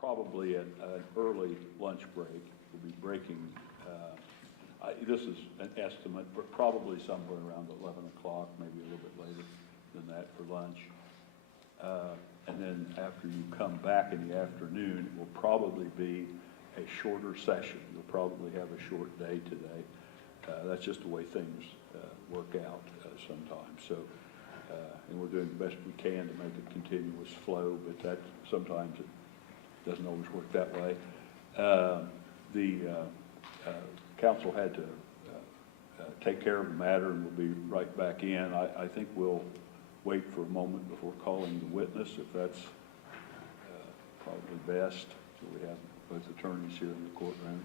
probably at an early lunch break. We'll be breaking, this is an estimate, but probably somewhere around 11 o'clock, maybe a little bit later than that for lunch. And then after you come back in the afternoon, it will probably be a shorter session. You'll probably have a short day today. That's just the way things work out sometimes. So, and we're doing the best we can to make a continuous flow, but that sometimes it doesn't always work that way. The council had to take care of the matter, and we'll be right back in. I think we'll wait for a moment before calling the witness, if that's probably best. So we have both attorneys here in the courtroom.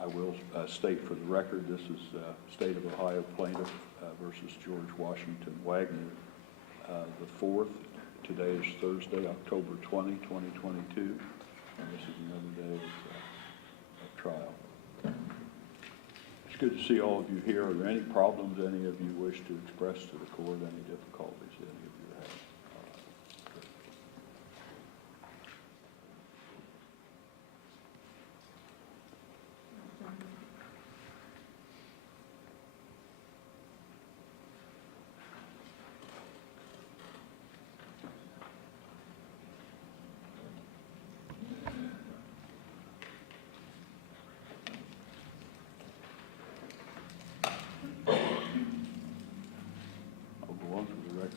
I will state for the record, this is State of Ohio plaintiff versus George Wagner IV. Today is Thursday, October 20, 2022, and this is another day of trial. It's good to see all of you here. Are there any problems any of you wish to express to the court, any difficulties any of you have?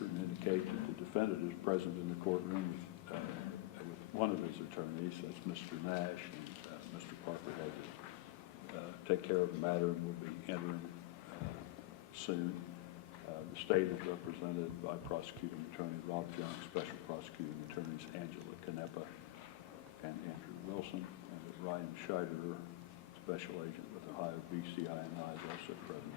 And indicate that the defendant is present in the courtroom with one of his attorneys, that's Mr. Nash, and Mr. Parker had to take care of the matter and will be entering soon. The state is represented by prosecuting attorney Rob Young, special prosecuting attorneys Angela Canepa and Andrew Wilson, and Ryan Scheider, special agent with Ohio BCI, and I is also present.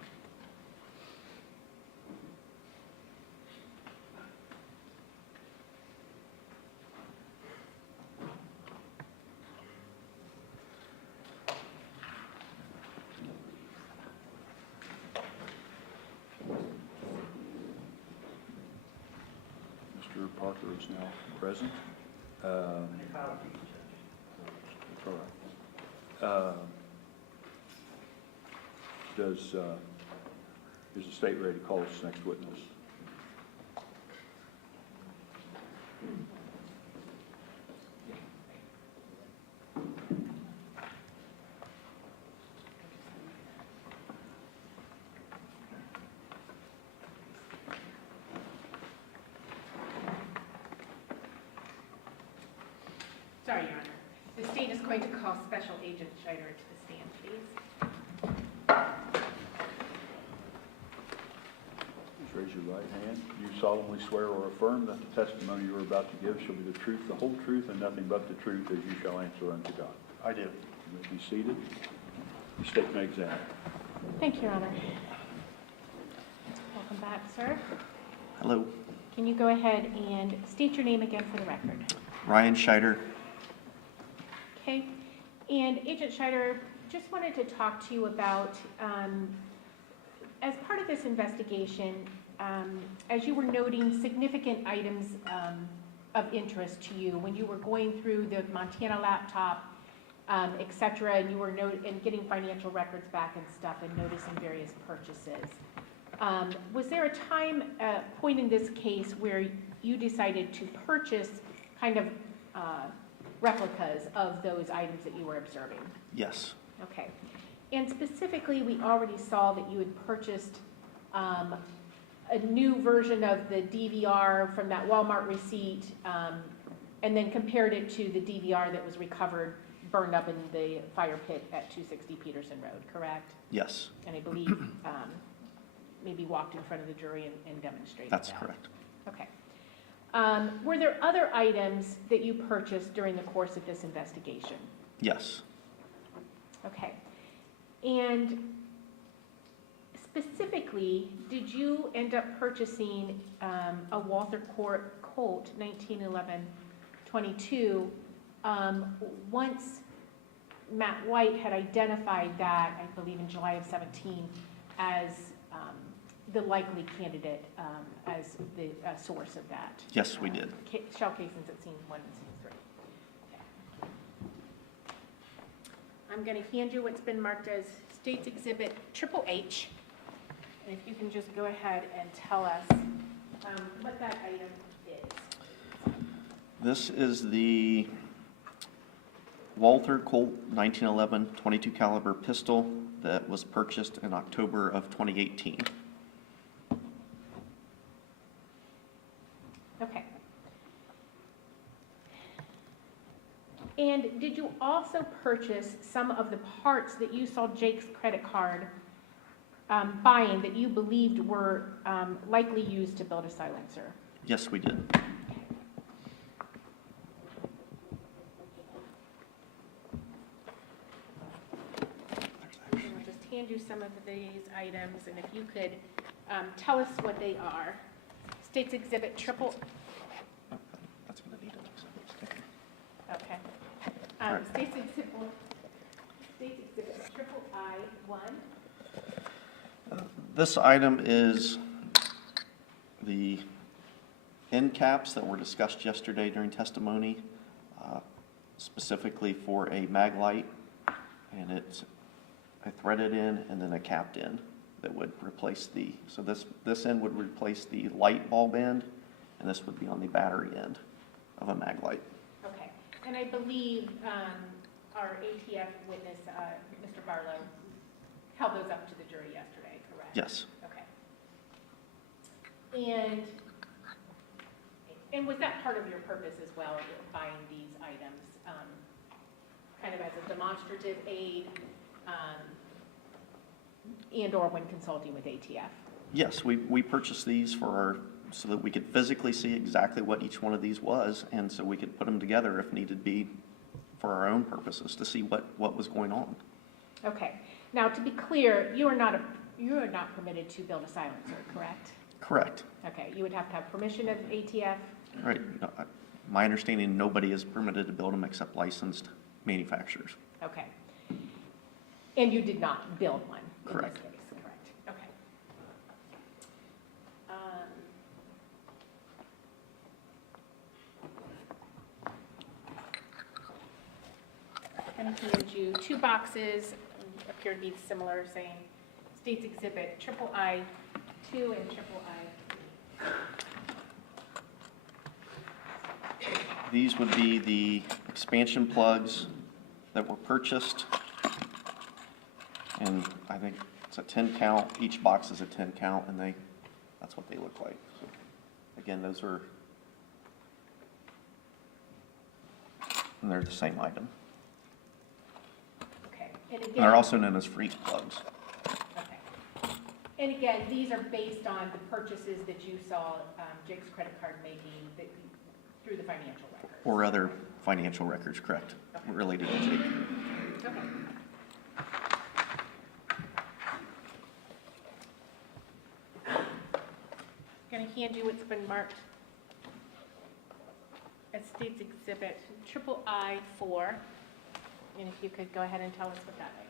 Mr. Parker is now present. That's all right. Is the state ready to call its next witness? Sorry, Your Honor. The state is going to call Special Agent Scheider to the stand, please. Please raise your right hand. Do you solemnly swear or affirm that the testimony you are about to give shall be the truth, the whole truth, and nothing but the truth, as you shall answer unto God? I do. You may be seated. The state may examine. Thank you, Your Honor. Welcome back, sir. Hello. Can you go ahead and state your name again for the record? Ryan Scheider. Okay. And Agent Scheider, just wanted to talk to you about, as part of this investigation, as you were noting significant items of interest to you when you were going through the Montana laptop, et cetera, and you were getting financial records back and stuff and noticing various purchases. Was there a point in this case where you decided to purchase kind of replicas of those items that you were observing? Yes. Okay. And specifically, we already saw that you had purchased a new version of the DVR from that Walmart receipt, and then compared it to the DVR that was recovered, burned up in the fire pit at 260 Peterson Road, correct? Yes. And I believe maybe walked in front of the jury and demonstrated That's that. correct. Okay. Were there other items that you purchased during the course of this investigation? Yes. Okay. And specifically, did you end up purchasing a Walther Colt 1911-22 once Matt White had identified that, I believe in July of 17, as the likely candidate as the source of that. Yes, we did. Shell casings at scene 1 and scene 3. Okay. I'm going to hand you what's been marked as State's Exhibit Triple H. And if you can just go ahead and tell us what that item is. This is the Walther Colt 1911 .22 caliber pistol that was purchased in October of 2018. Okay. And did you also purchase some of the parts that you saw Jake's credit card buying that you believed were likely used to build a silencer? Yes, we did. I'll just hand you some of these items, and if you could tell us what they are. State's Exhibit Triple. That's going to need a sticker. Okay. Right. State's Exhibit Triple I-1. This item is the end caps that were discussed yesterday during testimony, specifically for a mag light, and it's a threaded end and then a capped end that would replace so this end would replace the light bulb end, and this would be on the battery end of a mag light. Okay. And I believe our ATF witness, Mr. Barlow, held those up to the jury yesterday, correct? Yes. Okay. And was that part of your purpose as well, buying these items, kind of as a demonstrative aid, and/or when consulting with ATF? Yes, we purchased these so that we could physically see exactly what each one of these was, and so we could put them together if needed be for our own purposes to see what was going on. Okay. Now, to be clear, you are not permitted to build a silencer, correct? Correct. Okay. You would have to have permission of ATF. Right. No, my understanding, nobody is permitted to build them except licensed manufacturers. Okay. And you did not build one in Correct. this case, correct? Okay. I'm going to hand you 2 boxes, appear to be similar, saying State's Exhibit Triple I-2 and Triple I-3. These would be the expansion plugs that were purchased, and I think it's a 10 count. Each box is a 10 count, and that's what they look like. So, again, and they're the same item. Okay. And And they're also known as freeze plugs. Okay. And again, these are based on the purchases that you saw Jake's credit card making through the financial records. Or other financial records, correct, Okay. related to Jake. Okay. I'm going to hand you what's been marked as State's Exhibit Triple I-4. And if you could go ahead and tell us what that item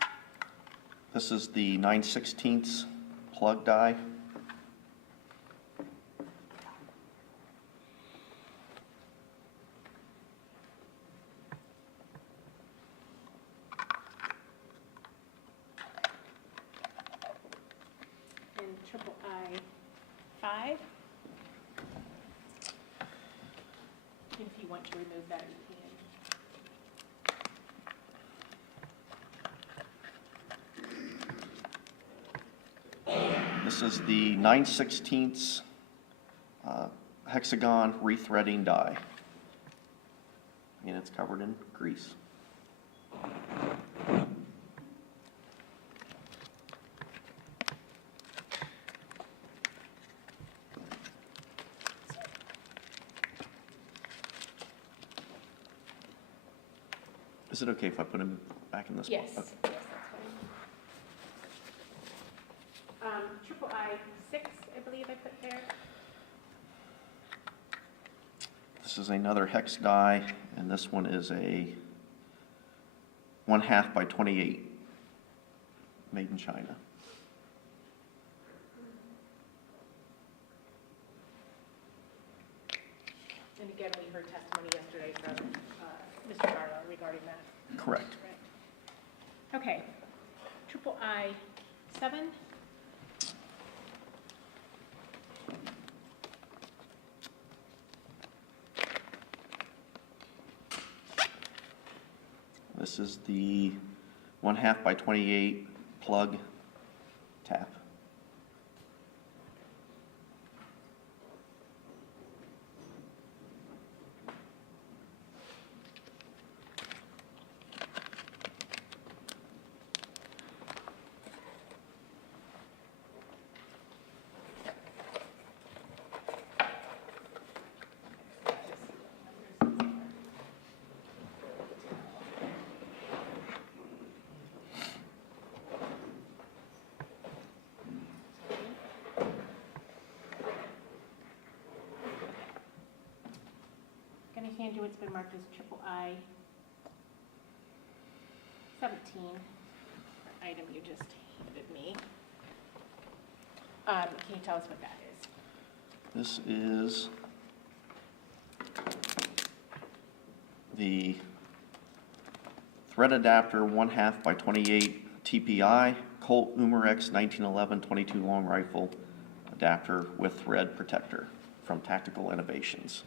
is. This is the 9/16 plug die. And Triple I-5. If you want to remove that, you can. This is the 9/16 hexagon rethreading die. And it's covered in grease. Is it okay if I put him back in this? Yes, Okay. yes, that's fine. Triple I-6, I believe I put there. This is another hex die, and this one is a 1/2 by 28, made in China. And again, we heard testimony yesterday from Mr. Barlow regarding that. Correct. Okay. Triple I 7. This is the 1/2 by 28 plug tap. Going to hand you what's been marked as triple I 17, the item you just handed me. Can you tell us what that is? This is the thread adapter 1/2 by 28 TPI Colt Umarex 1911 22 long rifle adapter with thread protector from Tactical Innovations.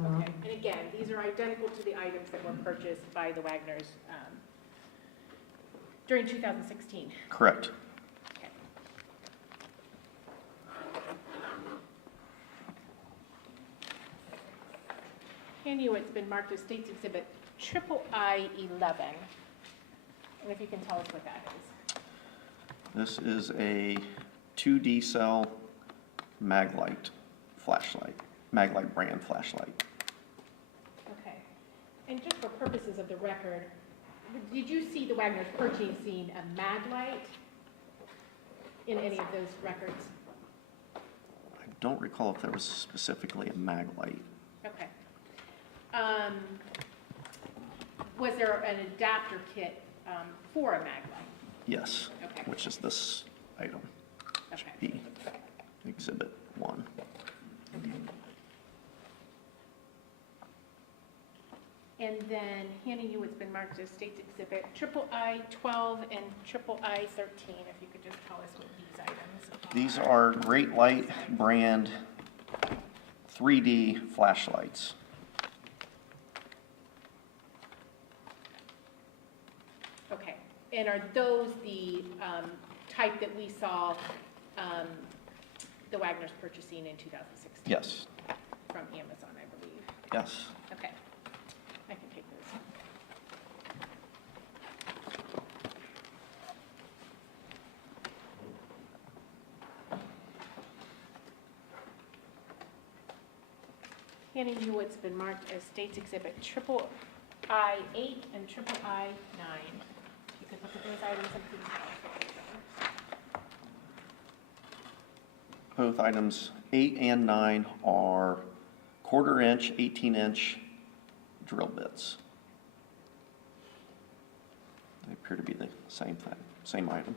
Okay, and again, these are identical to the items that were purchased by the Wagners during 2016. Correct. Okay. Hand you what's been marked as States Exhibit triple I 11. And if you can tell us what that is. This is a 2D cell Maglite flashlight, Maglite brand flashlight. Okay. And just for purposes of the record, did you see the Wagners purchasing a Maglite in any of those records? I don't recall if there was specifically a Maglite. Okay. Was there an adapter kit for a Maglite? Yes, Okay. which is this item, Okay. B, Exhibit 1. And then handing you what's been marked as States Exhibit triple I 12 and triple I 13, if you could just tell us what these items are. These are Great Light brand 3D flashlights. Okay, and are those the type that we saw the Wagners purchasing in 2016? Yes, From Amazon, I believe. yes. Okay, I can take those. Handing you what's been marked as States Exhibit triple I 8 and triple I 9. You could look at those items and please tell us what those are. Both items 8 and 9 are 1/4 inch, 18-inch drill bits. They appear to be the same thing, same item.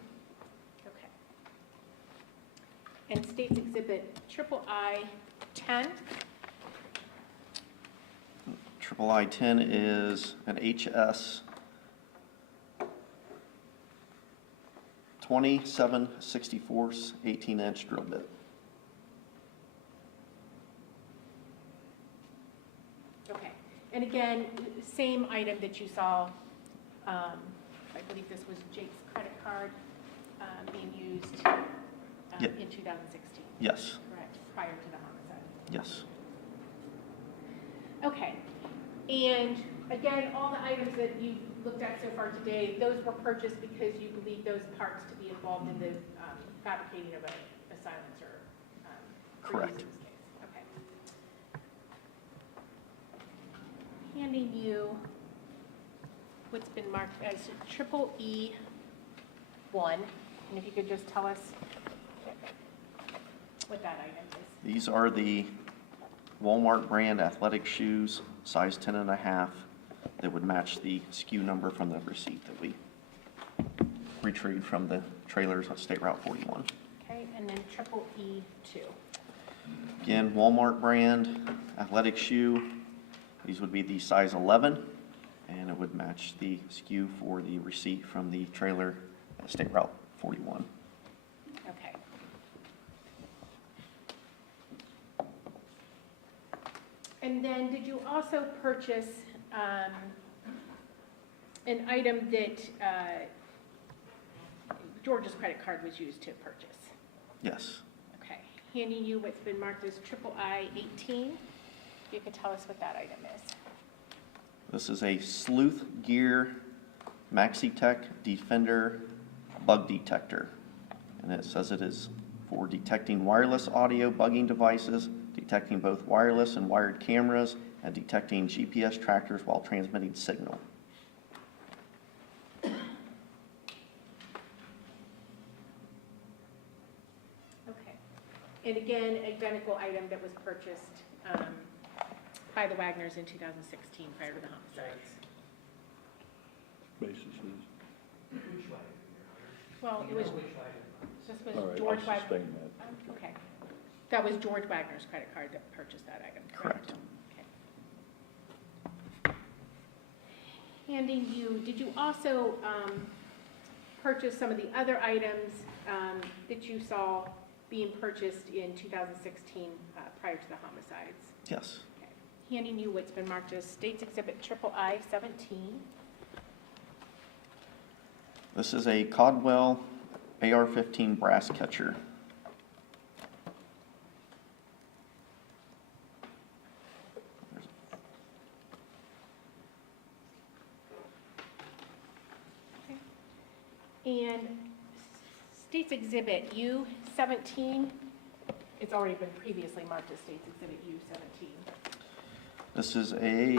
Okay. And States Exhibit triple I 10. Triple I-10 is an HS 27/64 18-inch drill bit. Okay. And again, same item that you saw, I believe this was Jake's credit card being used Yeah. in 2016, Yes, correct, prior to the homicide. yes. Okay. And again, all the items that you looked at so far today, those were purchased because you believe those parts to be involved in the fabricating of a silencer. For use in Correct. this case. Okay. Handing you what's been marked as triple E1, and if you could just tell us what that item is. These are the Walmart brand athletic shoes, size 10.5, that would match the SKU number from the receipt that we retrieved from the trailers on State Route 41. Okay, and then triple E2. Again, Walmart brand athletic shoe. These would be the size 11, and it would match the SKU for the receipt from the trailer at State Route 41. Okay. And then did you also purchase an item that George's credit card was used to purchase? Yes. Okay. Handing you what's been marked as triple I-18. You could tell us what that item is. This is a Sleuth Gear MaxiTech Defender Bug Detector. And it says it is for detecting wireless audio bugging devices, detecting both wireless and wired cameras, and detecting GPS trackers while transmitting signal. Okay. And again, identical item that was purchased by the Wagners in 2016 prior to the homicides. Basis is, Well, it was, this all was right, George I'll Wagner. sustain that. Okay. That was George Wagner's credit card that purchased that item, correct? Correct. Okay. Handing you, did you also purchase some of the other items that you saw being purchased in 2016 prior to the homicides? Yes. Okay. Handing you what's been marked as State's Exhibit Triple I-17. This is a Codwell AR-15 brass catcher. And State's Exhibit U-17, it's already been previously marked as State's Exhibit U-17. This is a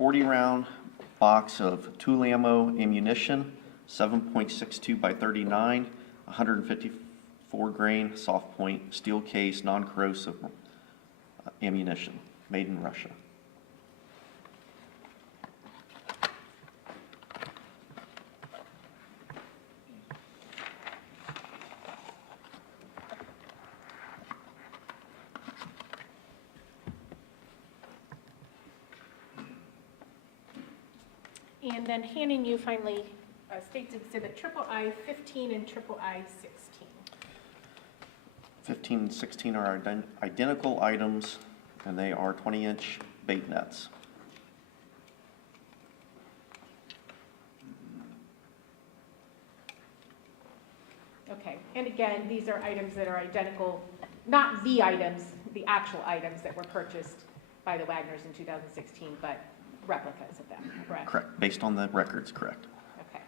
40-round box of tool ammo ammunition, 7.62 by 39, 154 grain soft point steel case non-corrosive ammunition, made in Russia. And then handing you finally State's Exhibit Triple I-15 and Triple I-16. 15 and 16 are identical items, and they are 20-inch bait nets. Okay, and again, these are items that are identical, not the items, the actual items that were purchased by the Wagners in 2016, but replicas of them, correct? Correct, based on the records, correct. Okay.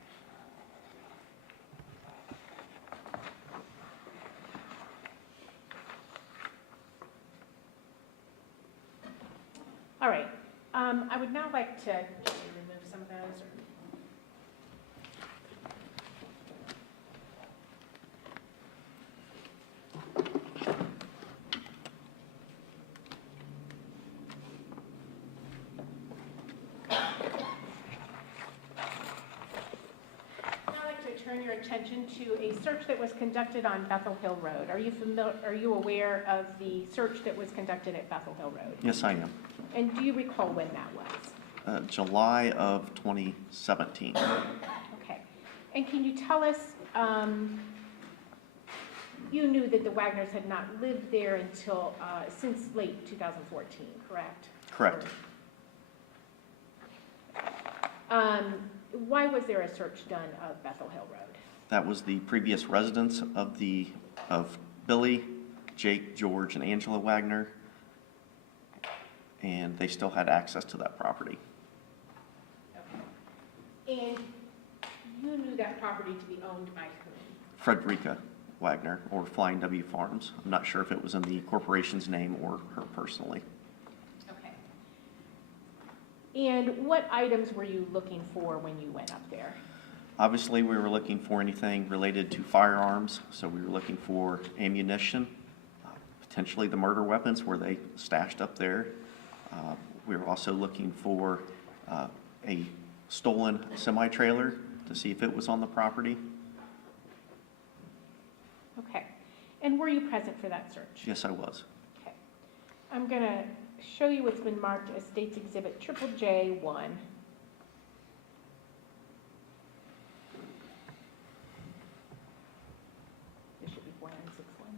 All right, I would now like to remove some of those. Turn your attention to a search that was conducted on Bethel Hill Road. Are you aware of the search that was conducted at Bethel Hill Road? Yes, I am. And do you recall when that was? July of 2017. Okay. And can you tell us, you knew that the Wagners had not lived there until, since late 2014, correct? Correct. Why was there a search done of Bethel Hill Road? That was the previous residence of Billy, Jake, George, and Angela Wagner, and they still had access to that property. Okay. And you knew that property to be owned by whom? Frederica Wagner, or Flying W Farms. I'm not sure if it was in the corporation's name or her personally. Okay. And what items were you looking for when you went up there? Obviously, we were looking for anything related to firearms, so we were looking for ammunition, potentially the murder weapons were they stashed up there. We were also looking for a stolen semi-trailer to see if it was on the property. Okay. And were you present for that search? Yes, I was. Okay. I'm going to show you what's been marked as State's Exhibit J1. This should be 4961.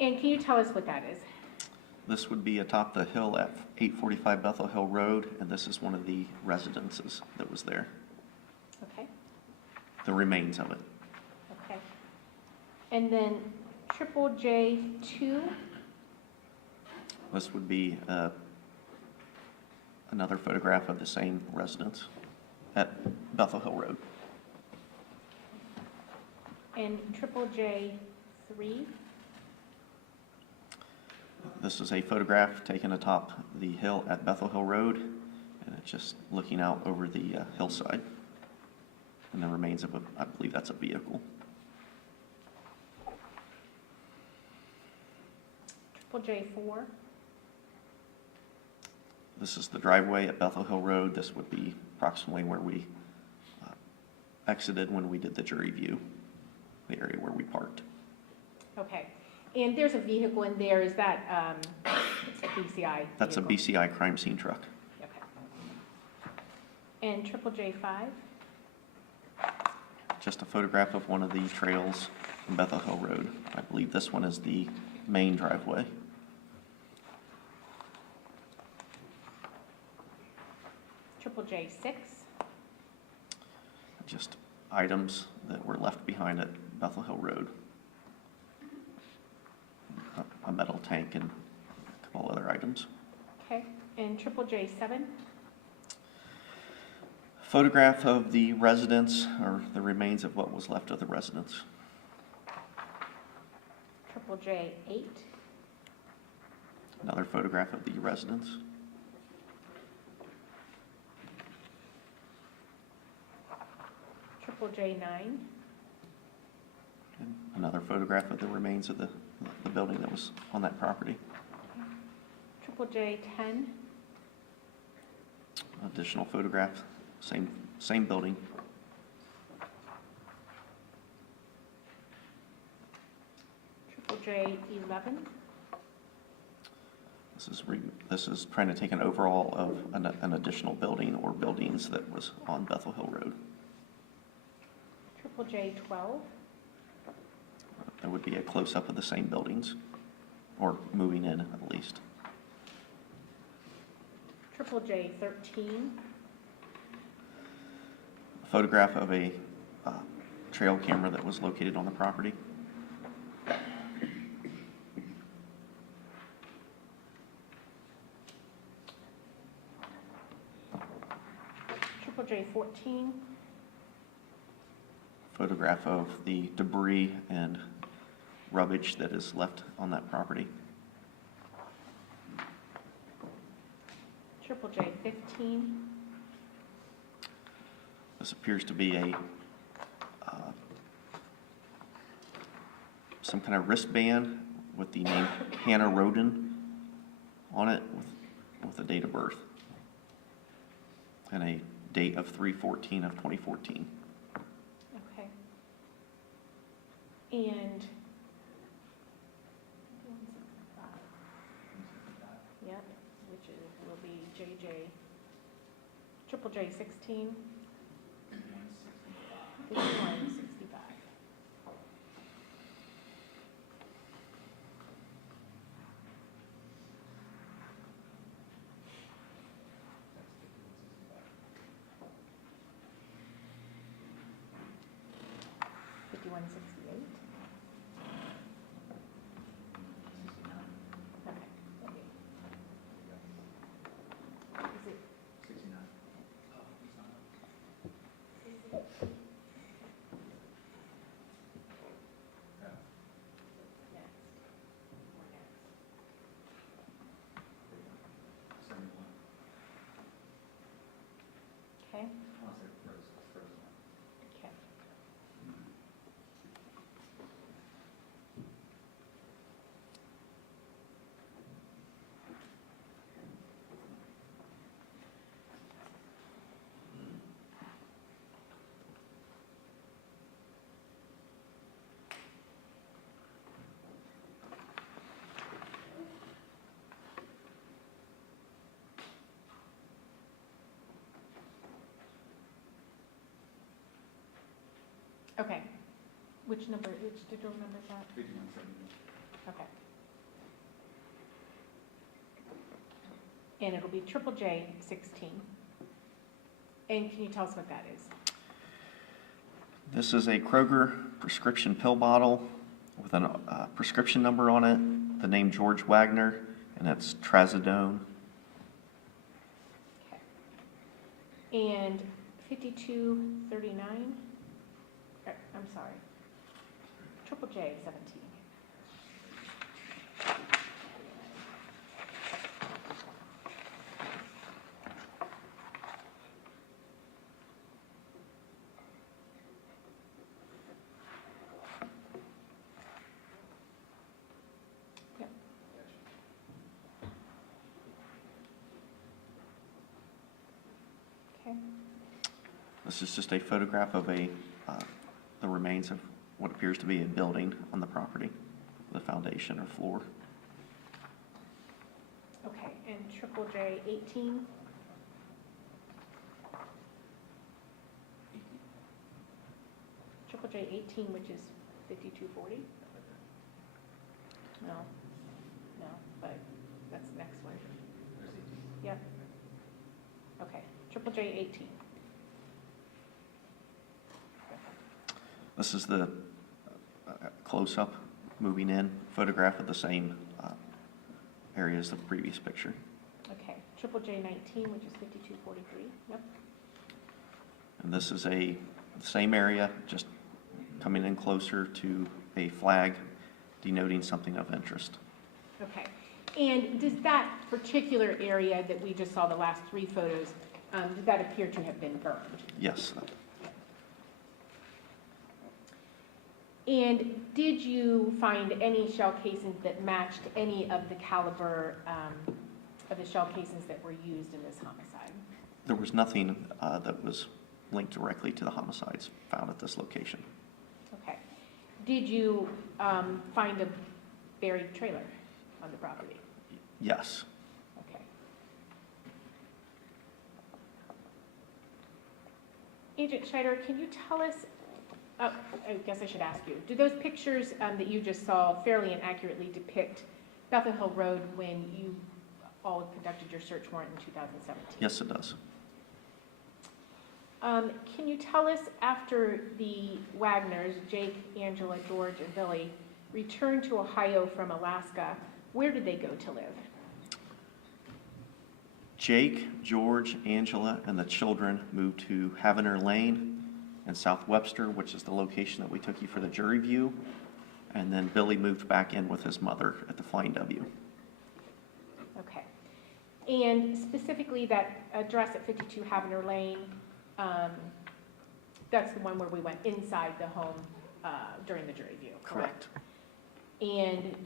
And can you tell us what that is? This would be atop the hill at 845 Bethel Hill Road, and this is one of the residences that was there, Okay. the remains of it. Okay. And then J2. This would be another photograph of the same residence at Bethel Hill Road. And J3. This is a photograph taken atop the hill at Bethel Hill Road, and it's just looking out over the hillside. And the remains of I believe that's a vehicle. J4. This is the driveway at Bethel Hill Road. This would be approximately where we exited when we did the jury view, the area where we parked. Okay. And there's a vehicle in there. Is that a BCI? That's a vehicle? BCI crime scene truck. Okay. And J5? Just a photograph of one of the trails in Bethel Hill Road. I believe this one is the main driveway. J6? Just items that were left behind at Bethel Hill Road. A metal tank and a couple other items. Okay. And J7? Photograph of the residence, or the remains of what was left of the residence. J8? Another photograph of the residence. J9? And another photograph of the remains of the building that was on that property. J10? Additional photograph, same building. J11? This is trying to take an overall of an additional building or buildings that was on Bethel Hill Road. J12? There would be a close-up of the same buildings, or moving in at least. J13? A photograph of a trail camera that was located on the property. J14? Photograph of the debris and rubbish that is left on that property. J15? This appears to be a some kind of wristband with the name Hannah Rhoden on it with a date of birth and a date of 3/14 of 2014. Okay. And yep, which will be J16. 5165. Okay. Okay. Okay. Which door number is that? 8170. Okay. And it'll be J 16. And can you tell us what that is? This is a Kroger prescription pill bottle with a prescription number on it, the name George Wagner, and it's trazodone. Okay. And 5239? I'm sorry. J 17. Yep. Okay. This is just a photograph of the remains of what appears to be a building on the property, the foundation or floor. Okay, and J 18? J 18, which is 5240? No, but that's the next one. Yep. Okay, J 18. This is the close-up moving in photograph of the same area as the previous picture. Okay, J 19, which is 5243. Yep. And this is the same area, just coming in closer to a flag denoting something of interest. Okay, and does that particular area that we just saw, the last three photos, does that appear to have been burned? Yes. And did you find any shell casings that matched any of the caliber of the shell casings that were used in this homicide? There was nothing that was linked directly to the homicides found at this location. Okay. Did you find a buried trailer on the property? Yes. Okay. Agent Scheider, can you tell us, I guess I should ask you, do those pictures that you just saw fairly and accurately depict Bethel Hill Road when you all conducted your search warrant in 2017? Yes, it does. Can you tell us, after the Wagners, Jake, Angela, George, and Billy, returned to Ohio from Alaska, where did they go to live? Jake, George, Angela, and the children moved to Havener Lane in South Webster, which is the location that we took you for the jury view. And then Billy moved back in with his mother at the Flying W. Okay. And specifically that address at 52 Havener Lane, that's the one where we went inside the home during the jury view, correct? And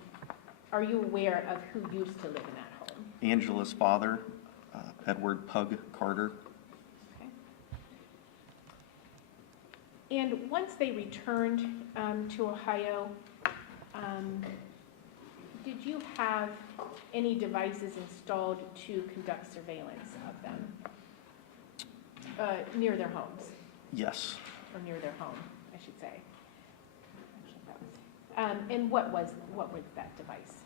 are you aware of who used to live in that home? Angela's father, Edward Pug Carter. Okay. And once they returned to Ohio, did you have any devices installed to conduct surveillance of them near their homes? Yes. Or near their home, I should say. And what was that device?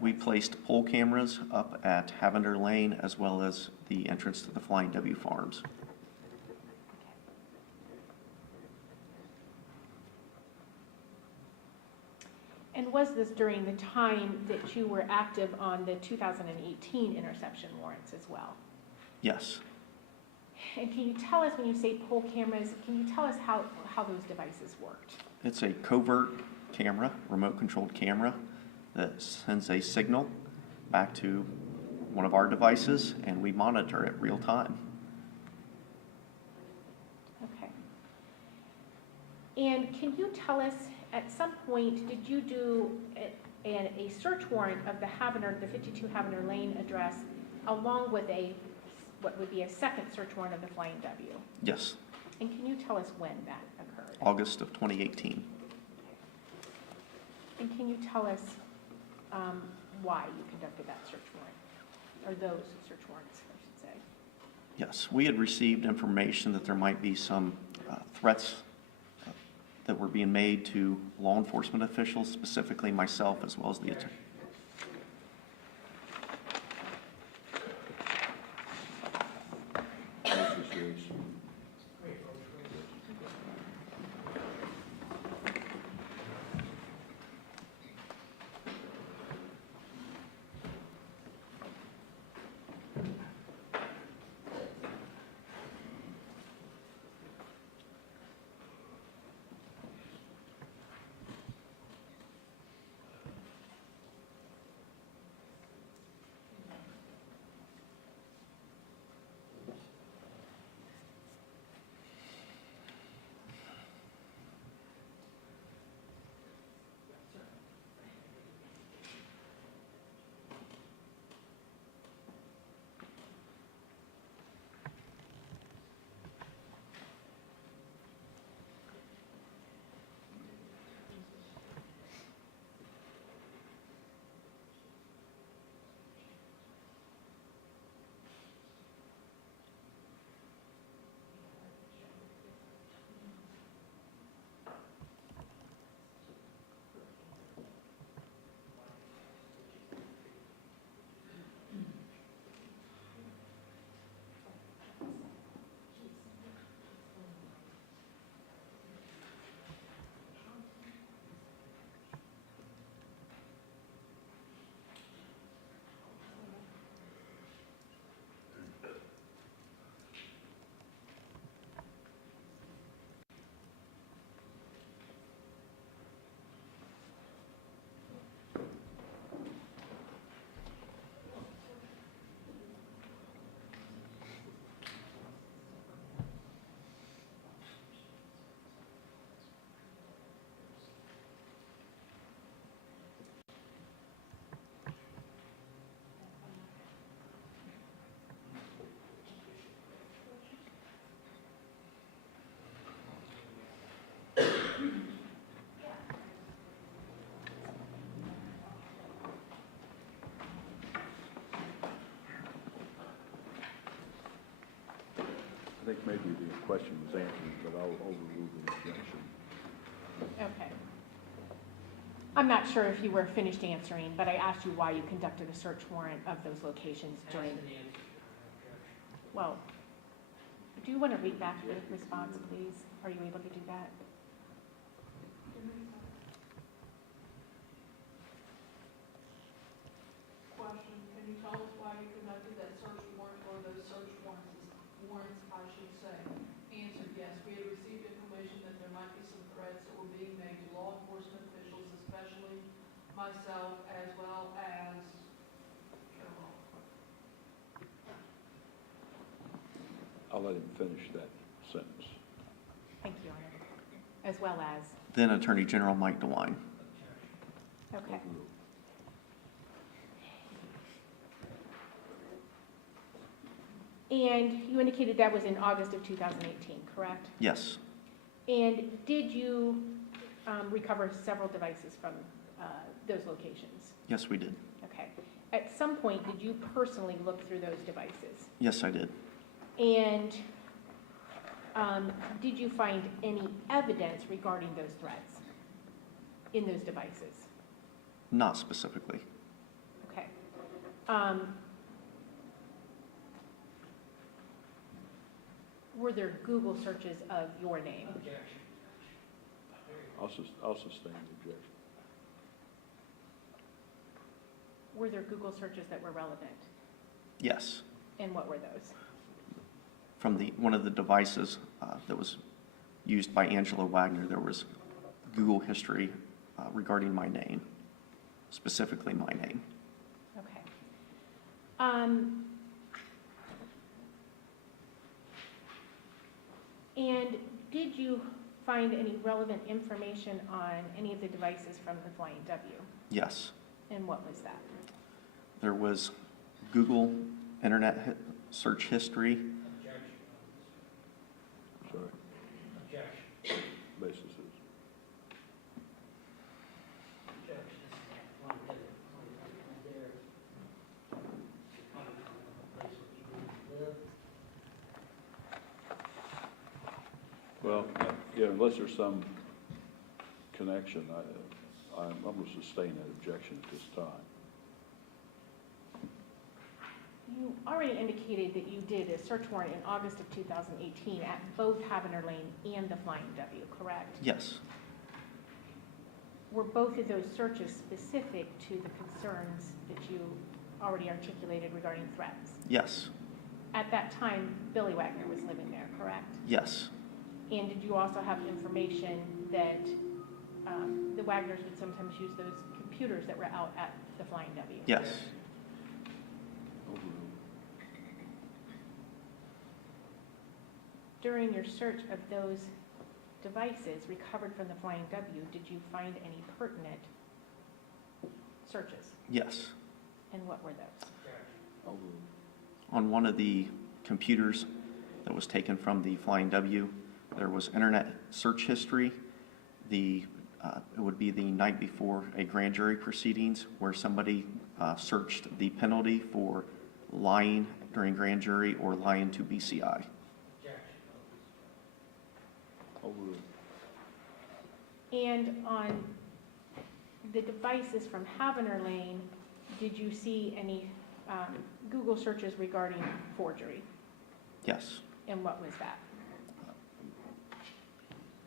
We placed pole cameras up at Havener Lane as well as the entrance to the Flying W Farms. And was this during the time that you were active on the 2018 interception warrants as well? Yes. And can you tell us, when you say pole cameras, can you tell us how those devices worked? It's a covert camera, remote-controlled camera, that sends a signal back to one of our devices, and we monitor it real time. Okay. And can you tell us, at some point, did you do a search warrant of the 52 Havener Lane address, along with what would be a second search warrant of the Flying W? Yes. And can you tell us when that occurred? August of 2018. And can you tell us why you conducted that search warrant, or those search warrants, I should say? Yes, we had received information that there might be some threats that were being made to law enforcement officials, specifically myself, as well as the attorney. I think maybe the question was answered, but I'll overrule the objection. Okay. I'm not sure if you were finished answering, but I asked you why you conducted a search warrant of those locations during. Well, do you want to read back the response, please? Are you able to do that? Question, can you tell us why you conducted that search warrant, or those search warrants, I should say? Answer, yes, we had received information that there might be some threats that were being made to law enforcement officials, especially myself, as well as Carol. I'll let him finish that sentence. Thank you, Your Honor. As well as, Then Attorney General Mike DeWine. okay. Overruled. And you indicated that was in August of 2018, correct? Yes, And did you recover several devices from those locations? yes, we did. Okay. At some point, did you personally look through those devices? Yes, I did. And did you find any evidence regarding those threats in those devices? Not specifically. Okay. Were there Google searches of your name? I'll sustain the objection. Were there Google searches that were relevant? Yes. And what were those? From one of the devices that was used by Angela Wagner, there was Google history regarding my name, specifically my name. Okay. And did you find any relevant information on any of the devices from the Flying W? Yes. And what was that? There was Google internet search history. Sorry. Objection. Basis is. Well, yeah, unless there's some connection, I'm going to sustain that objection at this time. You already indicated that you did a search warrant in August of 2018 at both Havner Lane and the Flying W, correct? Yes, Were both of those searches specific to the concerns that you already articulated regarding threats? yes, At that time, Billy Wagner was living there, correct? yes, And did you also have information that the Wagners would sometimes use those computers that were out at the Flying W? yes, Overruled. During your search of those devices recovered from the Flying W, did you find any pertinent searches? yes. And what were those? Overruled. On one of the computers that was taken from the Flying W, there was internet search history. It would be the night before a grand jury proceedings where somebody searched the penalty for lying during grand jury or lying to BCI. Overruled. And on the devices from Havner Lane, did you see any Google searches regarding forgery? Yes. And what was that?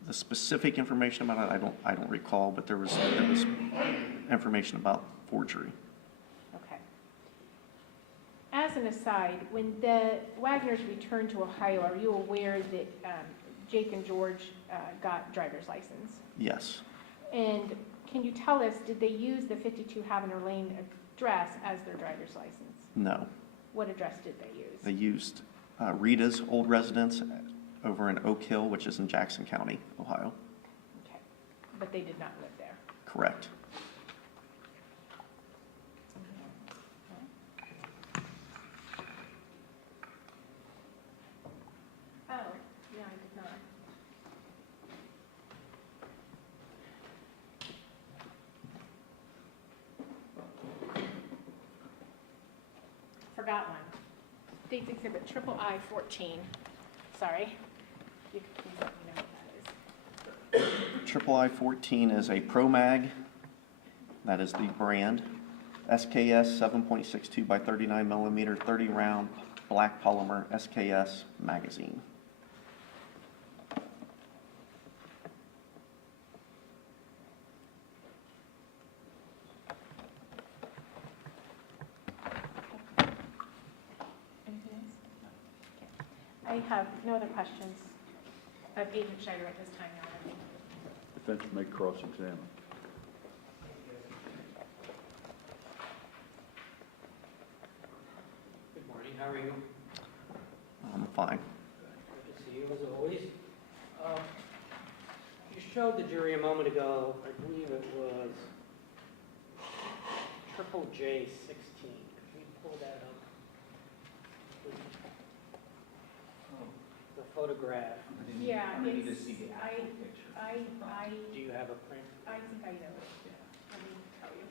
The specific information about it, I don't recall, but there was information about forgery. Okay. As an aside, when the Wagners returned to Ohio, are you aware that Jake and George got driver's license? Yes, And can you tell us, did they use the 52 Havner Lane address as their driver's license? no. What address did they use? They used Rita's old residence over in Oak Hill, which is in Jackson County, Ohio. Okay. But they did not live there? Correct. Oh, yeah, I did not. Forgot one. State's Exhibit Triple I-14. Sorry. You can please let me know what that is. Triple I-14 is a Pro Mag. That is the brand. SKS 7.62 by 39 millimeter, 30 round black polymer SKS magazine. Anything else? Okay. I have no other questions of Agent Schneider at this time, Your Honor. Defense may cross-examine. Good morning, how are you? I'm fine. Good to see you as always. You showed the jury a moment ago, I believe it was triple J 16. Could we pull that up? The photograph. Yeah, I need to it's, see the actual picture. Do you have a print? I think I know it. Let me tell you.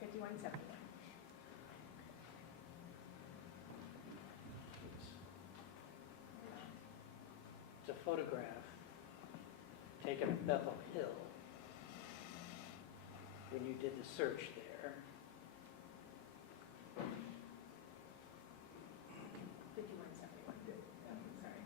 5171. It's a photograph taken at Bethel Hill when you did the search there. 5171. Sorry.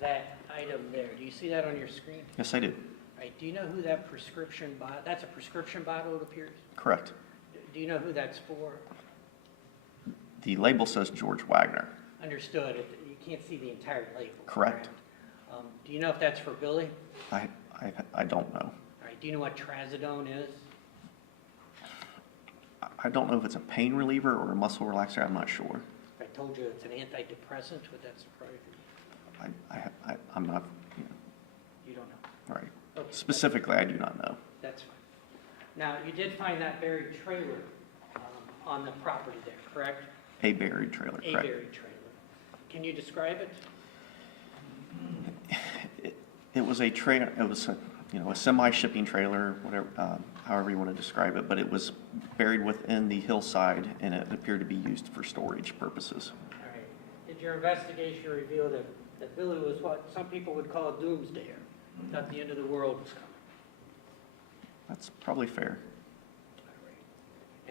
That item there, do you see that on your screen? Yes, I do. Right, do you know who that prescription bottle, that's a prescription bottle, it appears? Correct. Do you know who that's for? The label says George Wagner. Understood, you can't see the entire label. Correct. Do you know if that's for Billy? I don't know. All right, do you know what trazodone is? I don't know if it's a pain reliever or a muscle relaxer. I'm not sure. I told you it's an antidepressant, would that surprise you? I'm not, You don't know? right. Okay, Specifically, I do not know. That's fine. Now, you did find that buried trailer on the property there, correct? A buried trailer, A correct. buried trailer. Can you describe it? It was a trailer, it was a semi-shipping trailer, whatever, however you want to describe it, but it was buried within the hillside and it appeared to be used for storage purposes. All right. Did your investigation revealed that Billy was what some people would call a doomsdayer, that the end of the world was coming. That's probably fair.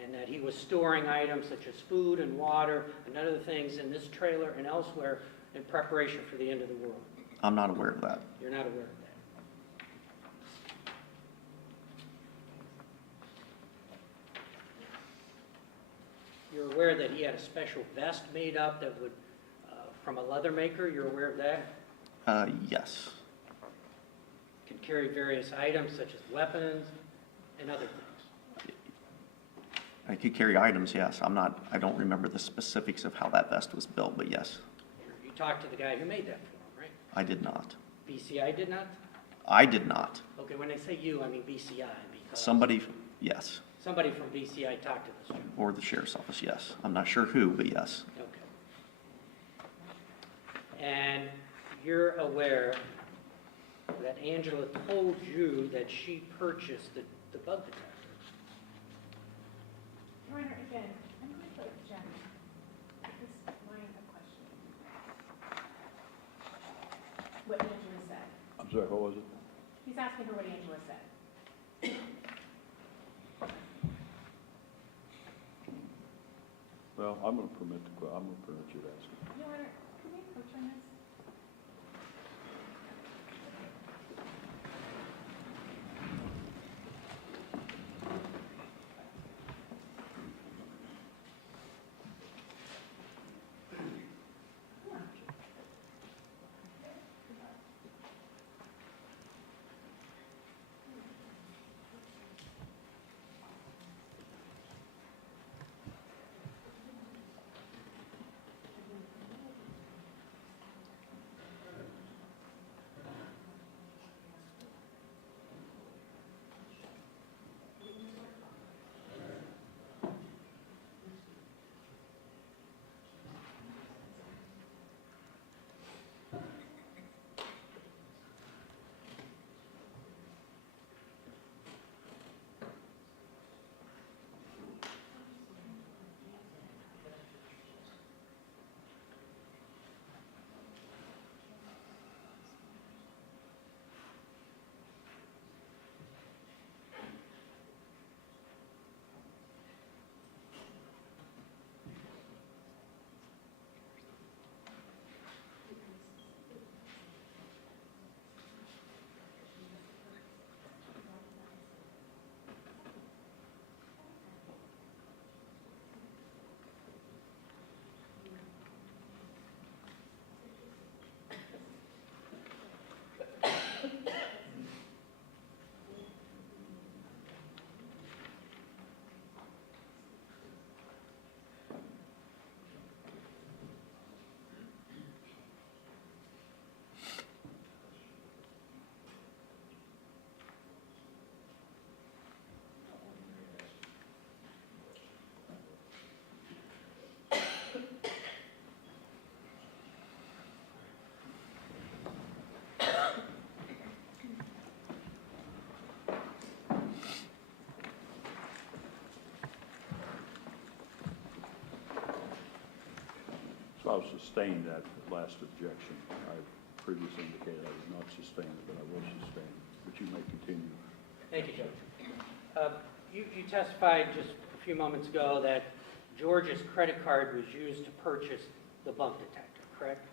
And that he was storing items such as food and water and other things in this trailer and elsewhere in preparation for the end of the world. I'm not aware of that. You're not aware of that. You're aware that he had a special vest made up that would, from a leather maker. You're aware of that? Yes. Can carry various items such as weapons and other things. I could carry items, yes. I don't remember the specifics of how that vest was built, but yes, You talked to the guy who made that for him, right? I did not. BCI did not? I did not. Okay, when I say you, I mean BCI, because Somebody, yes. somebody from BCI talked to this gentleman. Or the sheriff's office, yes. I'm not sure who, but yes. Okay. And you're aware that Angela told you that she purchased the bug detector? Your Honor, again, I'm going to object at this line of questioning. What Angela said. I'm sorry, what was it? He's asking her what Angela said. Well, I'm going to permit you to ask it. Your Honor, can we approach on this? So I'll sustain that last objection. I previously indicated I would not sustain it, but I will sustain it. But you may continue. Thank you, Judge. You testified just a few moments ago that George's credit card was used to purchase the bug detector, correct?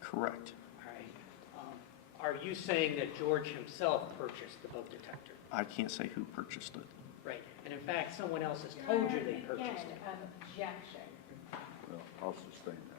Correct. All right. Are you saying that George himself purchased the bug detector? I can't say who purchased it. Right. And in fact, someone else has Your told Honor, you they purchased again, it. objection. Well, I'll sustain that.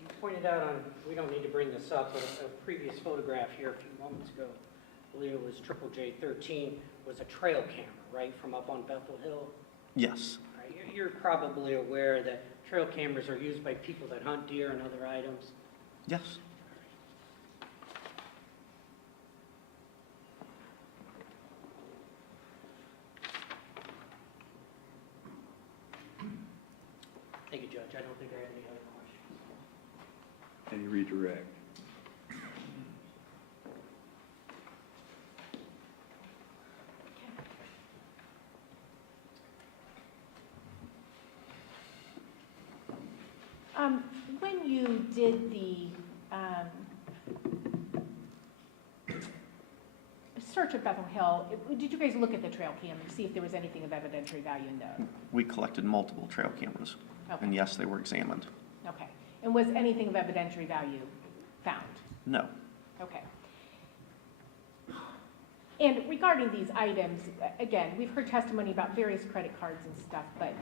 You pointed out on, we don't need to bring this up, but a previous photograph here a few moments ago, I believe it was Triple J13, was a trail camera, right, from up on Bethel Hill? Yes. All right, you're probably aware that trail cameras are used by people that hunt deer and other items. Yes. Thank you, Judge. I don't think I have any other questions. Any redirect? When you did the search of Bethel Hill, did you guys look at the trail cam and see if there was anything of evidentiary value in those? We collected multiple trail cameras, Okay. and yes, they were examined. Okay. And was anything of evidentiary value found? No. Okay. And regarding these items, again, we've heard testimony about various credit cards and stuff, but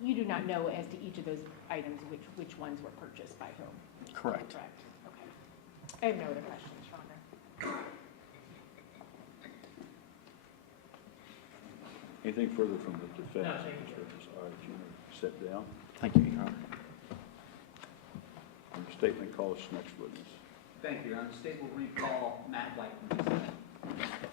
you do not know as to each of those items which ones were purchased by whom? Correct. Correct. Okay. I have no other questions, Rhonda. Anything further from the defense? No, thank you. All right, you may sit down. Thank you, Your Honor. And the statement calls next witness. Thank you, Your Honor. The state will recall Matt White from BCI.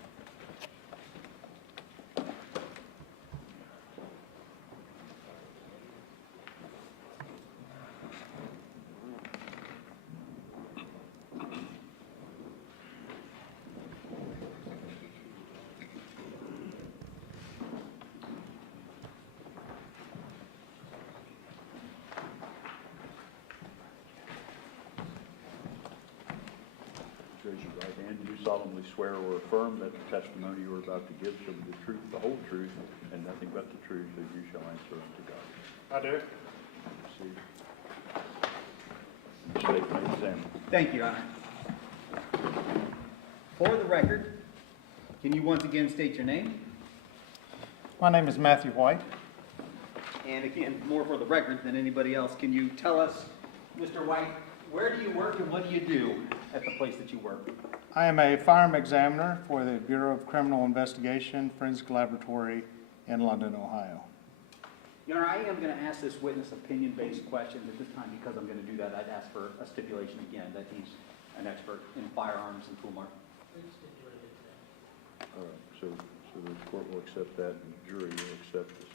Raise your right hand. Do you solemnly swear or affirm that the testimony you are about to give shall be the truth, the whole truth, and nothing but the truth as you shall answer unto God? I do. Proceed. The statement examined. Thank you, Your Honor. For the record, can you once again state your name? My name is Matthew White. And again, more for the record than anybody else, can you tell us, Mr. White, where do you work and what do you do at the place that you work? I am a firearm examiner for the Bureau of Criminal Investigation Forensic Laboratory in London, Ohio. Your Honor, I am going to ask this witness opinion-based questions at this time. Because I'm going to do that, I'd ask for a stipulation again that he's an expert in firearms and tool mark. All right, so the court will accept that, and the jury will accept this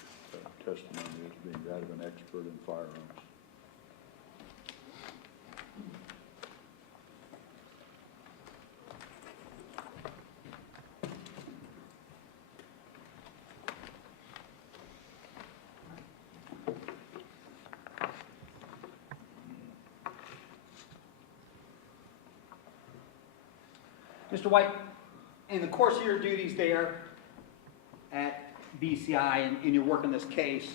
testimony as being that of an expert in firearms. Mr. White, in the course of your duties there at BCI and in your work in this case,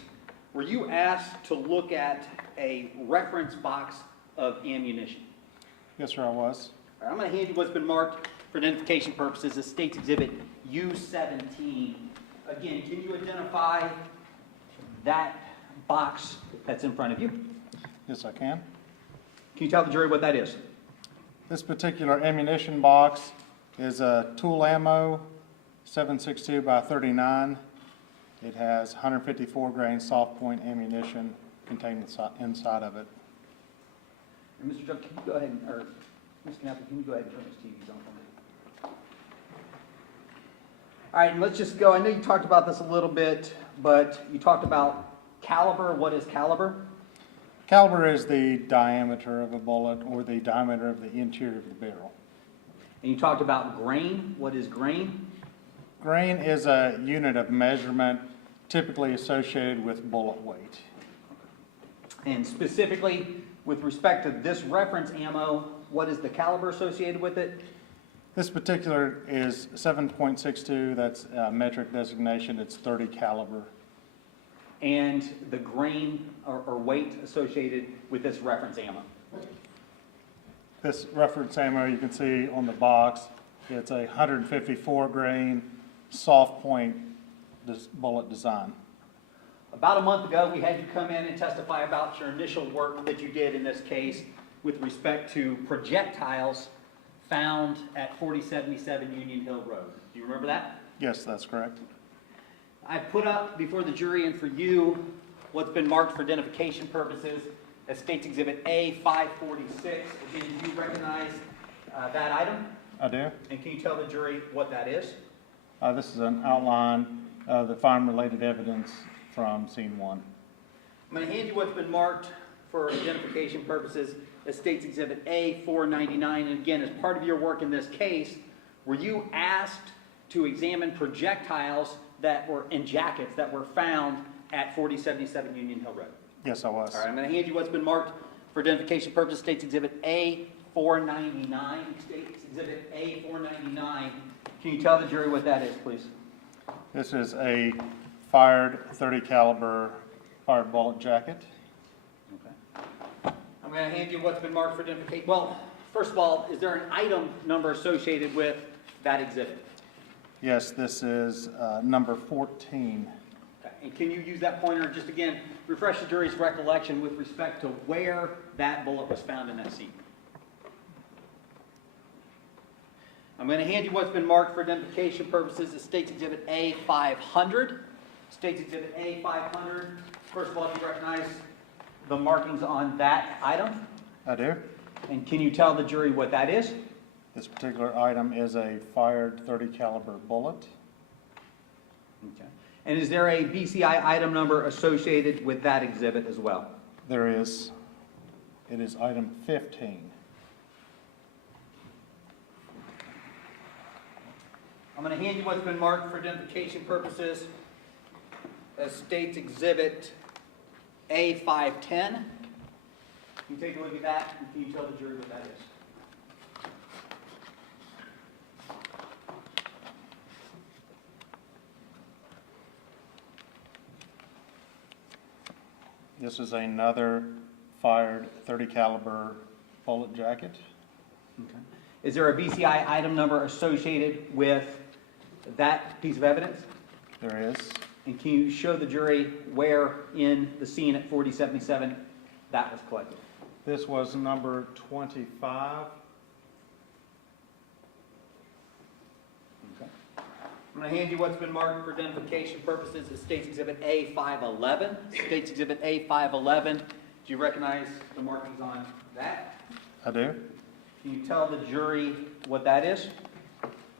were you asked to look at a reference box of ammunition? Yes, sir, I was. All right, I'm going to hand you what's been marked for identification purposes as State's Exhibit U17. Again, can you identify that box that's in front of you? Yes, I can. Can you tell the jury what that is? This particular ammunition box is a tool ammo 7.62 by 39. It has 154 grain soft point ammunition contained inside of it. And Mr. Jones, can you go ahead and, or Ms. Knapp, can you go ahead and turn this TV on for me? All right, and let's just go. I know you talked about this a little bit, but you talked about caliber. What is caliber? Caliber is the diameter of a bullet or the diameter of the interior of the barrel. And you talked about grain. What is grain? Grain is a unit of measurement typically associated with bullet weight. And specifically, with respect to this reference ammo, what is the caliber associated with it? This particular is 7.62, that's a metric designation, it's 30 caliber. And the grain or weight associated with this reference ammo? This reference ammo you can see on the box, it's a 154 grain soft point bullet design. About a month ago, we had you come in and testify about your initial work that you did in this case with respect to projectiles found at 4077 Union Hill Road. Do you remember that? Yes, that's correct. I put up before the jury and for you what's been marked for identification purposes as State's Exhibit A546. Again, do you recognize that item? I do. And can you tell the jury what that is? This is an outline of the firearm-related evidence from scene one. I'm going to hand you what's been marked for identification purposes as State's Exhibit A499. And again, as part of your work in this case, were you asked to examine projectiles that were in jackets that were found at 4077 Union Hill Road? Yes, I was. All right, I'm going to hand you what's been marked for identification purposes. States Exhibit A499. States Exhibit A499. Can you tell the jury what that is, please? This is a fired .30 caliber fired bullet jacket. Okay. I'm going to hand you what's been marked for identification. Well, first of all, is there an item number associated with that exhibit? Yes, this is number 14. Okay. And can you use that pointer, just again, refresh the jury's recollection with respect to where that bullet was found in that scene? I'm going to hand you what's been marked for identification purposes as State's Exhibit A500. State's Exhibit A500. First of all, do you recognize the markings on that item? I do. And can you tell the jury what that is? This particular item is a fired .30 caliber bullet. Okay. And is there a BCI item number associated with that exhibit as well? There is. It is item 15. I'm going to hand you what's been marked for identification purposes as State's Exhibit A510. Can you take a look at that, and can you tell the jury what that is? This is another fired .30 caliber bullet jacket. Okay. Is there a BCI item number associated with that piece of evidence? There is. And can you show the jury where in the scene at 4077 that was collected? This was number 25. Okay. I'm going to hand you what's been marked for identification purposes as State's Exhibit A511. State's Exhibit A511. Do you recognize the markings on that? I do. Can you tell the jury what that is?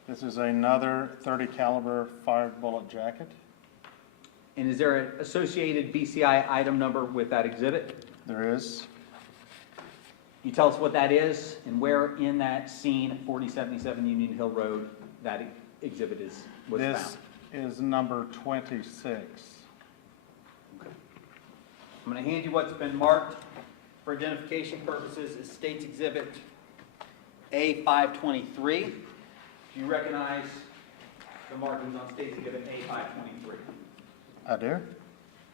This is another .30 caliber fired bullet jacket. And is there an associated BCI item number with that exhibit? There is. Can you tell us what that is and where in that scene at 4077 Union Hill Road that exhibit was found? This is number 26. Okay. I'm going to hand you what's been marked for identification purposes as State's Exhibit A523. Do you recognize the markings on State's Exhibit A523? I do.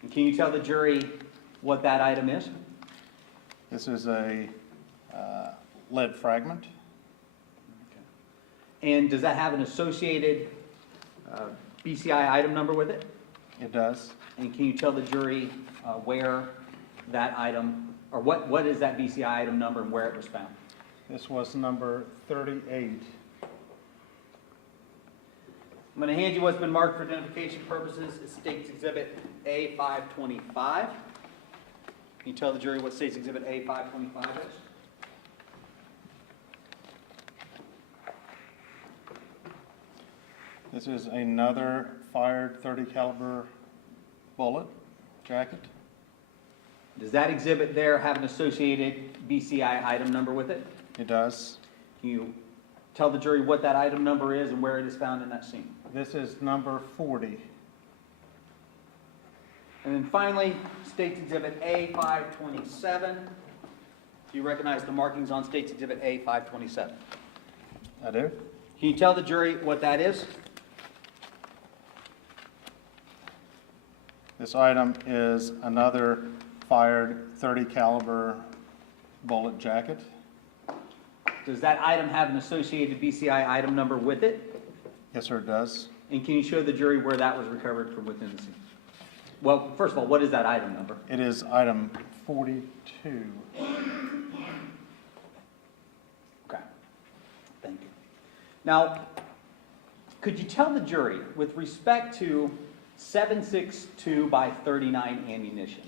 And can you tell the jury what that item is? This is a lead fragment. And does that have an associated BCI item number with it? It does. And can you tell the jury where that item, or what is that BCI item number and where it was found? This was number 38. I'm going to hand you what's been marked for identification purposes as State's Exhibit A525. Can you tell the jury what State's Exhibit A525 is? This is another fired .30 caliber bullet jacket. Does that exhibit there have an associated BCI item number with it? It does. Can you tell the jury what that item number is and where it is found in that scene? This is number 40. And then finally, State's Exhibit A527. Do you recognize the markings on State's Exhibit A527? I do. Can you tell the jury what that is? This item is another fired .30 caliber bullet jacket. Does that item have an associated BCI item number with it? Yes, sir, it does. And can you show the jury where that was recovered from within the scene? Well, first of all, what is that item number? It is item 42. Okay. Thank you. Now, could you tell the jury, with respect to 7.62 by 39 ammunition,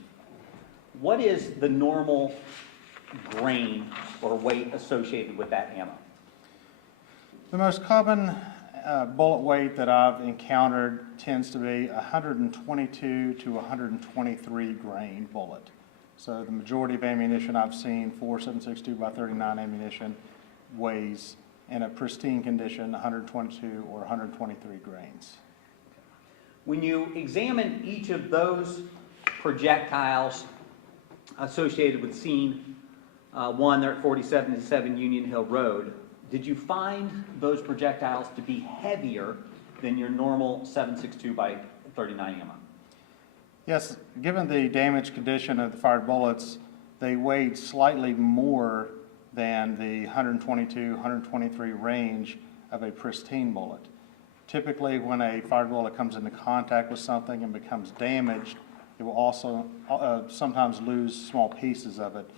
what is the normal grain or weight associated with that ammo? The most common bullet weight that I've encountered tends to be 122 to 123 grain bullet. So the majority of ammunition I've seen for 7.62 by 39 ammunition weighs, in a pristine condition, 122 or 123 grains. When you examine each of those projectiles associated with scene one there at 47 Union Hill Road. Did you find those projectiles to be heavier than your normal 7.62 by 39 ammo? Yes, given the damage condition of the fired bullets, they weighed slightly more than the 122, 123 range of a pristine bullet. Typically, when a fired bullet comes into contact with something and becomes damaged, it will also sometimes lose small pieces of it.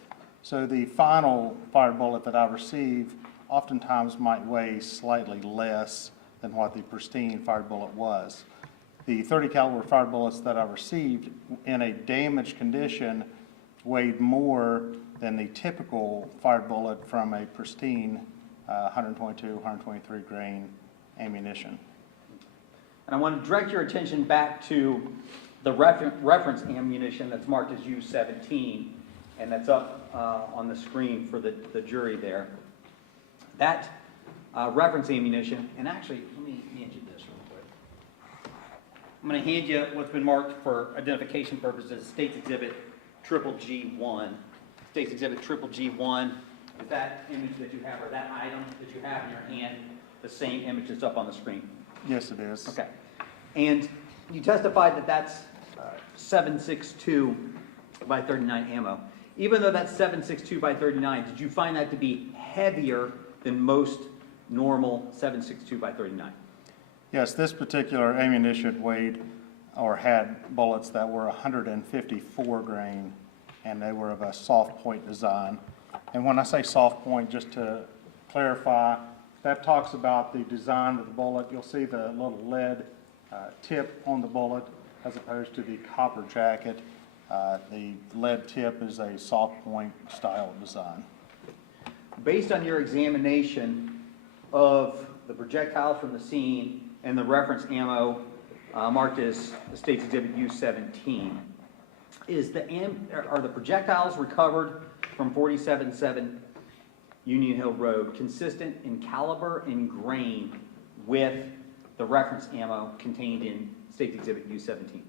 So the final fired bullet that I receive oftentimes might weigh slightly less than what the pristine fired bullet was. The 30 caliber fired bullets that I received in a damaged condition weighed more than the typical fired bullet from a pristine 122, 123 grain ammunition. And I want to direct your attention back to the reference ammunition that's marked as U17, and that's up on the screen for the jury there. That reference ammunition, and actually, let me hand you this real quick. I'm going to hand you what's been marked for identification purposes, State's Exhibit G1. State's Exhibit G1 is that image that you have, or that item that you have in your hand, the same image that's up on the screen. Yes, it is. Okay. And you testified that that's 7.62 by 39 ammo. Even though that's 7.62 by 39, did you find that to be heavier than most normal 7.62 by 39? Yes, this particular ammunition weighed or had bullets that were 154 grain, and they were of a soft point design. And when I say soft point, just to clarify, that talks about the design of the bullet. You'll see the little lead tip on the bullet as opposed to the copper jacket. The lead tip is a soft point style design. Based on your examination of the projectiles from the scene and the reference ammo marked as the State's Exhibit U17, are the projectiles recovered from 47-7 Union Hill Road consistent in caliber and grain with the reference ammo contained in State's Exhibit U17?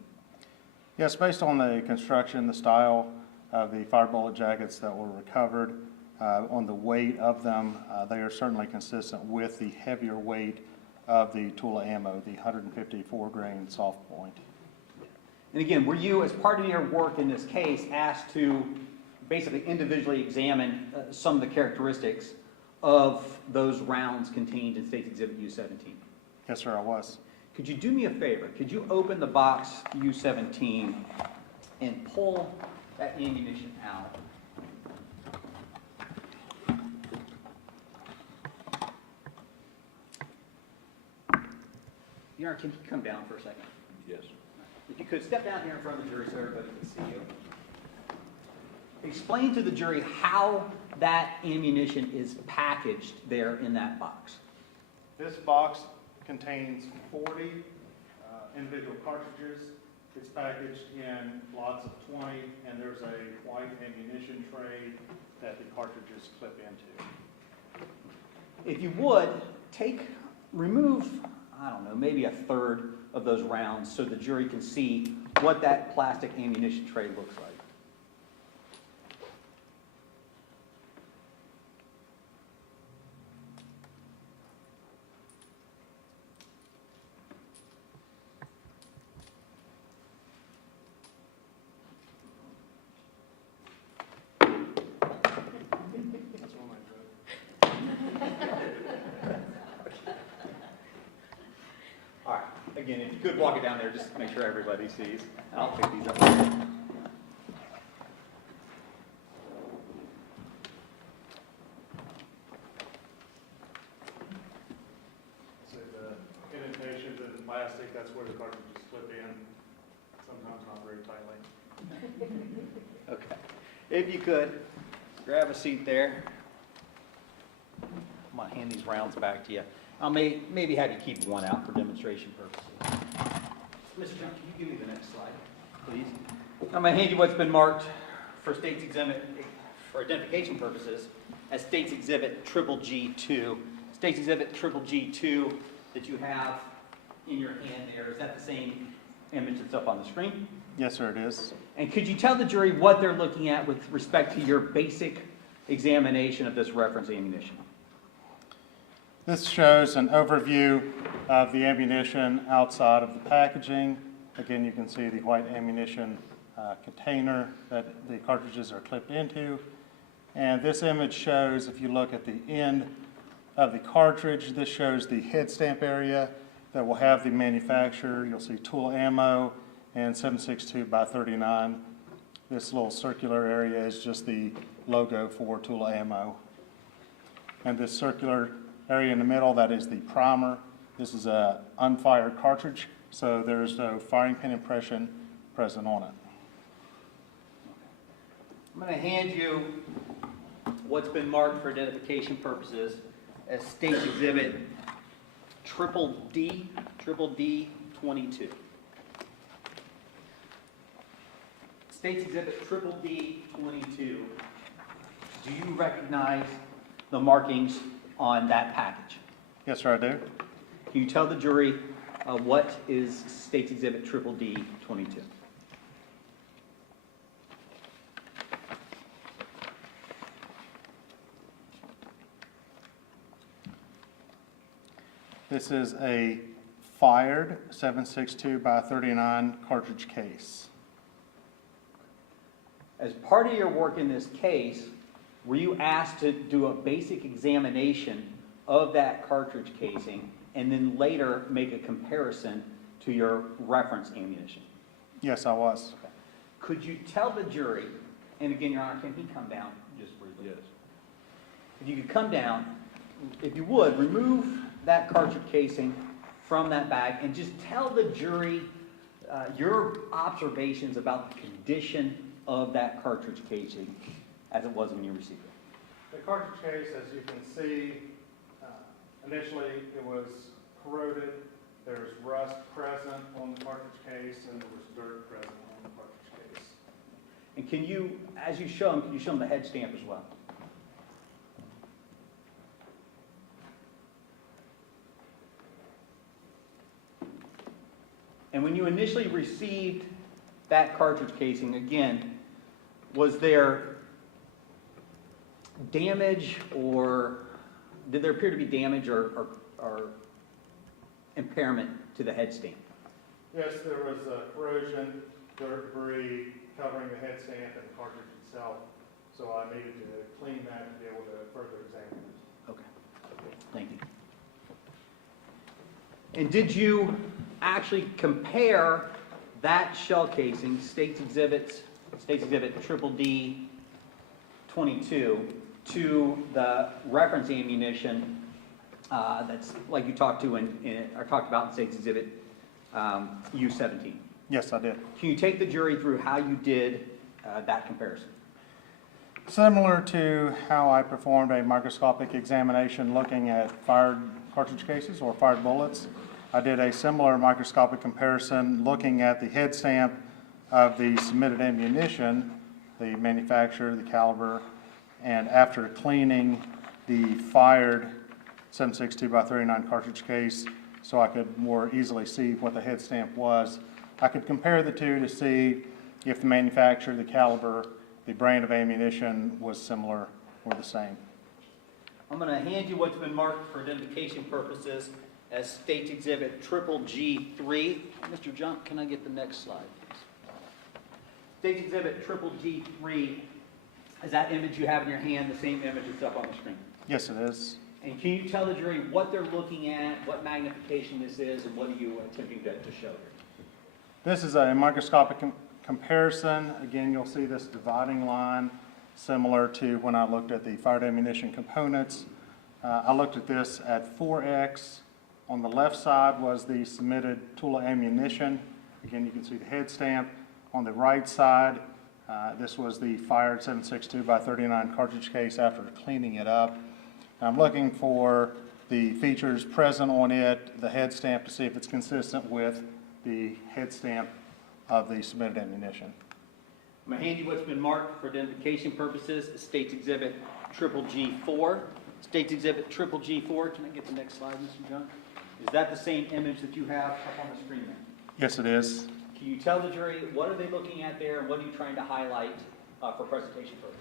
Yes, based on the construction, the style of the fire bullet jackets that were recovered, on the weight of them, they are certainly consistent with the heavier weight of the Tula ammo, the 154 grain soft point. And again, were you, as part of your work in this case, asked to basically individually examine some of the characteristics of those rounds contained in State's Exhibit U17? Yes, sir, I was. Could you do me a favor? Could you open the box U17 and pull that ammunition out? Yarn, can you come down for a second? Yes. If you could step down here in front of the jury so everybody can see you. Explain to the jury how that ammunition is packaged there in that box. This box contains 40 individual cartridges. It's packaged in lots of 20, and there's a white ammunition tray that the cartridges clip into. If you would, remove, I don't know, maybe a third of those rounds so the jury can see what that plastic ammunition tray looks like. All right, again, if you could walk it down there, just to make sure everybody sees. And I'll pick these up. So the indentations in the plastic, that's where the cartridges clip in, sometimes not very tightly. Okay. If you could, grab a seat there. I'm going to hand these rounds back to you. I'll maybe have you keep one out for demonstration purposes. Mr. John, can you give me the next slide, please? I'm going to hand you what's been marked for State's Exhibit, for identification purposes, as State's Exhibit G2. State's Exhibit G2 that you have in your hand there, is that the same image that's up on the screen. Yes, sir, it is. And could you tell the jury what they're looking at with respect to your basic examination of this reference ammunition? This shows an overview of the ammunition outside of the packaging. Again, you can see the white ammunition container that the cartridges are clipped into. And this image shows, if you look at the end of the cartridge, this shows the head stamp area that will have the manufacturer. You'll see tool ammo and 7.62 by 39. This little circular area is just the logo for tool ammo. And this circular area in the middle, that is the primer. This is a unfired cartridge, so there is no firing pin impression present on it. I'm going to hand you what's been marked for identification purposes as State's Exhibit Triple D 22. State's Exhibit Triple D 22. Do you recognize the markings on that package? Yes, sir, I do. Can you tell the jury what is State's Exhibit Triple D 22? This is a fired 7.62 by 39 cartridge case. As part of your work in this case, were you asked to do a basic examination of that cartridge casing and then later make a comparison to your reference ammunition? Yes, I was. Could you tell the jury, and again, Your Honor, can he come down just briefly? Yes. If you could come down, if you would, remove that cartridge casing from that bag and just tell the jury your observations about the condition of that cartridge casing as it was when you received it. The cartridge case, as you can see, initially it was corroded. There's rust present on the cartridge case, and there was dirt present on the cartridge case. And can you, as you show them, can you show them the head stamp as well? And when you initially received that cartridge casing, again, was there damage, or did there appear to be damage or impairment to the head stamp? Yes, there was corrosion, dirt, debris covering the head stamp and the cartridge itself, so I needed to clean that to be able to further examine it. Okay, thank you. And did you actually compare that shell casing, State's Exhibit Triple D 22, to the reference ammunition that's like you talked to or talked about in State's Exhibit U17? Yes, I did. Can you take the jury through how you did that comparison? Similar to how I performed a microscopic examination looking at fired cartridge cases or fired bullets, I did a similar microscopic comparison looking at the head stamp of the submitted ammunition, the manufacturer, the caliber, and after cleaning the fired 7.62 by 39 cartridge case so I could more easily see what the head stamp was, I could compare the two to see if the manufacturer, the caliber, the brand of ammunition was similar or the same. I'm going to hand you what's been marked for identification purposes as State's Exhibit Triple G3. Mr. Junk, can I get the next slide, please? State's Exhibit Triple G3, is that image you have in your hand the same image that's up on the screen? Yes, it is. And can you tell the jury what they're looking at, what magnification this is, and what are you attempting to show here? This is a microscopic comparison. Again, you'll see this dividing line similar to when I looked at the fired ammunition components. I looked at this at 4x. On the left side was the submitted tool of ammunition. Again, you can see the head stamp. On the right side, this was the fired 7.62 by 39 cartridge case after cleaning it up. I'm looking for the features present on it, the head stamp, to see if it's consistent with the head stamp of the submitted ammunition. I'm going to hand you what's been marked for identification purposes, State's Exhibit Triple G4. State's Exhibit Triple G4, can I get the next slide, Mr. Junk? Is that the same image that you have up on the screen there? Yes, it is. can you tell the jury, what are they looking at there, and what are you trying to highlight for presentation purposes?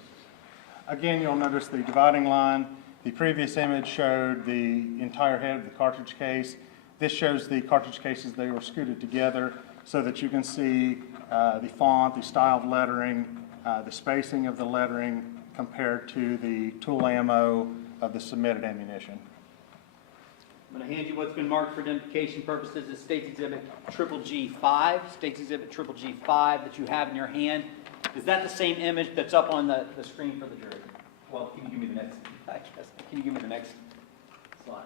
Again, you'll notice the dividing line. The previous image showed the entire head of the cartridge case. This shows the cartridge cases. They were scooted together so that you can see the font, the style of lettering, the spacing of the lettering compared to the tool ammo of the submitted ammunition. I'm going to hand you what's been marked for identification purposes as State's Exhibit Triple G5. State's Exhibit Triple G5 that you have in your hand. Is that the same image that's up on the screen for the jury? Well, can you give me the next, I guess, can you give me the next slide?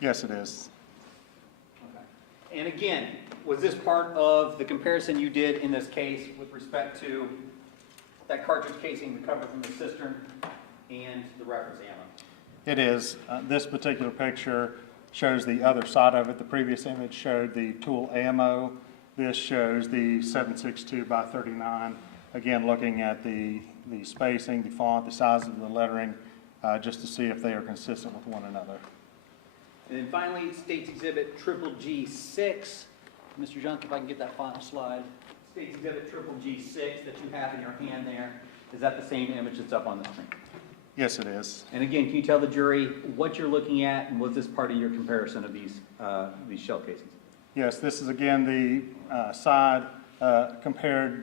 Yes, it is. Okay. And again, was this part of the comparison you did in this case with respect to that cartridge casing recovered from the cistern and the reference ammo? It is. This particular picture shows the other side of it. The previous image showed the tool ammo. This shows the 7.62 by 39. Again, looking at the spacing, the font, the size of the lettering, just to see if they are consistent with one another. And then finally, State's Exhibit Triple G6. Mr. Junk, if I can get that final slide. State's Exhibit Triple G6 that you have in your hand there. Is that the same image that's up on the screen? Yes, it is. And again, can you tell the jury what you're looking at, and was this part of your comparison of these shell casings? Yes, this is again the side compared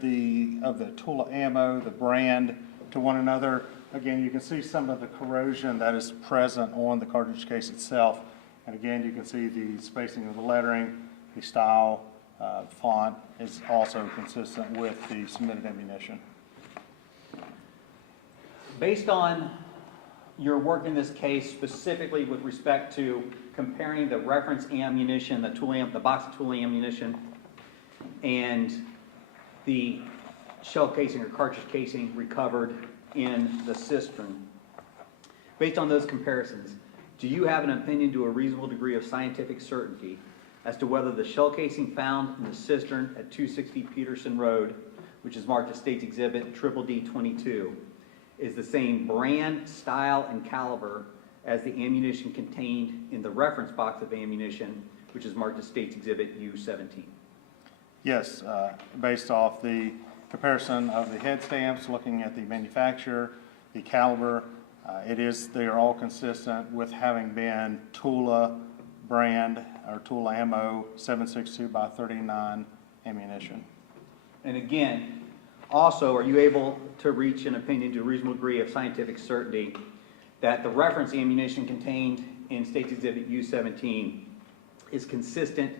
of the tool ammo, the brand to one another. Again, you can see some of the corrosion that is present on the cartridge case itself. And again, you can see the spacing of the lettering, the style, font is also consistent with the submitted ammunition. Based on your work in this case, specifically with respect to comparing the reference ammunition, the box of tool ammunition, and the shell casing or cartridge casing recovered in the cistern, based on those comparisons, do you have an opinion to a reasonable degree of scientific certainty as to whether the shell casing found in the cistern at 260 Peterson Road, which is marked as State's Exhibit Triple D22, is the same brand, style, and caliber as the ammunition contained in the reference box of ammunition, which is marked as State's Exhibit U17? Yes, based off the comparison of the head stamps, looking at the manufacturer, the caliber, they are all consistent with having been Tula brand or Tula ammo 7.62 by 39 ammunition. And again, also, are you able to reach an opinion to a reasonable degree of scientific certainty that the reference ammunition contained in State's Exhibit U17 is consistent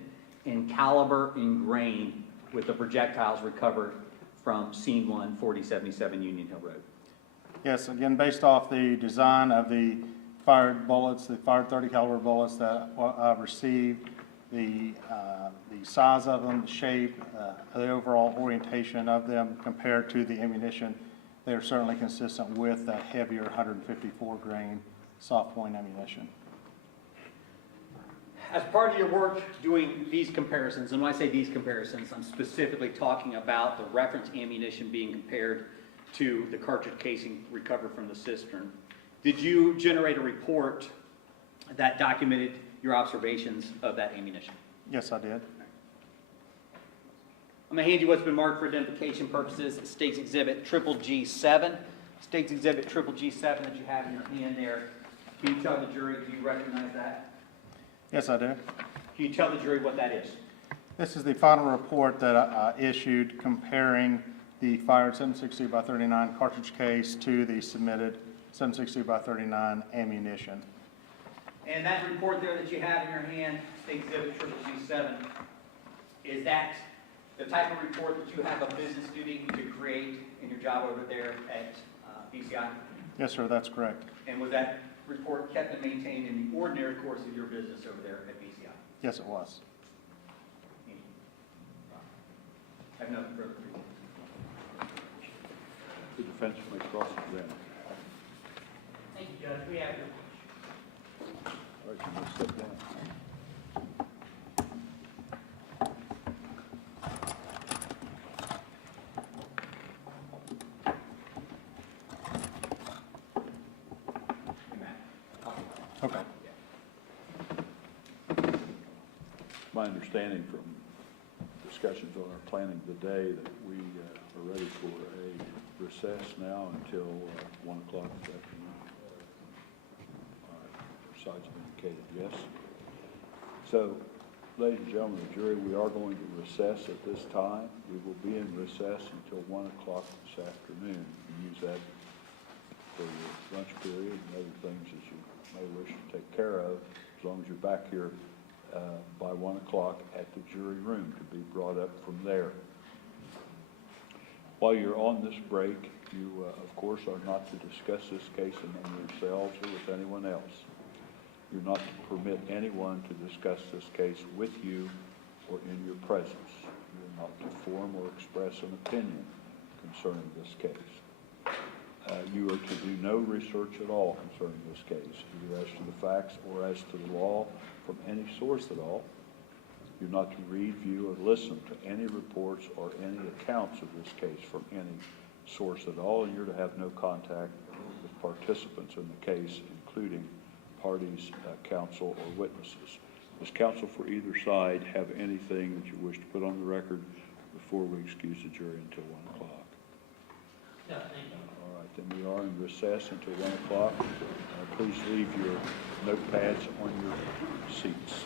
in caliber and grain with the projectiles recovered from Scene 1, 4077 Union Hill Road? Yes, again, based off the design of the fired bullets, the fired .30 caliber bullets that I've received, the size of them, the shape, the overall orientation of them compared to the ammunition, they are certainly consistent with that heavier 154 grain soft point ammunition. As part of your work doing these comparisons, and when I say these comparisons, I'm specifically talking about the reference ammunition being compared to the cartridge casing recovered from the cistern, did you generate a report that documented your observations of that ammunition? Yes, I did. I'm going to hand you what's been marked for identification purposes, State's Exhibit Triple G7. State's Exhibit Triple G7 that you have in your hand there. Can you tell the jury, do you recognize that? Yes, I do. Can you tell the jury what that is? This is the final report that I issued comparing the fired 7.62 by 39 cartridge case to the submitted 7.62 by 39 ammunition. And that report there that you have in your hand, State Exhibit Triple G7, is that the type of report that you have a business duty to create in your job over there at BCI? Yes, sir, that's correct. And was that report kept and maintained in the ordinary course of your business over there at BCI? Yes, it was. Thank you. I have nothing further. The defense may cross-examine. Thank you, Judge. We have your All right, you may step down. Okay. My understanding from discussions on our planning today that we are ready for a recess now until 1 o'clock this afternoon. All right, sides have indicated yes. So, ladies and gentlemen of the jury, we are going to recess at this time. We will be in recess until 1 o'clock this afternoon. You use that for your lunch period and other things that you may wish to take care of, as long as you're back here by 1 o'clock at the jury room to be brought up from there. While you're on this break, you, of course, are not to discuss this case among yourselves or with anyone else. You're not to permit anyone to discuss this case with you or in your presence. You're not to form or express an opinion concerning this case. You are to do no research at all concerning this case, either as to the facts or as to the law from any source at all. You're not to read, view, or listen to any reports or any accounts of this case from any source at all, and you're to have no contact with participants in the case, including parties, counsel, or witnesses. Does counsel for either side have anything that you wish to put on the record before we excuse the jury until 1 o'clock? No, thank you. All right, then we are in recess until 1 o'clock. Please leave your notepads on your seats.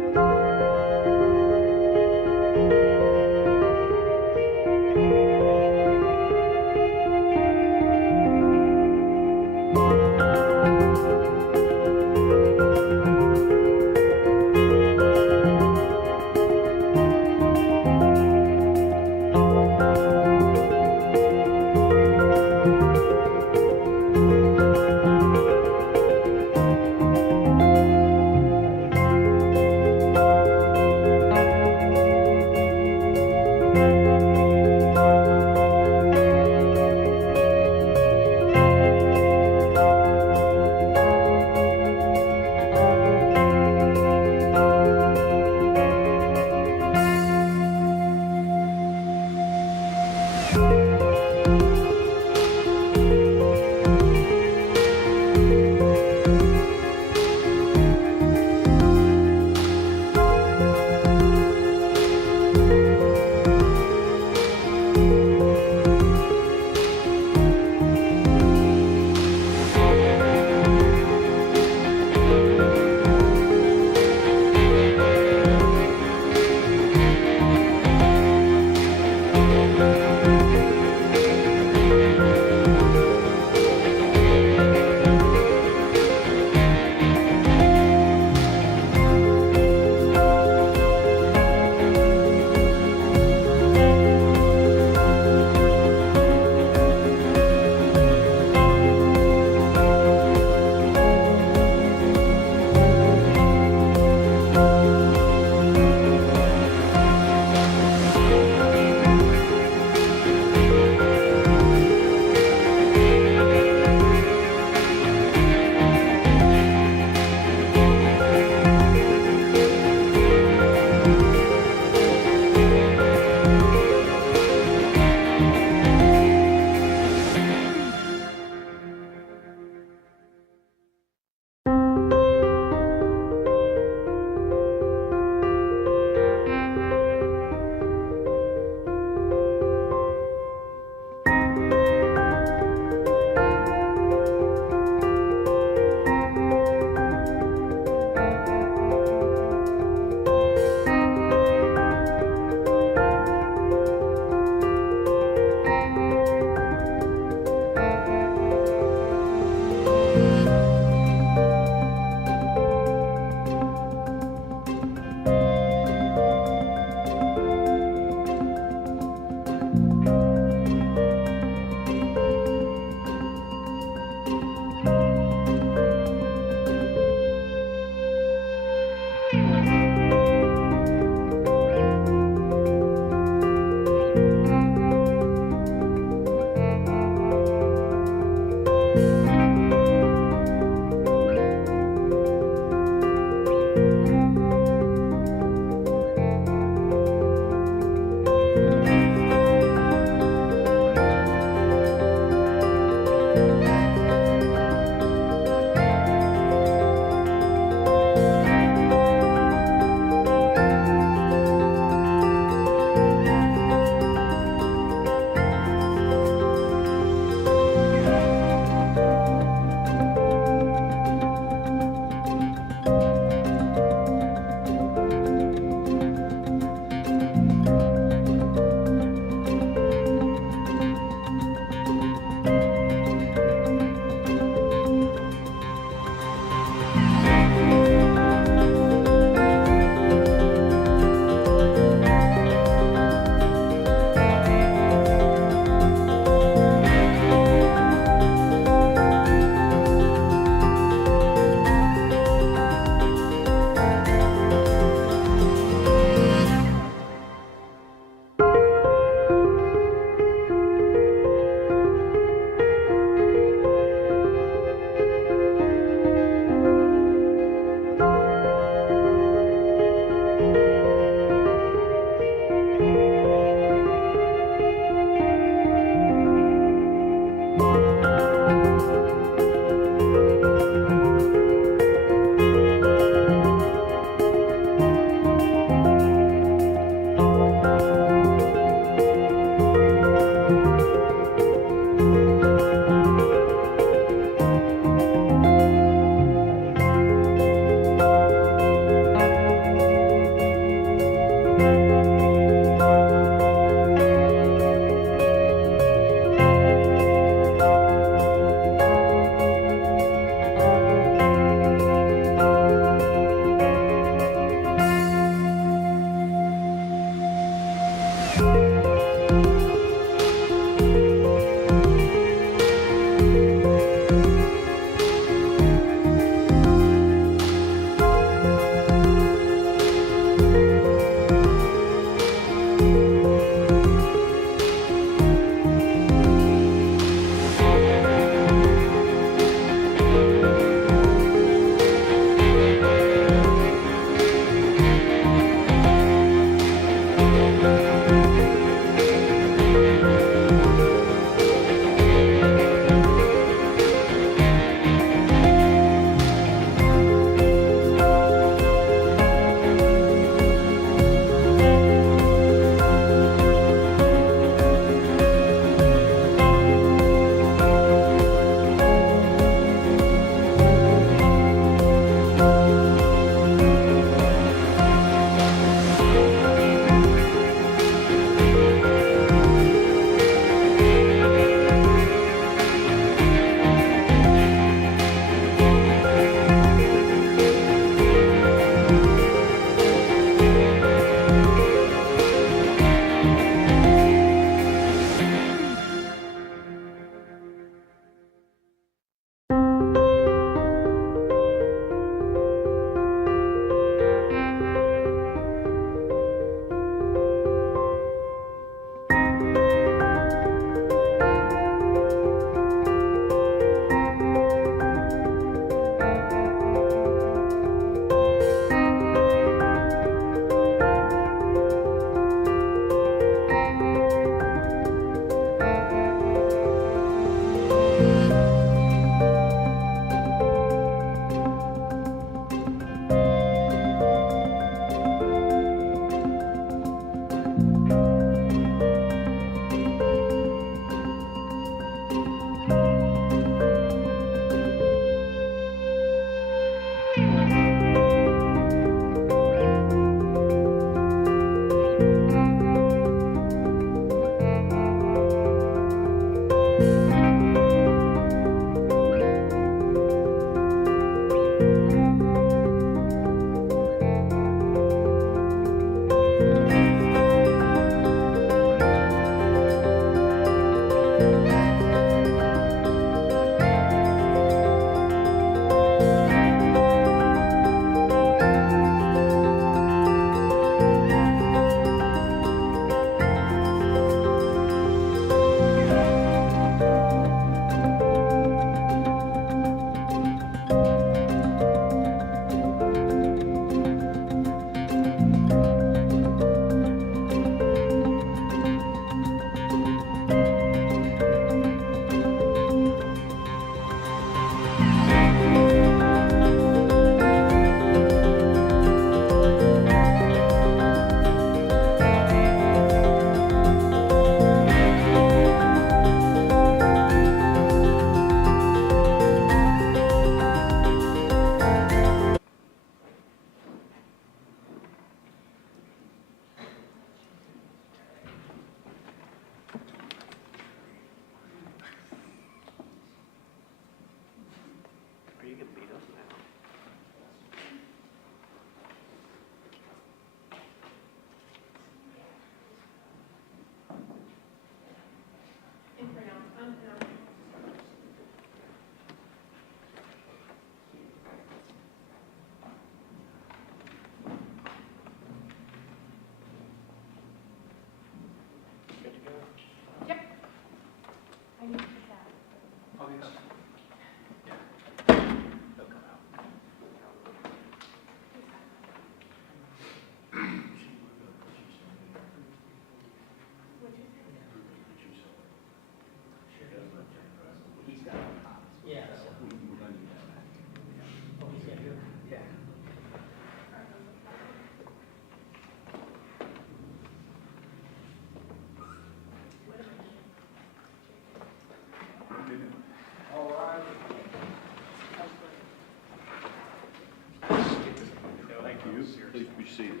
Please be seated.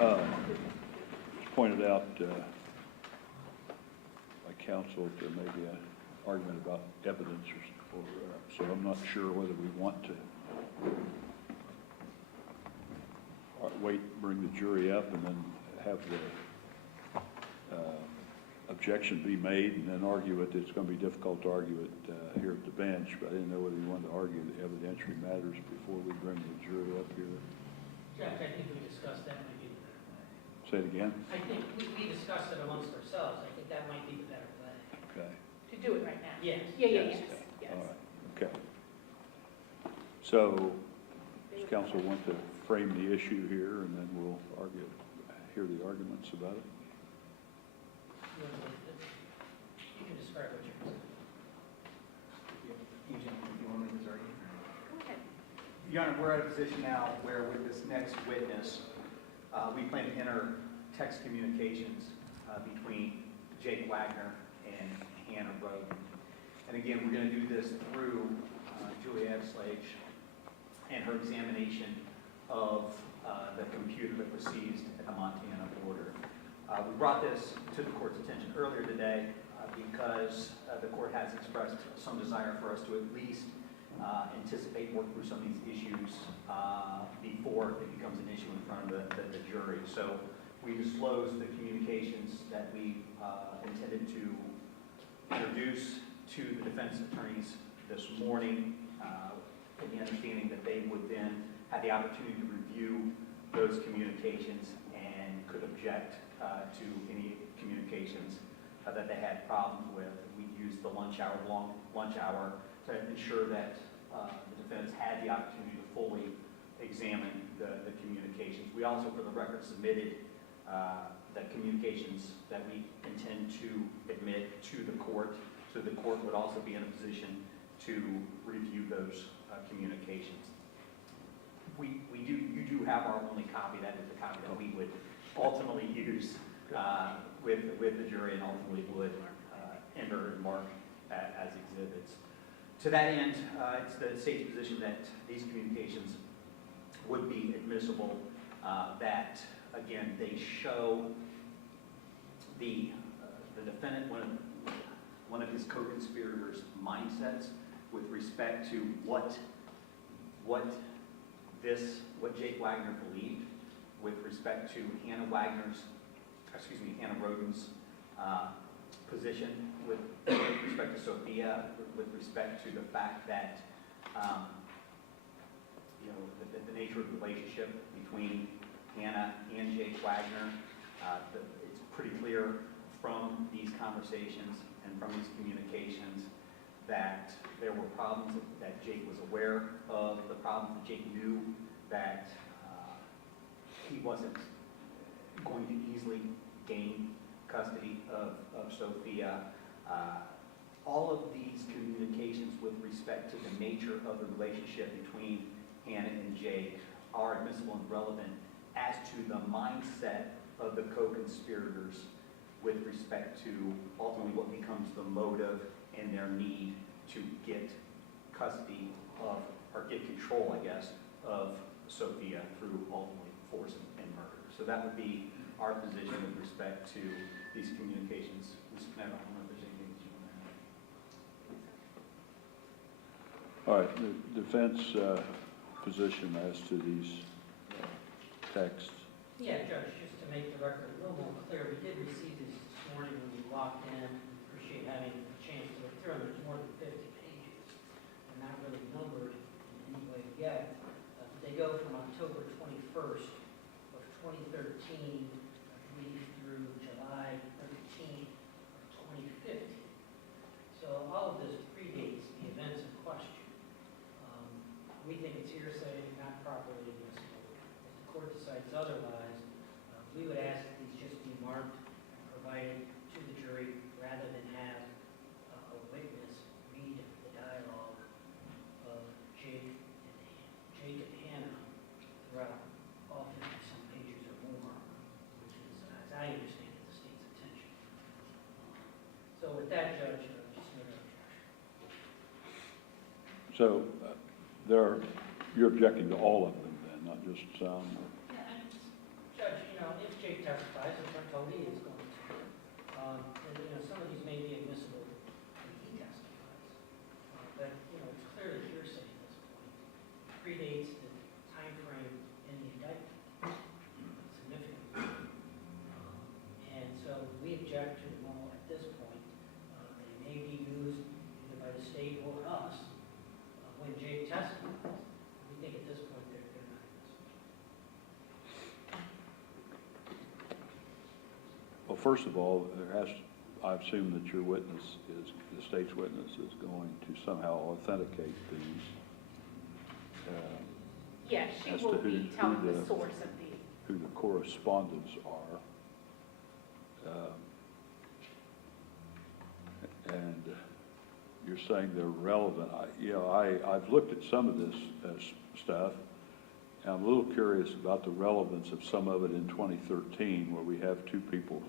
It's pointed out by counsel that there may be an argument about evidence, so I'm not sure whether we want to wait, bring the jury up, and then have the objection be made, and then argue it. It's going to be difficult to argue it here at the bench, but I didn't know whether you wanted to argue the evidentiary matters before we bring the jury up here. Say it again? I think we discussed it amongst ourselves. I think that might be the better way. Okay. To do it right now? Yes. Yes. All right, okay. So, does council want to frame the issue here, and then we'll hear the arguments about it? You can describe what you're saying. You want me to start? Go ahead. Your Honor, we're at a position now where with this next witness, we plan to enter text communications between Jake Wagner and Hannah Rhoden. And again, we're going to do this through Juliet Slage and her examination of the computer that was seized at the Montana border. We brought this to the court's attention earlier today because the court has expressed some desire for us to at least anticipate and work through some of these issues before it becomes an issue in front of the jury. So we disclosed the communications that we intended to introduce to the defense attorneys this morning, with the understanding that they would then have the opportunity to review those communications and could object to any communications that they had problems with. We used the long lunch hour to ensure that the defendants had the opportunity to fully examine the communications. We also, for the record, submitted the communications that we intend to admit to the court, so the court would also be in a position to review those communications. You do have our only copy. That is the copy that we would ultimately use with the jury and ultimately would enter and mark as exhibits. To that end, it's the state's position that these communications would be admissible, that, again, they show the defendant, one of his co-conspirators' mindsets with respect to what Jake Wagner believed with respect to Hannah Rhoden's position with respect to Sophia, with respect to the fact that, the nature of the relationship between Hannah and Jake Wagner. It's pretty clear from these conversations and from these communications that there were problems that Jake was aware of, the problems that Jake knew that he wasn't going to easily gain custody of Sophia. All of these communications with respect to the nature of the relationship between Hannah and Jake are admissible and relevant as to the mindset of the co-conspirators with respect to ultimately what becomes the motive and their need to get custody of, or get control, I guess, of Sophia through ultimately force and murder. So that would be our position with respect to these communications. Mr. Knapp, I don't know if there's anything that you want to add. All right, the defense position as to these texts. Yeah, Judge, just to make the record a little more clear, we did receive this morning when we walked in. Appreciate having a chance to look through them. There's more than 50 pages. They're not really numbered in any way yet. They go from October 21st of 2013, I believe, through July 13th of 2015. So all of this predates the events in question. We think it's hearsay, not properly admissible. If the court decides otherwise, we would ask that these just be marked and provided to the jury rather than have a witness read the dialogue of Jake and Hannah throughout all 50-some pages or more, which is, as I understand it, the state's intention. So with that, Judge, just make an objection. So you're objecting to all of them then, not just some? Yeah, and Judge, if Jake testifies, as Bertoldi is going to, and, some of these may be admissible when he testifies. But, it's clearly hearsay at this point. It predates the time frame in the indictment significantly. And so we object to them all at this point. They may be used either by the state or us when Jake testifies. We think at this point they're not admissible. first of all, I assume that your witness is, the state's witness is going to somehow authenticate these. Yes, she As will to who- be telling who the the- source of the, who the correspondents are. And you're saying they're relevant. I've looked at some of this stuff, and I'm a little curious about the relevance of some of it in 2013, where we have two people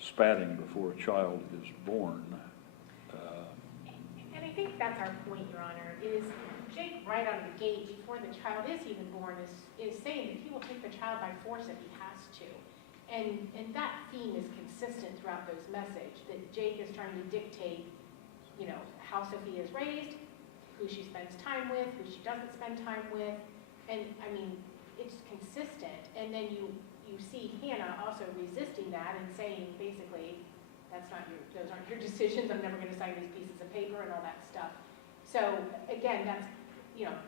spatting before a child is born. and I think that's our point, Your Honor, is Jake, right out of the gate, before the child is even born, is saying that he will take the child by force if he has to. And that theme is consistent throughout those messages, that Jake is trying to dictate, how Sophia is raised, who she spends time with, who she doesn't spend time with. And, I mean, it's consistent. And then you see Hannah also resisting that and saying, basically, those aren't your decisions, I'm never gonna sign these pieces of paper and all that stuff. So, again,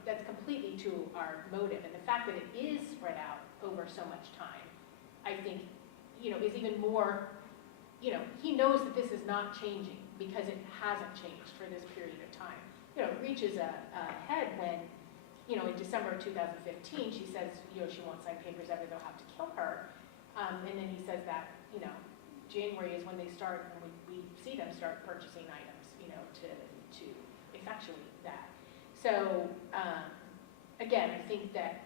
that's completely to our motive. And the fact that it is spread out over so much time, I think, is even more, he knows that this is not changing because it hasn't changed for this period of time. It reaches a head when, in December of 2015, she says, she won't sign papers ever, they'll have to kill her. And then he says that, January is when they start, and we see them start purchasing items, to effectuate that. So, again, I think that,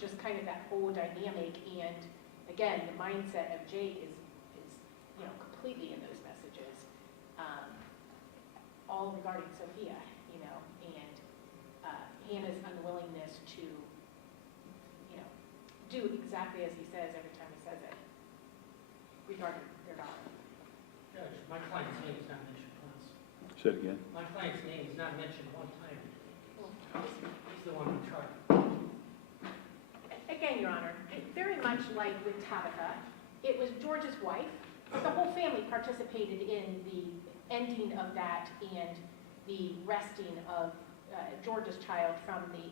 just kind of that whole dynamic, and again, the mindset of Jake is completely in those messages, all regarding Sophia, and Hannah's unwillingness to, do exactly as he says every time he says it, regarding their daughter. Judge, my client's name is not mentioned once. Say it again. My client's name is not mentioned one time. Well, He's the one who tried. Again, Your Honor, very much like with Tabitha, it was George's wife. The whole family participated in the ending of that and the wresting of George's child from the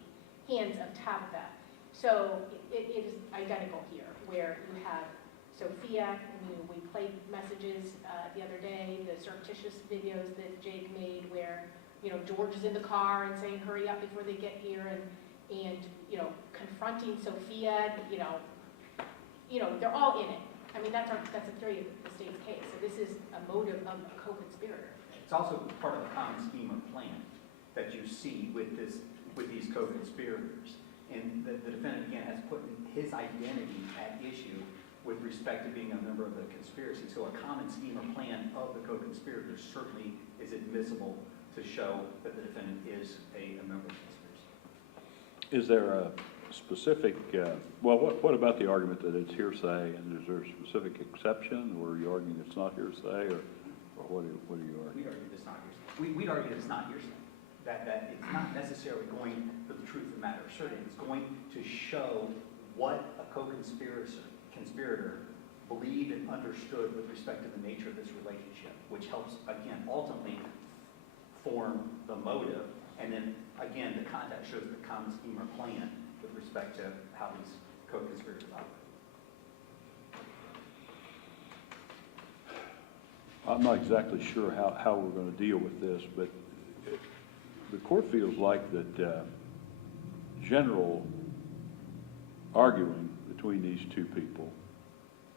hands of Tabitha. So it is identical here, where you have Sophia, we played messages the other day, the surreptitious videos that Jake made where, George is in the car and saying, hurry up before they get here, and confronting Sophia, they're all in it. I mean, that's a theory of the state's case. So this is a motive of a co-conspirator. It's also part of the common scheme or plan that you see with these co-conspirators. And the defendant, again, has put his identity at issue with respect to being a member of the conspiracy. So a common scheme or plan of the co-conspirators certainly is admissible to show that the defendant is a member of the conspiracy. Is there a specific, what about the argument that it's hearsay, and is there a specific exception, or are you arguing it's not hearsay, or what are you arguing? We argue it's not hearsay. We'd argue that it's not hearsay. That it's not necessarily going for the truth of the matter asserted. It's going to show what a conspirator believed and understood with respect to the nature of this relationship, which helps, again, ultimately form the motive. And then, again, the context shows the common scheme or plan with respect to how these co-conspirators operate. I'm not exactly sure how we're going to deal with this, but the court feels like that general arguing between these two people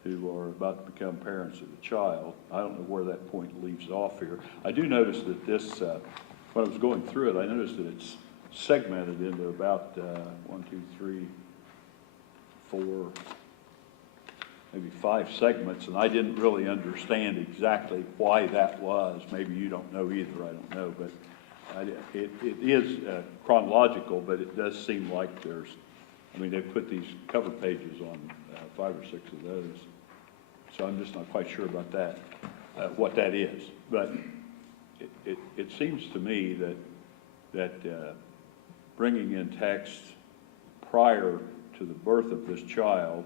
who are about to become parents of a child, I don't know where that point leaves off here. I do notice that this, when I was going through it, I noticed that it's segmented into about 1, 2, 3, 4, maybe 5 segments, and I didn't really understand exactly why that was. Maybe you don't know either, I don't know, but it is chronological, but it does seem like they've put these cover pages on 5 or 6 of those, so I'm just not quite sure about that, what that is. But it seems to me that bringing in text prior to the birth of this child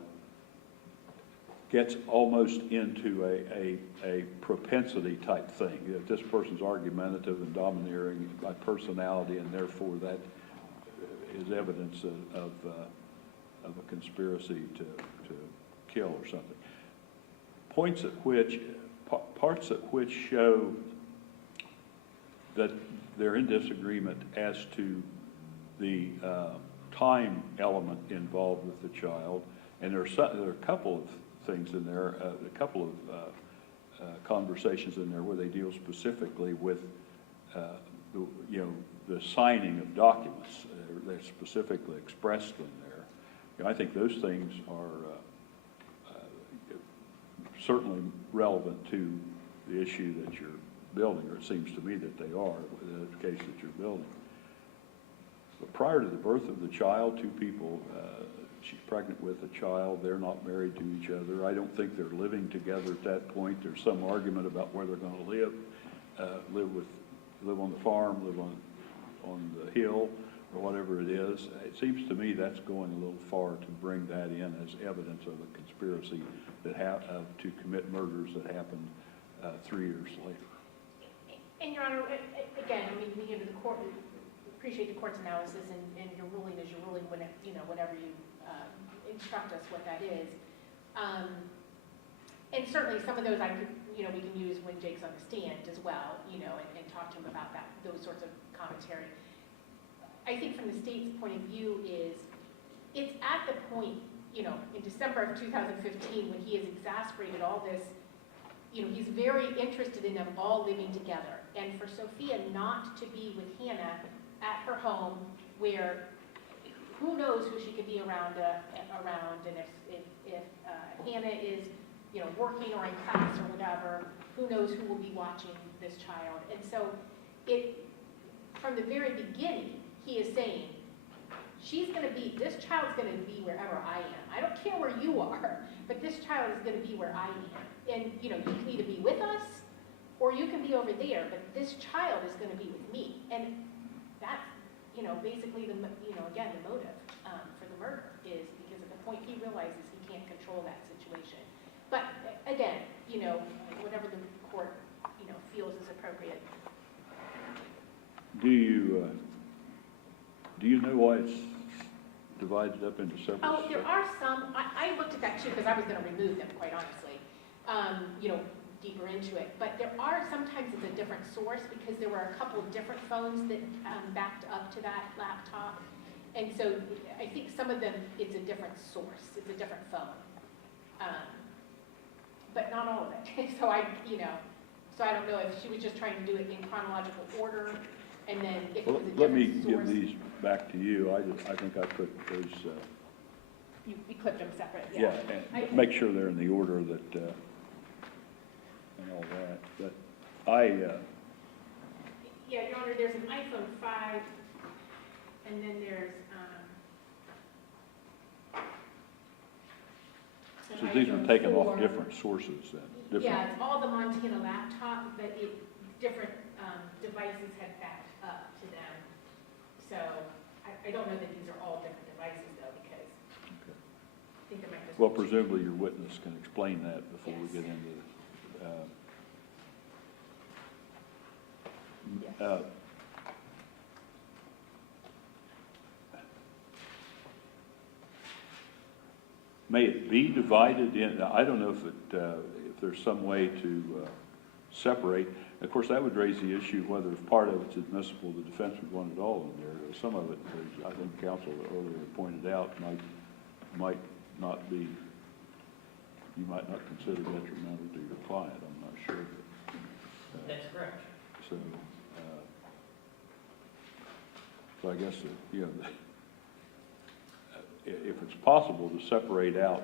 gets almost into a propensity type thing. That this person's argumentative and domineering by personality, and therefore that is evidence of a conspiracy to kill or something. points at which, parts at which show that they're in disagreement as to the time element involved with the child. And there are a couple of things in there, a couple of conversations in there where they deal specifically with the signing of documents. They're specifically expressed in there. I think those things are certainly relevant to the issue that you're building, or it seems to me that they are, in the case that you're building. But prior to the birth of the child, two people, she's pregnant with a child, they're not married to each other. I don't think they're living together at that point. There's some argument about where they're going to live, live on the farm, live on the hill, or whatever it is. It seems to me that's going a little far to bring that in as evidence of a conspiracy that to commit murders that happened 3 years later. And Your Honor, again, I mean, the court, we appreciate the court's analysis, and your ruling is your ruling when whenever you instruct us what that is. And certainly some of those we can use when Jake's on the stand as well, and talk to him about those sorts of commentary. I think from the state's point of view it's at the point, in December of 2015 when he has exasperated all this, he's very interested in them all living together. And for Sophia not to be with Hannah at her home where who knows who she could be around, and if Hannah is, working or in class or whatever, who knows who will be watching this child. And so from the very beginning, he is saying, this child's going to be wherever I am. I don't care where you are, but this child is going to be where I am. And, you can either be with us or you can be over there, but this child is going to be with me. And that's, basically the motive for the murder is because at the point he realizes he can't control that situation. But again, whatever the court, feels is appropriate. Do you know why it's divided up into several? Oh, there are some, I looked at that too because I was going to remove them, quite honestly, deeper into it. But there are, sometimes it's a different source because there were a couple of different phones that backed up to that laptop. And so I think some of them, it's a different source, it's a different phone. But not all of it. So I don't know if she was just trying to do it in chronological order, and then if it was a different source. Let me give these back to you. I think I put those. You clipped them separate, yeah. And make sure they're in the order that, and all that. But yeah, Your Honor, there's an iPhone 5, and then there's, so these are taken off different sources then? Yeah, it's all the Montana laptop, but different devices had backed up to them. So I don't know that these are all different devices though, because I think there might just well, presumably your witness can explain that before we get into may it be divided in, I don't know if there's some way to separate. Of course, that would raise the issue whether if part of it's admissible, the defense would want it all in there. Some of it, as I think counsel earlier pointed out, might not be, you might not consider detrimental to your client. I'm not sure. That's correct. So, so I guess, if it's possible to separate out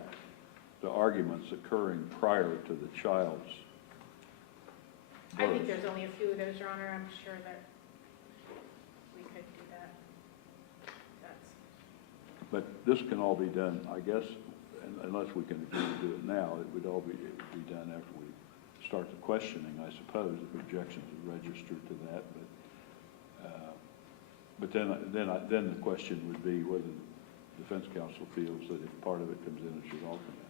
the arguments occurring prior to the child's birth. I think there's only a few of those, Your Honor. I'm sure that we could do that. But this can all be done, I guess, unless we can agree to do it now, it would be done after we start the questioning, I suppose, if objections are registered to that. But then the question would be whether the defense counsel feels that if part of it comes in, it should all come in.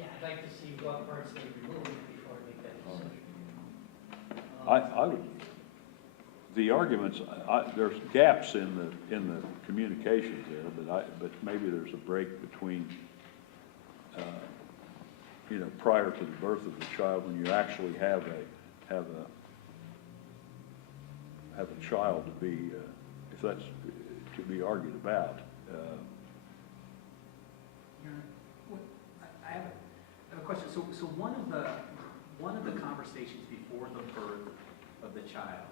Yeah, I'd like to see what parts they remove before I make that decision. I would, the arguments, there's gaps in the communications there, but maybe there's a break between you know, prior to the birth of the child, when you actually have a child to be, if that's to be argued about. I have a question. So one of the conversations before the birth of the child,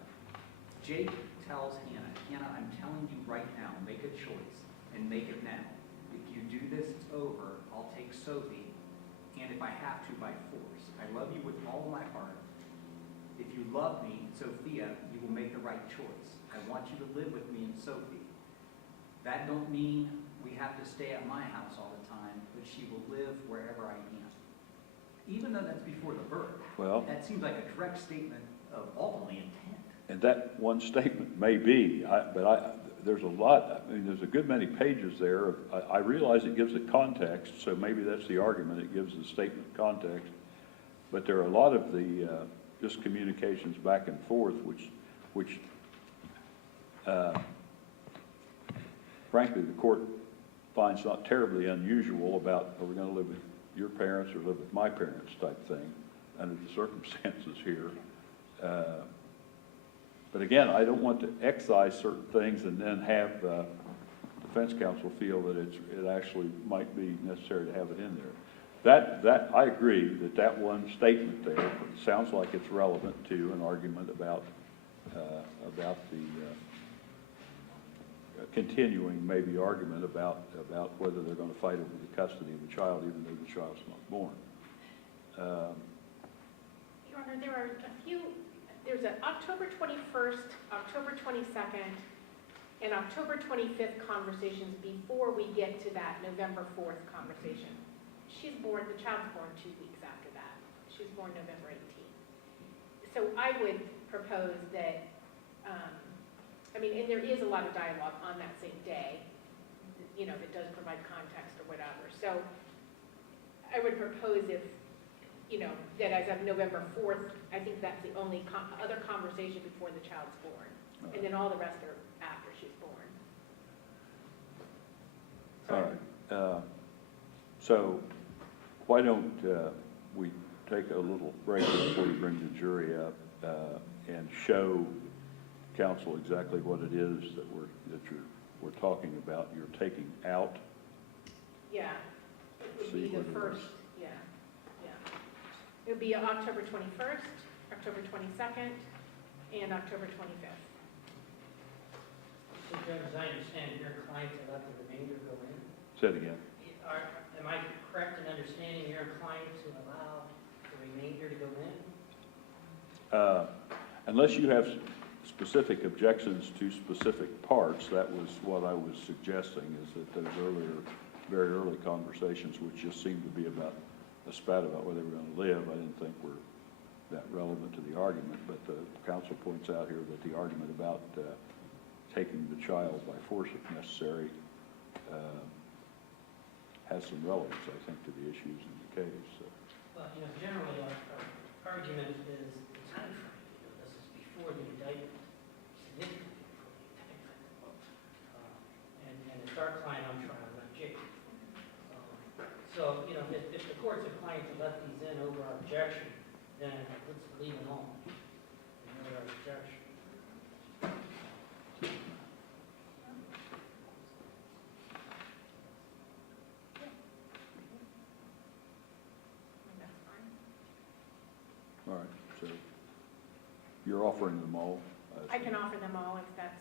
Jake tells Hannah, I'm telling you right now, make a choice and make it now. If you do this, it's over. I'll take Sophie, and if I have to, by force. I love you with all my heart. If you love me, Sophia, you will make the right choice. I want you to live with me and Sophie. That don't mean we have to stay at my house all the time, but she will live wherever I am. Even though that's before the birth. Well, that seems like a direct statement of ultimately intent. and that one statement may be, there's a lot, I mean, there's a good many pages there. I realize it gives it context, so maybe that's the argument, it gives the statement context. But there are a lot of the, just communications back and forth, which frankly, the court finds not terribly unusual about, are we going to live with your parents or live with my parents type thing, under the circumstances here. But again, I don't want to excise certain things and then have defense counsel feel that it actually might be necessary to have it in there. That I agree that one statement there sounds like it's relevant to an argument about the continuing maybe argument about whether they're going to fight over the custody of the child even though the child's not born. Your Honor, there are a few, there's an October 21st, October 22nd, and October 25th conversations before we get to that November 4th conversation. The child's born 2 weeks after that. She was born November 18th. So I would propose that, and there is a lot of dialogue on that same day, you know, that does provide context or whatever. So I would propose if, you know, that as of November 4th, I think that's the only other conversation before the child's born. And then all the rest are after she's born. All right. So why don't we take a little break before you bring the jury up and show counsel exactly what it is that we're talking about. You're taking out. Yeah, it would See be the what it first. is. Yeah. It would be October 21st, October 22nd, and October 25th. So, Judge, as I understand, your client to let the remainder go in? Say it again. Am I correct in understanding your client to allow the remainder to go in? Unless you have specific objections to specific parts, that was what I was suggesting, is that those very early conversations, which just seemed to be about a spat about whether they were going to live, I didn't think were that relevant to the argument. But the counsel points out here that the argument about taking the child by force if necessary has some relevance, I think, to the issues in the case. So. Well, you know, generally our argument is the time frame. You know, this is before the indictment, significantly before the indictment. And it's our client on trial, not Jake. So, you know, if the court's inclined to let these in over our objection, then let's leave them on. Over our objection. All right, so you're offering them all? I can offer them all if that's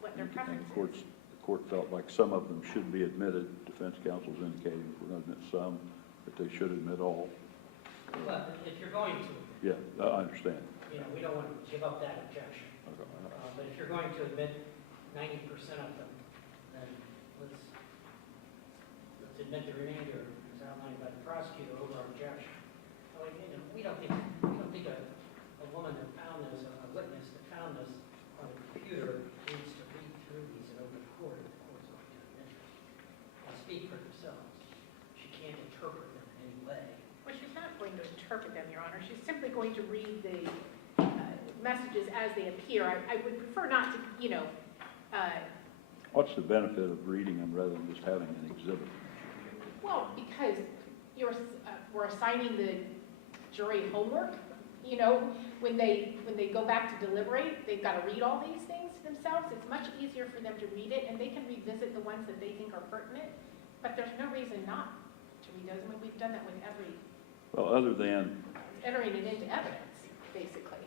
what their preference And is. the court felt like some of them should be admitted. Defense counsel's indicating we're going to admit some, but they should admit all. But if you're going to, Yeah, I understand. you know, we don't want to give up that objection. Okay. But if you're going to admit 90% of them, then let's admit the remainder as outlined by the prosecutor over our objection. So, you know, we don't think a woman that found this, a witness that found this on a computer needs to read through these in open court if the court's going to admit them. They speak for themselves. She can't interpret them in any way. Well, she's not going to interpret them, Your Honor. She's simply going to read the messages as they appear. I would prefer not to, you know. What's the benefit of reading them rather than just having an exhibit? Well, because we're assigning the jury homework. You know, when they go back to deliberate, they've got to read all these things themselves. It's much easier for them to read it, and they can revisit the ones that they think are pertinent. But there's no reason not to read those. I mean, we've done that with every Well, other than, entering it into evidence, basically.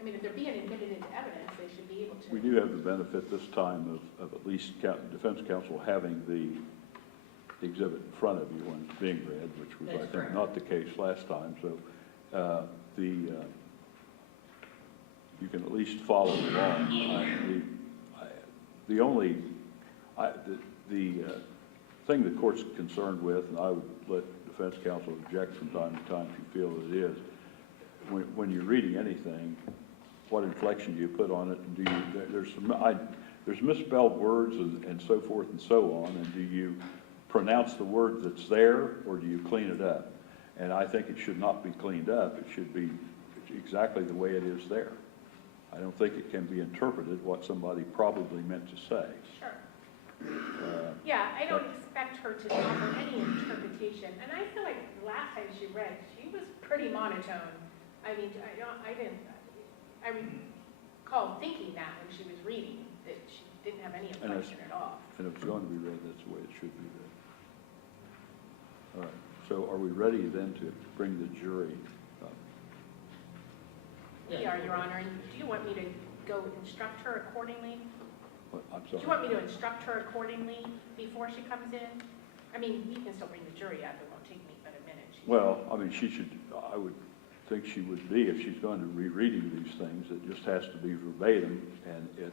I mean, if they're being admitted into evidence, they should be able to. we do have the benefit this time of at least defense counsel having the exhibit in front of you when it's being read, which was, I That's think, correct. not the case last time. So you can at least follow along. The thing the court's concerned with, and I would let defense counsel object from time to time if you feel that it is, when you're reading anything, what inflection do you put on it? And do you, there's misspelled words and so forth and so on, and do you pronounce the word that's there, or do you clean it up? And I think it should not be cleaned up. It should be exactly the way it is there. I don't think it can be interpreted what somebody probably meant to say. Sure. Yeah, I don't expect her to offer any interpretation. And I feel like the last time she read, she was pretty monotone. I mean, I recall thinking that when she was reading, that she didn't have any inflection at all. And if it's going to be read, that's the way it should be read. All right, so are we ready then to bring the jury up? We are, Your Honor. And do you want me to go instruct her accordingly? What, I'm Do sorry. you want me to instruct her accordingly before she comes in? I mean, you can still bring the jury up. It won't take me but a minute. Well, I mean, I would think she would be, if she's going to be reading these things, it just has to be verbatim, and it,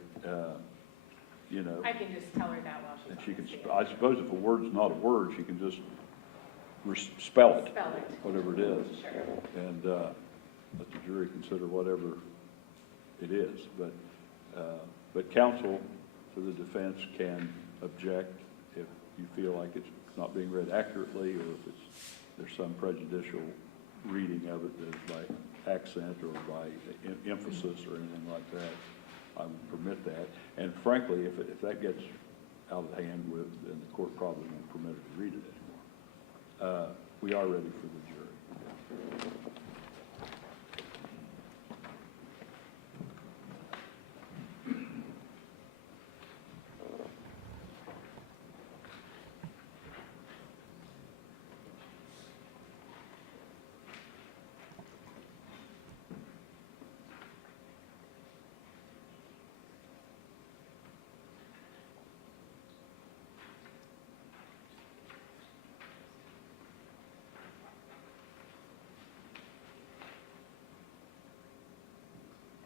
you know. I can just tell her that while she's And on she the can, stand. I suppose if a word's not a word, she can just spell it, Spell it. whatever it is. Sure. And let the jury consider whatever it is. But counsel for the defense can object if you feel like it's not being read accurately, or if there's some prejudicial reading of it that is by accent or by emphasis or anything like that. I would permit that. And frankly, if that gets out of hand with, then the court probably won't permit her to read it anymore. We are ready for the jury.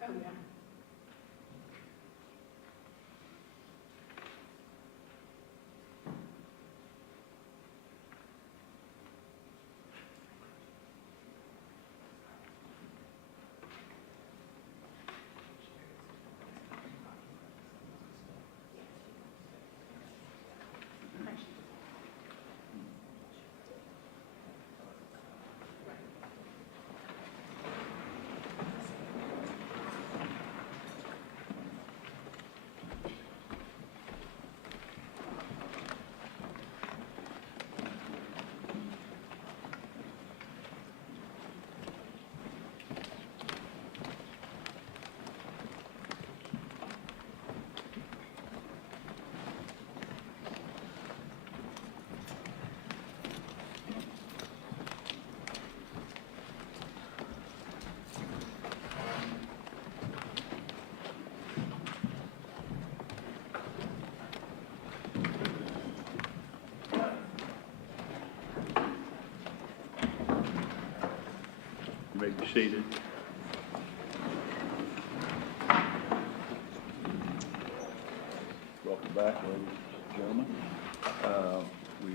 Oh, yeah. You may be seated. Welcome back, ladies and gentlemen. We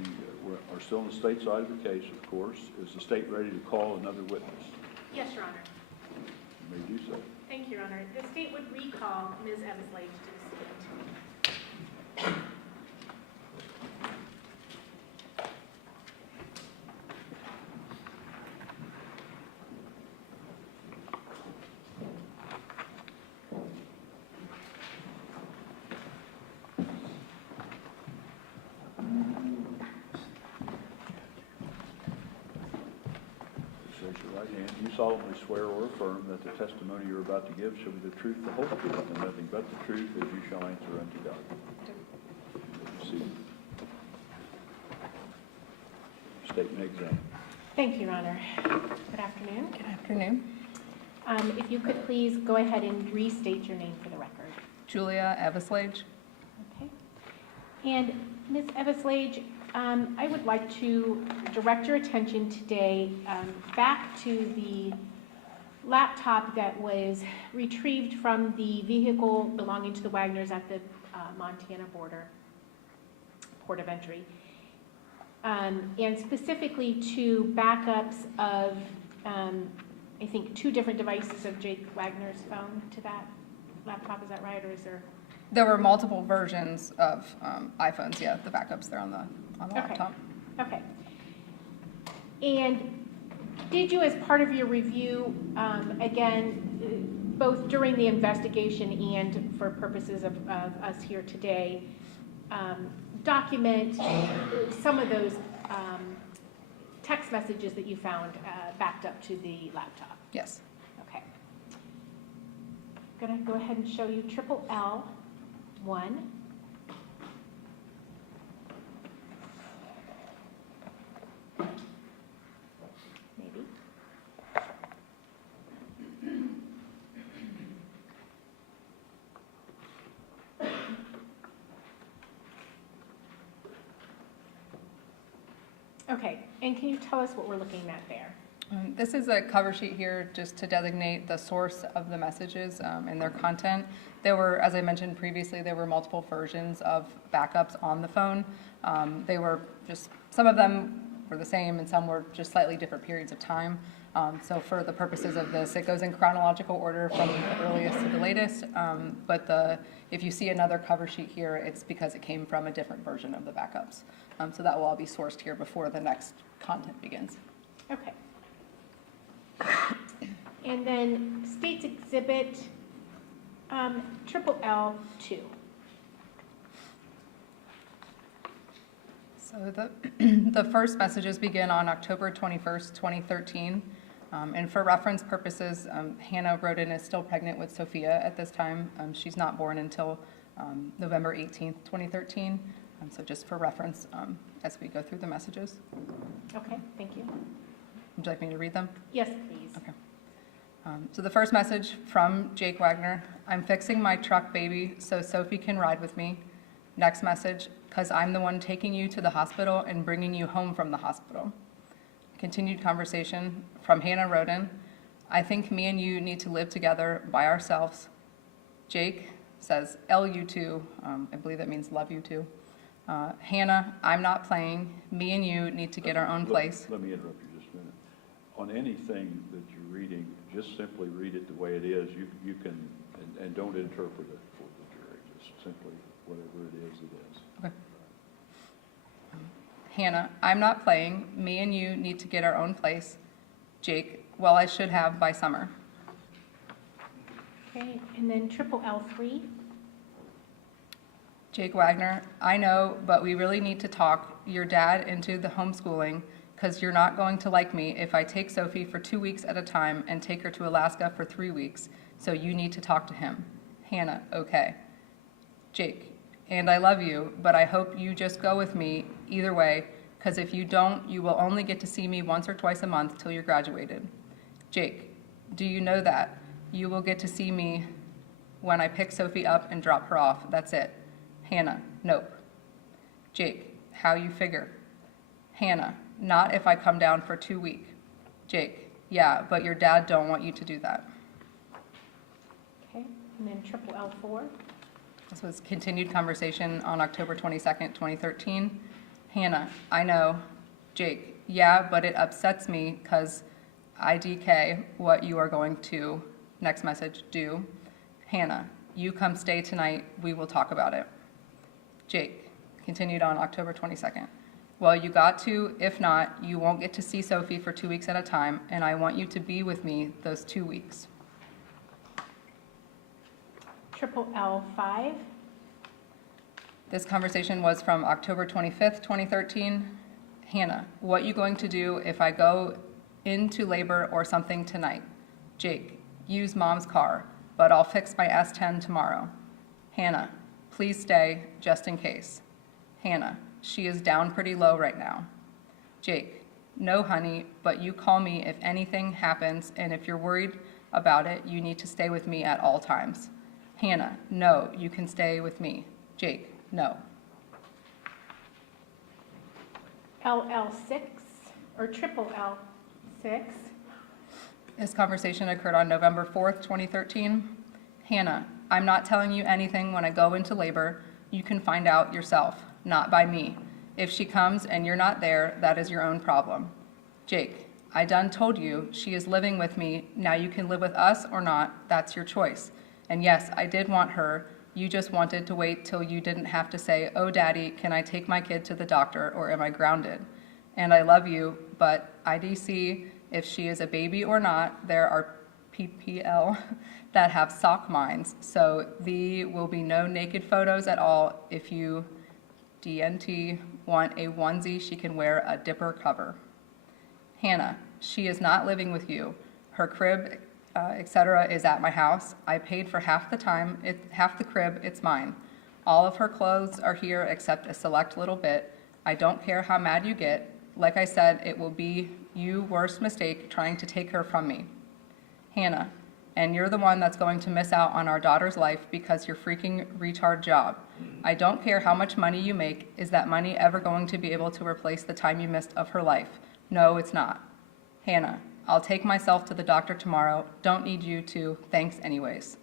are still on the state side of the case, of course. Is the state ready to call another witness? Yes, Your Honor. You may do so. Thank you, Your Honor. The state would recall Ms. Eversley to the stand. And you solemnly swear or affirm that the testimony you're about to give shall be the truth, the whole truth, and nothing but the truth, as you shall answer unto God. Proceed. State and exam. Thank you, Your Honor. Good afternoon. Good afternoon. If you could please go ahead and restate your name for the record. Julia Eveslage. Okay. And Ms. Eveslage, I would like to direct your attention today back to the laptop that was retrieved from the vehicle belonging to the Wagners at the Montana border, port of entry, and specifically to backups of, I think, 2 different devices of Jake Wagner's phone to that laptop. Is that right, or is there? There were multiple versions of iPhones, yeah, the backups there on the laptop. Okay. And did you, as part of your review, again, both during the investigation and for purposes of us here today, document some of those text messages that you found backed up to the laptop? Yes. Okay. I'm going to go ahead and show you triple L1. Maybe. Okay, and can you tell us what we're looking at there? This is a cover sheet here just to designate the source of the messages and their content. There were, as I mentioned previously, there were multiple versions of backups on the phone. They were just, some of them were the same and some were just slightly different periods of time. So for the purposes of this, it goes in chronological order from the earliest to the latest. But if you see another cover sheet here, it's because it came from a different version of the backups. So that will all be sourced here before the next content begins. Okay. And then State's Exhibit triple L2. So the first messages begin on October 21st, 2013. And for reference purposes, Hannah Rhoden is still pregnant with Sophia at this time. She's not born until November 18th, 2013. So just for reference as we go through the messages. Okay, thank you. Would you like me to read them? Yes, please. Okay. So the first message from Jake Wagner: I'm fixing my truck, baby, so Sophie can ride with me. Next message: because I'm the one taking you to the hospital and bringing you home from the hospital. Continued conversation from Hannah Rhoden: I think me and you need to live together by ourselves. Jake says, LU2, I believe that means love you too. Hannah, I'm not playing. Me and you need to get our own place. Let me interrupt you just a minute. On anything that you're reading, just simply read it the way it is. You can, and don't interpret it for the jury. Just simply whatever it is, it is. Okay. Hannah, I'm not playing. Me and you need to get our own place. Jake, well, I should have by summer. Okay, and then triple L3. Jake Wagner, I know, but we really need to talk your dad into the homeschooling, because you're not going to like me if I take Sophie for 2 weeks at a time and take her to Alaska for 3 weeks, so you need to talk to him. Hannah, okay. Jake, and I love you, but I hope you just go with me either way, because if you don't, you will only get to see me once or twice a month till you're graduated. Jake, do you know that? You will get to see me when I pick Sophie up and drop her off. That's it. Hannah, nope. Jake, how you figure? Hannah, not if I come down for 2 weeks. Jake, yeah, but your dad don't want you to do that. Okay, and then triple L4. This was continued conversation on October 22nd, 2013. Hannah, I know. Jake, yeah, but it upsets me because IDK what you are going to, next message, do. Hannah, you come stay tonight. We will talk about it. Jake, continued on October 22nd. Well, you got to. If not, you won't get to see Sophie for 2 weeks at a time, and I want you to be with me those 2 weeks. Triple L5. This conversation was from October 25th, 2013. Hannah, what you going to do if I go into labor or something tonight. Jake, use mom's car, but I'll fix my S10 tomorrow. Hannah, please stay, just in case. Hannah, she is down pretty low right now. Jake, no honey, but you call me if anything happens, and if you're worried about it, you need to stay with me at all times. Hannah, no, you can stay with me. Jake, no. LL6, or triple L6. This conversation occurred on November 4th, 2013. Hannah, I'm not telling you anything when I go into labor. You can find out yourself, not by me. If she comes and you're not there, that is your own problem. Jake, I done told you she is living with me. Now you can live with us or not. That's your choice. And yes, I did want her. You just wanted to wait till you didn't have to say, oh, Daddy, can I take my kid to the doctor or am I grounded? And I love you, but IDC, if she is a baby or not, there are PPL that have sock minds. So there will be no naked photos at all. If you, DNT, want a onesie, she can wear a dipper cover. Hannah, she is not living with you. Her crib, etc. is at my house. I paid for half the crib, it's mine. All of her clothes are here except a select little bit. I don't care how mad you get. Like I said, it will be your worst mistake trying to take her from me. Hannah, and you're the one that's going to miss out on our daughter's life because your freaking retard job. I don't care how much money you make. Is that money ever going to be able to replace the time you missed of her life? No, it's not. Hannah, I'll take myself to the doctor tomorrow. Don't need you to. Thanks anyways.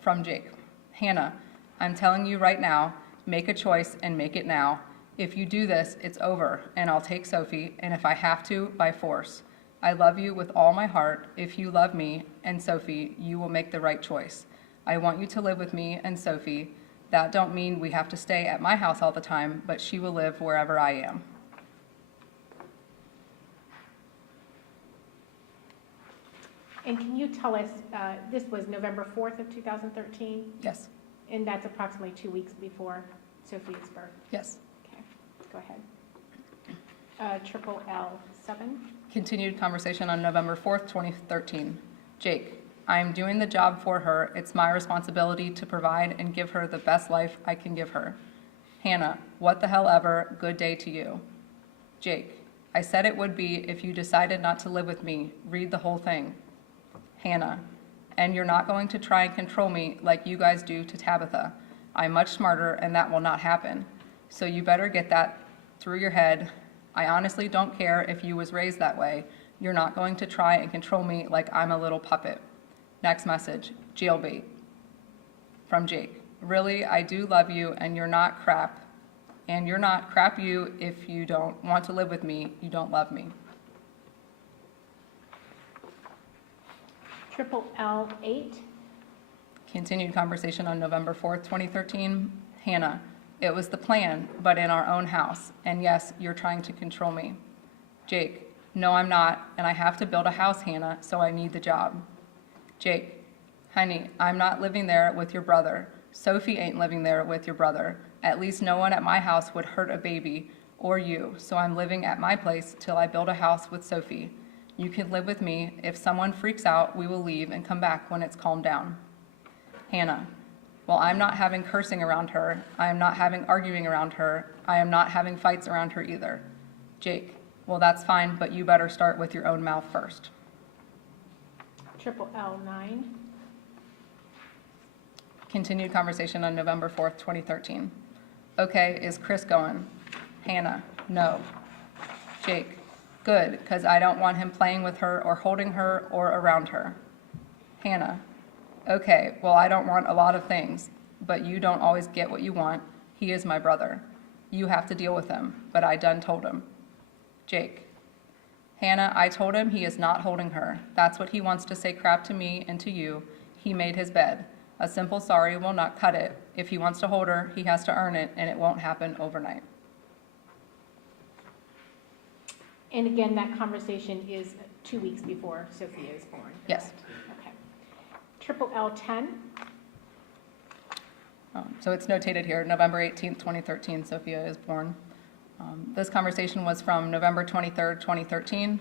From Jake. Hannah, I'm telling you right now, make a choice and make it now. If you do this, it's over, and I'll take Sophie, and if I have to, by force. I love you with all my heart. If you love me and Sophie, you will make the right choice. I want you to live with me and Sophie. That don't mean we have to stay at my house all the time, but she will live wherever I am. And can you tell us, this was November 4th of 2013, Yes, and that's approximately 2 weeks before Sophia's birth? yes. Okay, go ahead. Triple L7. Continued conversation on November 4th, 2013. Jake, I am doing the job for her. It's my responsibility to provide and give her the best life I can give her. Hannah, what the hell ever, good day to you. Jake, I said it would be if you decided not to live with me. Read the whole thing. Hannah, and you're not going to try and control me like you guys do to Tabitha. I'm much smarter and that will not happen. So you better get that through your head. I honestly don't care if you was raised that way. You're not going to try and control me like I'm a little puppet. Next message, jailbait. From Jake. Really, I do love you and you're not crap. And you're not crap you if you don't want to live with me, you don't love me. Triple L8. Continued conversation on November 4th, 2013. Hannah, it was the plan, but in our own house. And yes, you're trying to control me. Jake, no, I'm not, and I have to build a house, Hannah, so I need the job. Jake, honey, I'm not living there with your brother. Sophie ain't living there with your brother. At least no one at my house would hurt a baby or you, so I'm living at my place till I build a house with Sophie. You can live with me. If someone freaks out, we will leave and come back when it's calmed down. Hannah, well, I'm not having cursing around her. I am not having arguing around her. I am not having fights around her either. Jake, well, that's fine, but you better start with your own mouth first. Triple L9. Continued conversation on November 4th, 2013. Okay, is Chris going? Hannah, no. Jake, good, because I don't want him playing with her or holding her or around her. Hannah, okay, well, I don't want a lot of things, but you don't always get what you want. He is my brother. You have to deal with him, but I done told him. Jake, Hannah, I told him he is not holding her. That's what he wants to say crap to me and to you. He made his bed. A simple sorry will not cut it. If he wants to hold her, he has to earn it, and it won't happen overnight. And again, that conversation is 2 weeks before Sophia is born. Yes. Okay. Triple L10. So it's notated here, November 18th, 2013, Sophia is born. This conversation was from November 23rd, 2013.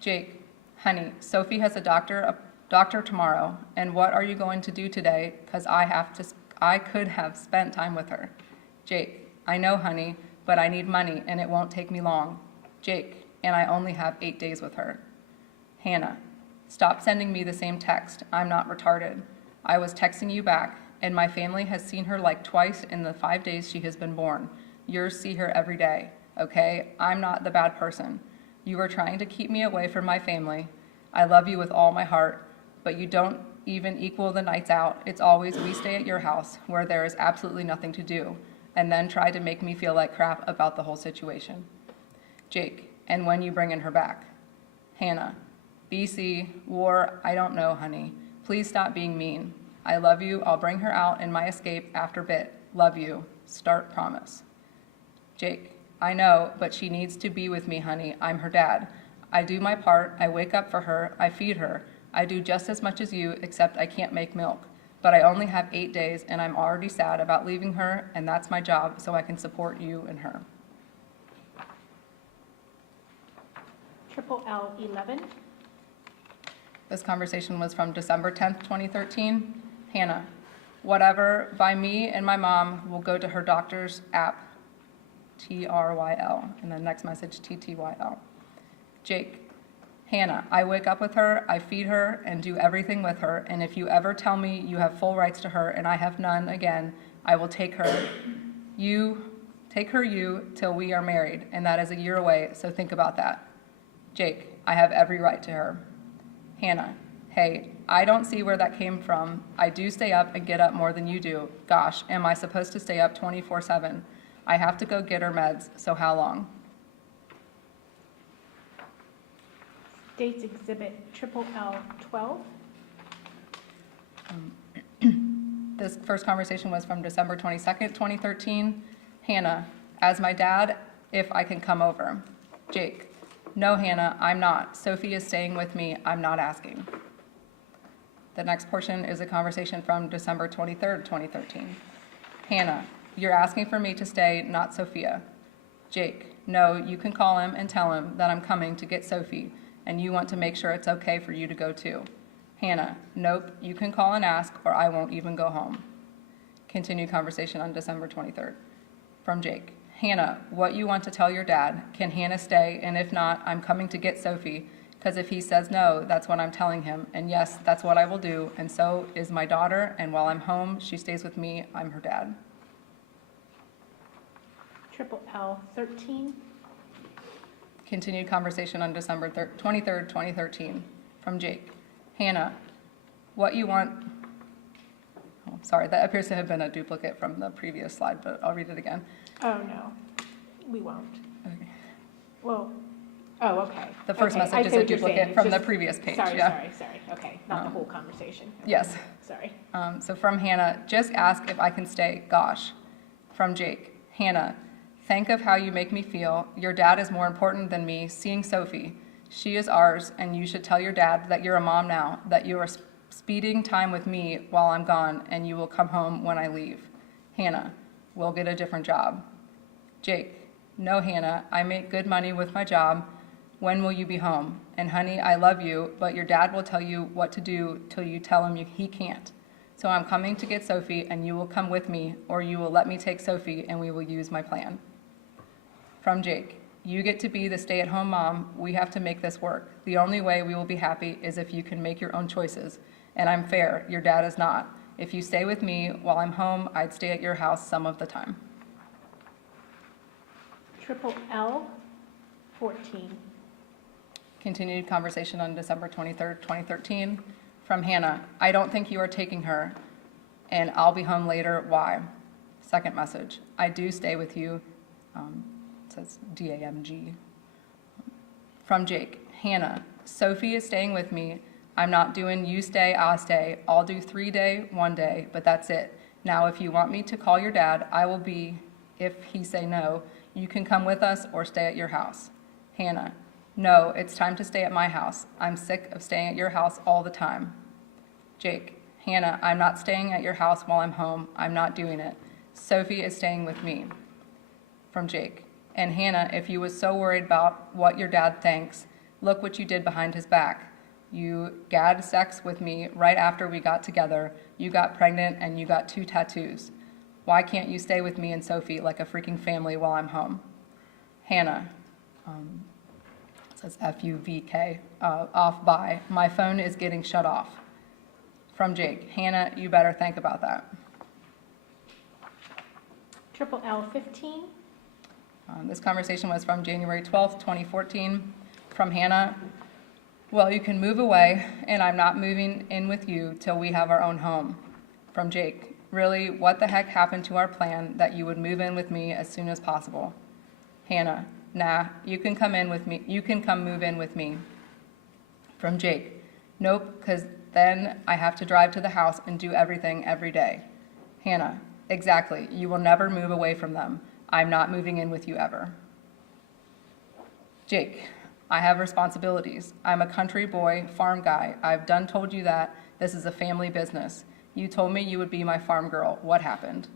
Jake, honey, Sophie has a doctor tomorrow, and what are you going to do today? Because I could have spent time with her. Jake, I know, honey, but I need money, and it won't take me long. Jake, and I only have 8 days with her. Hannah, stop sending me the same text. I'm not retarded. I was texting you back, and my family has seen her like twice in the 5 days she has been born. Yours see her every day, okay? I'm not the bad person. You are trying to keep me away from my family. I love you with all my heart, but you don't even equal the nights out. It's always we stay at your house, where there is absolutely nothing to do, and then try to make me feel like crap about the whole situation. Jake, and when you bringing her back? Hannah, BC, war, I don't know, honey. Please stop being mean. I love you. I'll bring her out in my escape after bit. Love you. Start promise. Jake, I know, but she needs to be with me, honey. I'm her dad. I do my part. I wake up for her. I feed her. I do just as much as you, except I can't make milk. But I only have 8 days, and I'm already sad about leaving her, and that's my job, so I can support you and her. Triple L 11. This conversation was from December 10th, 2013. Hannah, whatever, by me and my mom will go to her doctor's app, TRYL, and the next message, TTYL. Jake, Hannah, I wake up with her, I feed her, and do everything with her, and if you ever tell me you have full rights to her and I have none again, I will take her you till we are married, and that is a year away, so think about that. Jake, I have every right to her. Hannah, hey, I don't see where that came from. I do stay up and get up more than you do. Gosh, am I supposed to stay up 24/7? I have to go get her meds, so how long? States Exhibit Triple L 12. This first conversation was from December 22nd, 2013. Hannah, as my dad, if I can come over. Jake, no, Hannah, I'm not. Sophie is staying with me. I'm not asking. The next portion is a conversation from December 23rd, 2013. Hannah, you're asking for me to stay, not Sophia. Jake, no, you can call him and tell him that I'm coming to get Sophie, and you want to make sure it's okay for you to go too. Hannah, nope, you can call and ask, or I won't even go home. Continued conversation on December 23rd. From Jake, Hannah, what you want to tell your dad, can Hannah stay, and if not, I'm coming to get Sophie, because if he says no, that's what I'm telling him, and yes, that's what I will do, and so is my daughter, and while I'm home, she stays with me, I'm her dad. Triple L 13. Continued conversation on December 23rd, 2013, from Jake. Hannah, what you want, oh, sorry, that appears to have been a duplicate from the previous slide, but I'll read it again. Oh, no, we won't. Okay. Well, oh, okay. The first Okay, I message is see a what you're saying. duplicate It's from the just- previous page, Sorry, yeah. sorry, okay, not the whole conversation. Okay, Yes. Sorry. So from Hannah, just ask if I can stay, gosh. From Jake, Hannah, think of how you make me feel. Your dad is more important than me, seeing Sophie. She is ours, and you should tell your dad that you're a mom now, that you are speeding time with me while I'm gone, and you will come home when I leave. Hannah, we'll get a different job. Jake, no, Hannah, I make good money with my job. When will you be home? And honey, I love you, but your dad will tell you what to do till you tell him he can't. So I'm coming to get Sophie, and you will come with me, or you will let me take Sophie, and we will use my plan. From Jake, you get to be the stay-at-home mom. We have to make this work. The only way we will be happy is if you can make your own choices. And I'm fair, your dad is not. If you stay with me while I'm home, I'd stay at your house some of the time. Triple L 14. Continued conversation on December 23rd, 2013. From Hannah, I don't think you are taking her, and I'll be home later. Why? Second message, I do stay with you. It says DAMG. From Jake, Hannah, Sophie is staying with me. I'm not doing you stay, I'll stay. I'll do 3 day, 1 day, but that's it. Now, if you want me to call your dad, I will be. If he say no, you can come with us or stay at your house. Hannah, no, it's time to stay at my house. I'm sick of staying at your house all the time. Jake, Hannah, I'm not staying at your house while I'm home. I'm not doing it. Sophie is staying with me. From Jake, And Hannah, if you was so worried about what your dad thinks, look what you did behind his back. You had sex with me right after we got together. You got pregnant and you got 2 tattoos. Why can't you stay with me and Sophie like a freaking family while I'm home? Hannah, it says FUVK, off by. My phone is getting shut off. From Jake, Hannah, you better think about that. Triple L 15. This conversation was from January 12th, 2014. From Hannah, well, you can move away, and I'm not moving in with you till we have our own home. From Jake, really, what the heck happened to our plan that you would move in with me as soon as possible? Hannah, nah, you can come in with me. You can come move in with me. From Jake, nope, because then I have to drive to the house and do everything every day. Hannah, exactly. You will never move away from them. I'm not moving in with you ever. Jake, I have responsibilities. I'm a country boy, farm guy. I've done told you that. This is a family business. You told me you would be my farm girl. What happened?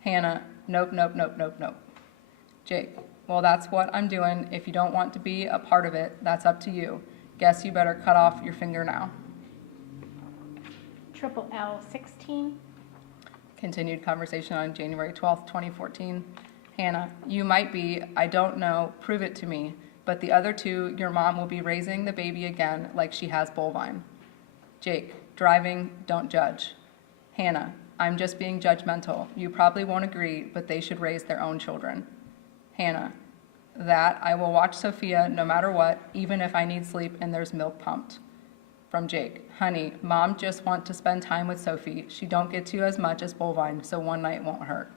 Hannah, nope, nope, nope, nope, nope. Jake, well, that's what I'm doing. If you don't want to be a part of it, that's up to you. Guess you better cut off your finger now. Triple L 16. Continued conversation on January 12th, 2014. Hannah, you might be, I don't know, prove it to me, but the other 2, your mom will be raising the baby again like she has bovine. Jake, driving, don't judge. Hannah, I'm just being judgmental. You probably won't agree, but they should raise their own children. Hannah, that I will watch Sophia no matter what, even if I need sleep and there's milk pumped. From Jake, honey, mom just want to spend time with Sophie. She don't get to as much as bovine, so one night won't hurt.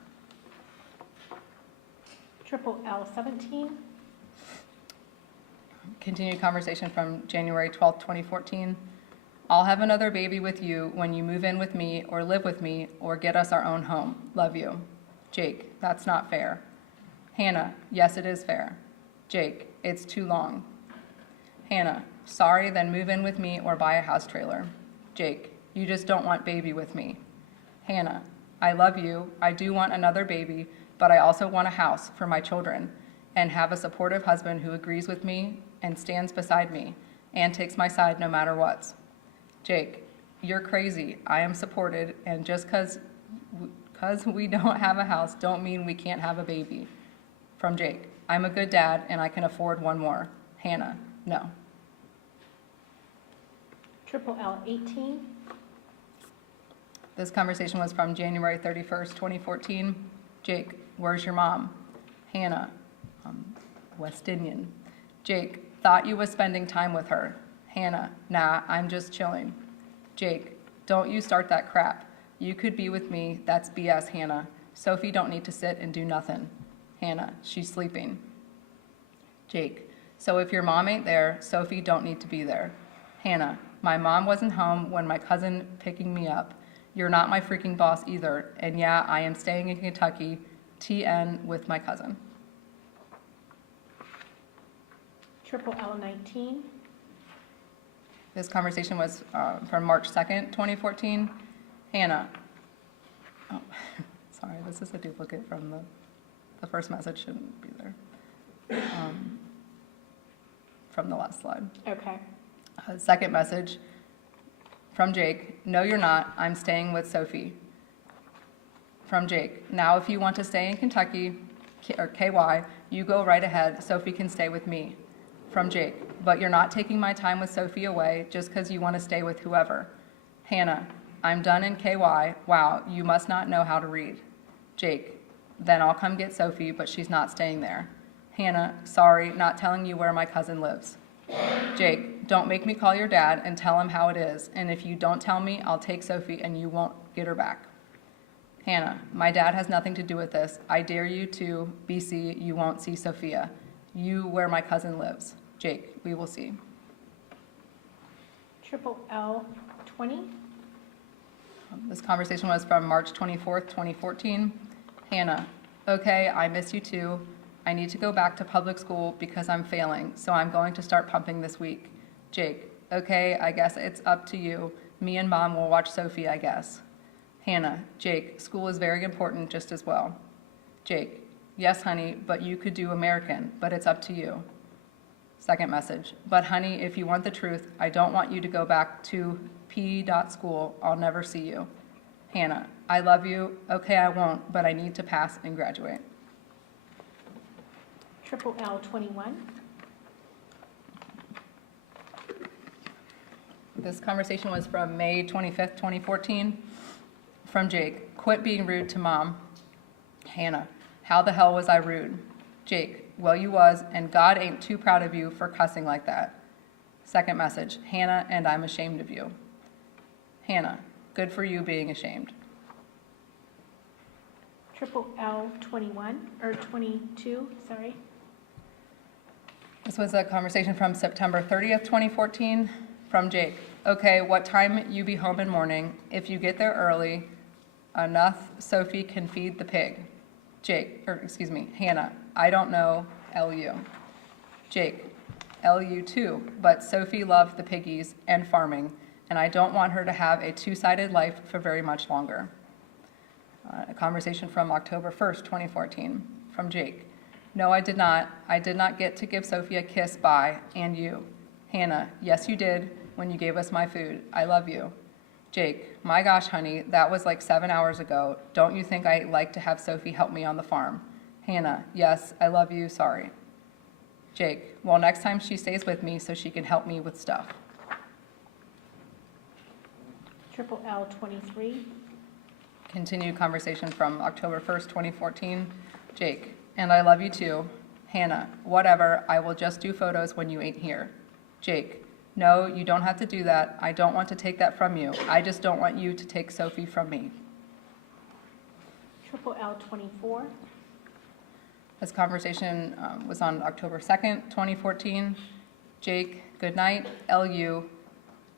Triple L 17. Continued conversation from January 12th, 2014. I'll have another baby with you when you move in with me or live with me or get us our own home. Love you. Jake, that's not fair. Hannah, yes, it is fair. Jake, it's too long. Hannah, sorry, then move in with me or buy a house trailer. Jake, you just don't want baby with me. Hannah, I love you. I do want another baby, but I also want a house for my children and have a supportive husband who agrees with me and stands beside me and takes my side no matter what. Jake, you're crazy. I am supported, and just because we don't have a house don't mean we can't have a baby. From Jake, I'm a good dad and I can afford one more. Hannah, no. Triple L 18. This conversation was from January 31st, 2014. Jake, where's your mom? Hannah, West Indian. Jake, thought you was spending time with her. Hannah, nah, I'm just chilling. Jake, don't you start that crap. You could be with me, that's BS, Hannah. Sophie don't need to sit and do nothing. Hannah, she's sleeping. Jake, so if your mom ain't there, Sophie don't need to be there. Hannah, my mom wasn't home when my cousin picking me up. You're not my freaking boss either, and yeah, I am staying in Kentucky, TN, with my cousin. Triple L 19. This conversation was from March 2nd, 2014. Hannah, oh, sorry, this is a duplicate from the first message, shouldn't be there. From the last slide. Okay. Second message from Jake, no you're not, I'm staying with Sophie. From Jake, now if you want to stay in Kentucky, or KY, you go right ahead, Sophie can stay with me. From Jake, but you're not taking my time with Sophie away just because you want to stay with whoever. Hannah, I'm done in KY, wow, you must not know how to read. Jake, then I'll come get Sophie, but she's not staying there. Hannah, sorry, not telling you where my cousin lives. Jake, don't make me call your dad and tell him how it is, and if you don't tell me, I'll take Sophie and you won't get her back. Hannah, my dad has nothing to do with this. I dare you to, BC, you won't see Sophia. You where my cousin lives. Jake, we will see. Triple L 20. This conversation was from March 24th, 2014. Hannah, okay, I miss you too. I need to go back to public school because I'm failing, so I'm going to start pumping this week. Jake, okay, I guess it's up to you. Me and Mom will watch Sophie, I guess. Hannah, Jake, school is very important just as well. Jake, Yes, honey, but you could do American, but it's up to you. Second message, but honey, if you want the truth, I don't want you to go back to P.school. I'll never see you. Hannah, I love you. Okay, I won't, but I need to pass and graduate. Triple L 21. This conversation was from May 25th, 2014, from Jake. Quit being rude to mom. Hannah, how the hell was I rude? Jake, well, you was, and God ain't too proud of you for cussing like that. Second message, Hannah, and I'm ashamed of you. Hannah, good for you being ashamed. Triple L 21, or 22, sorry. This was a conversation from September 30th, 2014, from Jake. Okay, what time you be home in morning? If you get there early enough, Sophie can feed the pig. Hannah, I don't know, LU. Jake, LU too, but Sophie loved the piggies and farming, and I don't want her to have a two-sided life for very much longer. A conversation from October 1st, 2014, from Jake. No, I did not. I did not get to give Sophie a kiss, bye, and you. Hannah, yes, you did, when you gave us my food. I love you. Jake, my gosh, honey, that was like 7 hours ago. Don't you think I like to have Sophie help me on the farm? Hannah, yes, I love you, sorry. Jake, well, next time she stays with me so she can help me with stuff. Triple L 23. Continued conversation from October 1st, 2014. Jake, and I love you too. Hannah, whatever, I will just do photos when you ain't here. Jake, no, you don't have to do that. I don't want to take that from you. I just don't want you to take Sophie from me. Triple L 24. This conversation was on October 2nd, 2014. Jake, good night. LU,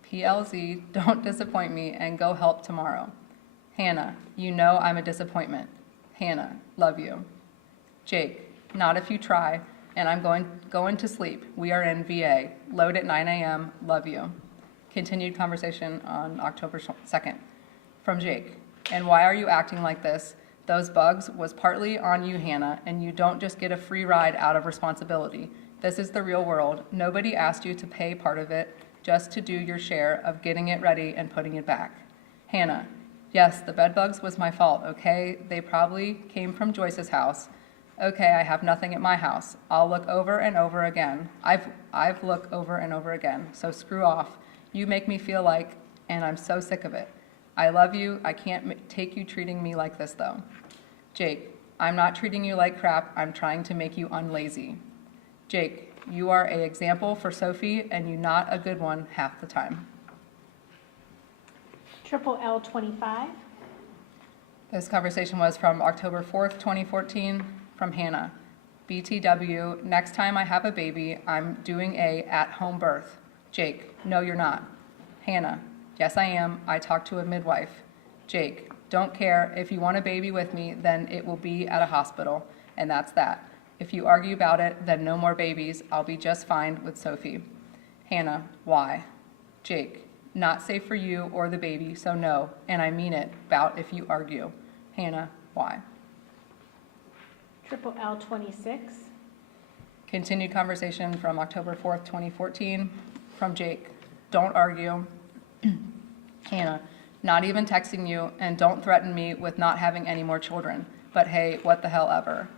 PLZ, don't disappoint me and go help tomorrow. Hannah, you know I'm a disappointment. Hannah, love you. Jake, not if you try, and I'm going to sleep. We are in VA. Load at 9 a.m. Love you. Continued conversation on October 2nd. From Jake, and why are you acting like this? Those bugs was partly on you, Hannah, and you don't just get a free ride out of responsibility. This is the real world. Nobody asked you to pay part of it, just to do your share of getting it ready and putting it back. Hannah, yes, the bed bugs was my fault, okay? They probably came from Joyce's house. Okay, I have nothing at my house. I'll look over and over again. I've looked over and over again, so screw off. You make me feel like, and I'm so sick of it. I love you. I can't take you treating me like this, though. Jake, I'm not treating you like crap. I'm trying to make you unlazy. Jake, you are an example for Sophie, and you not a good one half the time. Triple L 25. This conversation was from October 4th, 2014, from Hannah. BTW, next time I have a baby, I'm doing a at-home birth. Jake, no, you're not. Hannah, yes, I am. I talked to a midwife. Jake, don't care. If you want a baby with me, then it will be at a hospital, and that's that. If you argue about it, then no more babies. I'll be just fine with Sophie. Hannah, why? Jake, not safe for you or the baby, so no, and I mean it, bout if you argue. Hannah, why? Triple L 26. Continued conversation from October 4th, 2014, from Jake. Don't argue. Hannah, not even texting you, and don't threaten me with not having any more children. But hey, what the hell ever.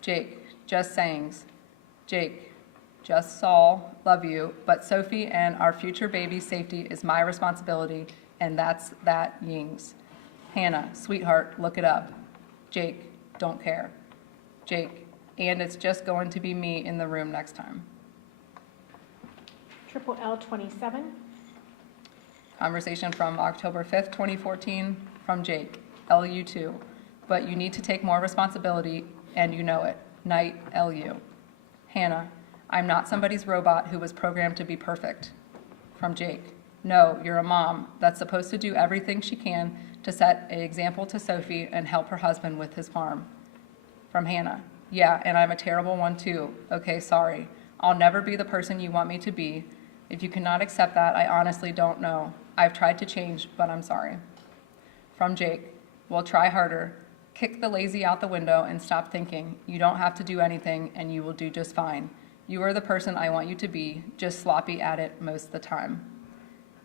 Jake, just sayings. Jake, just Saul, love you, but Sophie and our future baby's safety is my responsibility, and that's that yings. Hannah, sweetheart, look it up. Jake, don't care. Jake, and it's just going to be me in the room next time. Triple L 27. Conversation from October 5th, 2014, from Jake, LU2. But you need to take more responsibility, and you know it. Night, LU. Hannah, I'm not somebody's robot who was programmed to be perfect. From Jake, no, you're a mom that's supposed to do everything she can to set an example to Sophie and help her husband with his farm. From Hannah, yeah, and I'm a terrible one too. Okay, sorry. I'll never be the person you want me to be. If you cannot accept that, I honestly don't know. I've tried to change, but I'm sorry. From Jake, well, try harder. Kick the lazy out the window and stop thinking. You don't have to do anything and you will do just fine. You are the person I want you to be, just sloppy at it most of the time.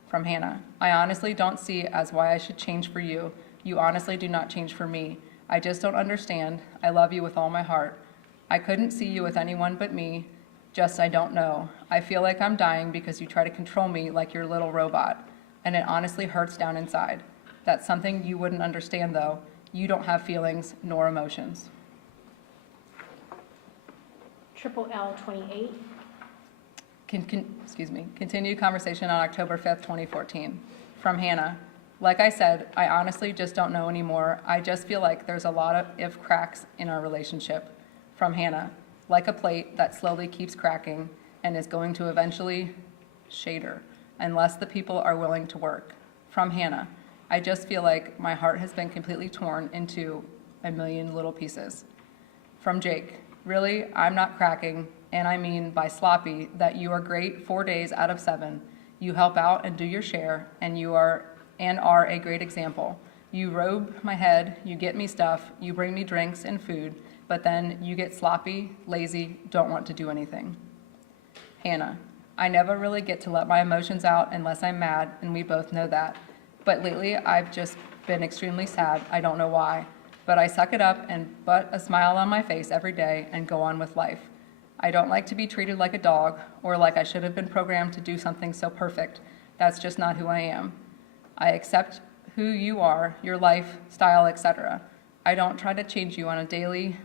From Hannah, I honestly don't see as why I should change for you. You honestly do not change for me. I just don't understand. I love you with all my heart. I couldn't see you with anyone but me. Just I don't know. I feel like I'm dying because you try to control me like your little robot. And it honestly hurts down inside. That's something you wouldn't understand though. You don't have feelings nor emotions. Triple L 28. Continued conversation on October 5th, 2014. From Hannah. Like I said, I honestly just don't know anymore. I just feel like there's a lot of if cracks in our relationship. From Hannah. Like a plate that slowly keeps cracking and is going to eventually shatter unless the people are willing to work. From Hannah. I just feel like my heart has been completely torn into a million little pieces. From Jake. Really, I'm not cracking, and I mean by sloppy that you are great 4 days out of 7. You help out and do your share, and you are a great example. You robe my head, you get me stuff, you bring me drinks and food, but then you get sloppy, lazy, don't want to do anything. Hannah, I never really get to let my emotions out unless I'm mad, and we both know that. But lately, I've just been extremely sad. I don't know why. But I suck it up and put a smile on my face every day and go on with life. I don't like to be treated like a dog or like I should have been programmed to do something so perfect. That's just not who I am. I accept who you are, your life, style, etc. I don't try to change you on a daily,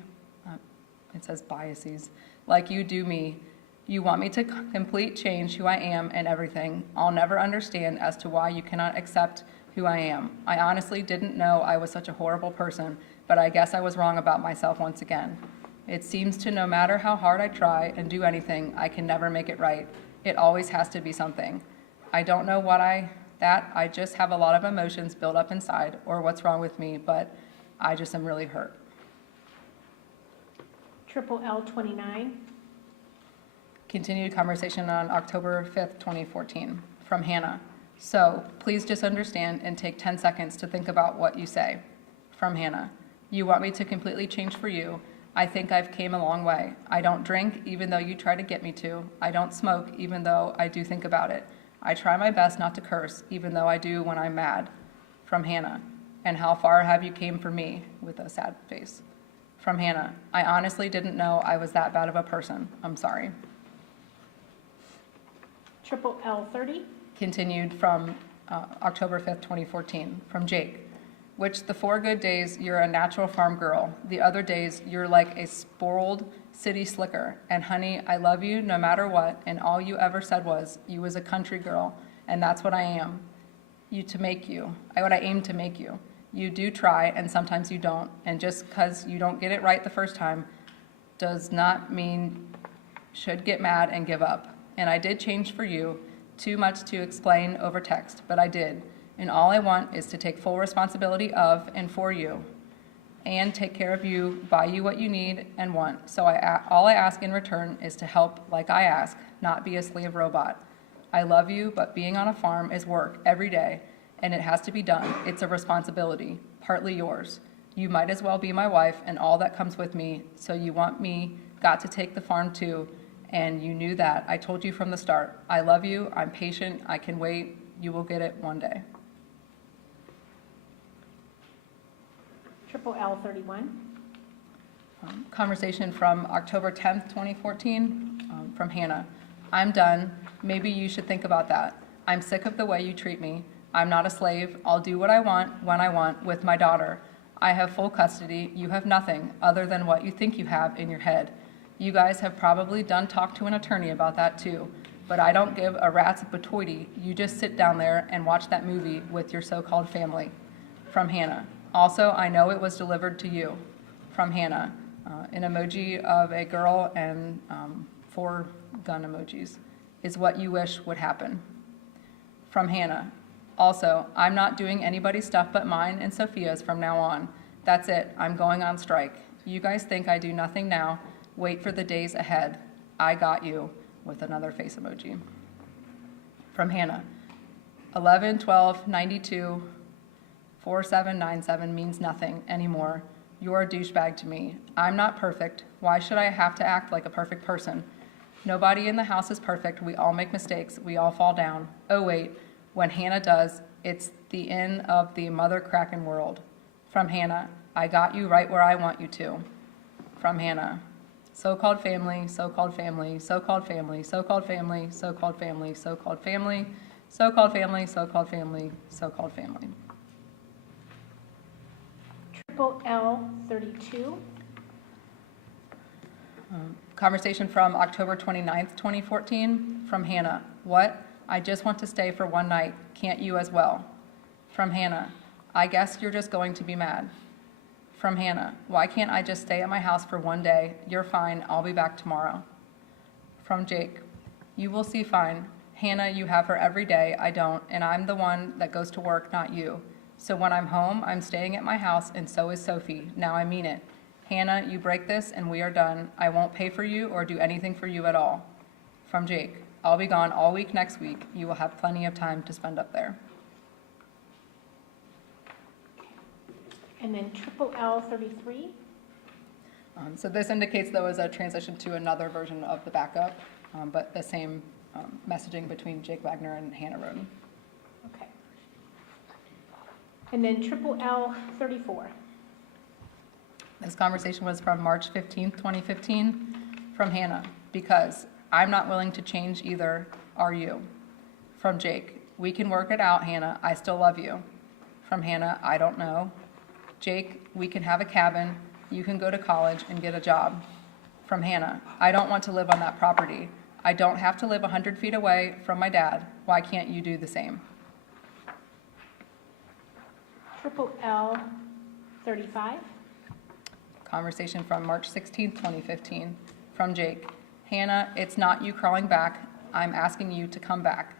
it says biases, like you do me. You want me to complete change who I am and everything. I'll never understand as to why you cannot accept who I am. I honestly didn't know I was such a horrible person, but I guess I was wrong about myself once again. It seems to no matter how hard I try and do anything, I can never make it right. It always has to be something. I don't know I just have a lot of emotions built up inside or what's wrong with me, but I just am really hurt. Triple L 29. Continued conversation on October 5th, 2014. From Hannah. So, please just understand and take 10 seconds to think about what you say. From Hannah. You want me to completely change for you. I think I've came a long way. I don't drink, even though you try to get me to. I don't smoke, even though I do think about it. I try my best not to curse, even though I do when I'm mad. From Hannah. And how far have you came for me? With a sad face. From Hannah. I honestly didn't know I was that bad of a person. I'm sorry. Triple L 30. Continued from October 5th, 2014. From Jake. Which the 4 good days, you're a natural farm girl. The other days, you're like a spoiled city slicker. And honey, I love you no matter what, and all you ever said was, you was a country girl, and that's what I am. What I aim to make you. You do try, and sometimes you don't. And just because you don't get it right the first time does not mean should get mad and give up. And I did change for you, too much to explain over text, but I did. And all I want is to take full responsibility of and for you, and take care of you, buy you what you need and want. So all I ask in return is to help like I ask, not be a slave robot. I love you, but being on a farm is work every day, and it has to be done. It's a responsibility, partly yours. You might as well be my wife and all that comes with me, so you want me, got to take the farm too, and you knew that. I told you from the start. I love you, I'm patient, I can wait, you will get it one day. Triple L 31. Conversation from October 10th, 2014, from Hannah. I'm done. Maybe you should think about that. I'm sick of the way you treat me. I'm not a slave. I'll do what I want, when I want, with my daughter. I have full custody. You have nothing other than what you think you have in your head. You guys have probably done talk to an attorney about that too, but I don't give a rat's batoity. You just sit down there and watch that movie with your so-called family. From Hannah. Also, I know it was delivered to you. From Hannah. An emoji of a girl and 4 gun emojis is what you wish would happen. From Hannah. Also, I'm not doing anybody's stuff but mine and Sophia's from now on. That's it. I'm going on strike. You guys think I do nothing now. Wait for the days ahead. I got you, with another face emoji. From Hannah. 11/12/92 4797 means nothing anymore. You're a douchebag to me. I'm not perfect. Why should I have to act like a perfect person? Nobody in the house is perfect. We all make mistakes. We all fall down. Oh, wait. When Hannah does, it's the end of the mother crackin' world. From Hannah, I got you right where I want you to. From Hannah, so-called family, so-called family, so-called family, so-called family, so-called family, so-called family, so-called family, so-called family, so-called family. Triple L 32. Conversation from October 29th, 2014, from Hannah. What? I just want to stay for one night. Can't you as well? From Hannah. I guess you're just going to be mad. From Hannah. Why can't I just stay at my house for one day? You're fine. I'll be back tomorrow. From Jake. You will see fine. Hannah, you have her every day. I don't, and I'm the one that goes to work, not you. So when I'm home, I'm staying at my house, and so is Sophie. Now I mean it. Hannah, you break this, and we are done. I won't pay for you or do anything for you at all. From Jake. I'll be gone all week next week. You will have plenty of time to spend up there. And then Triple L 33. So this indicates there was a transition to another version of the backup, but the same messaging between Jake Wagner and Hannah Rhoden. Okay. And then Triple L 34. This conversation was from March 15th, 2015, from Hannah, because I'm not willing to change either, are you? From Jake, we can work it out, Hannah, I still love you. From Hannah, I don't know. Jake, we can have a cabin, you can go to college and get a job. From Hannah, I don't want to live on that property. I don't have to live 100 feet away from my dad. Why can't you do the same? Triple L 35. Conversation from March 16th, 2015, from Jake. Hannah, it's not you crawling back. I'm asking you to come back.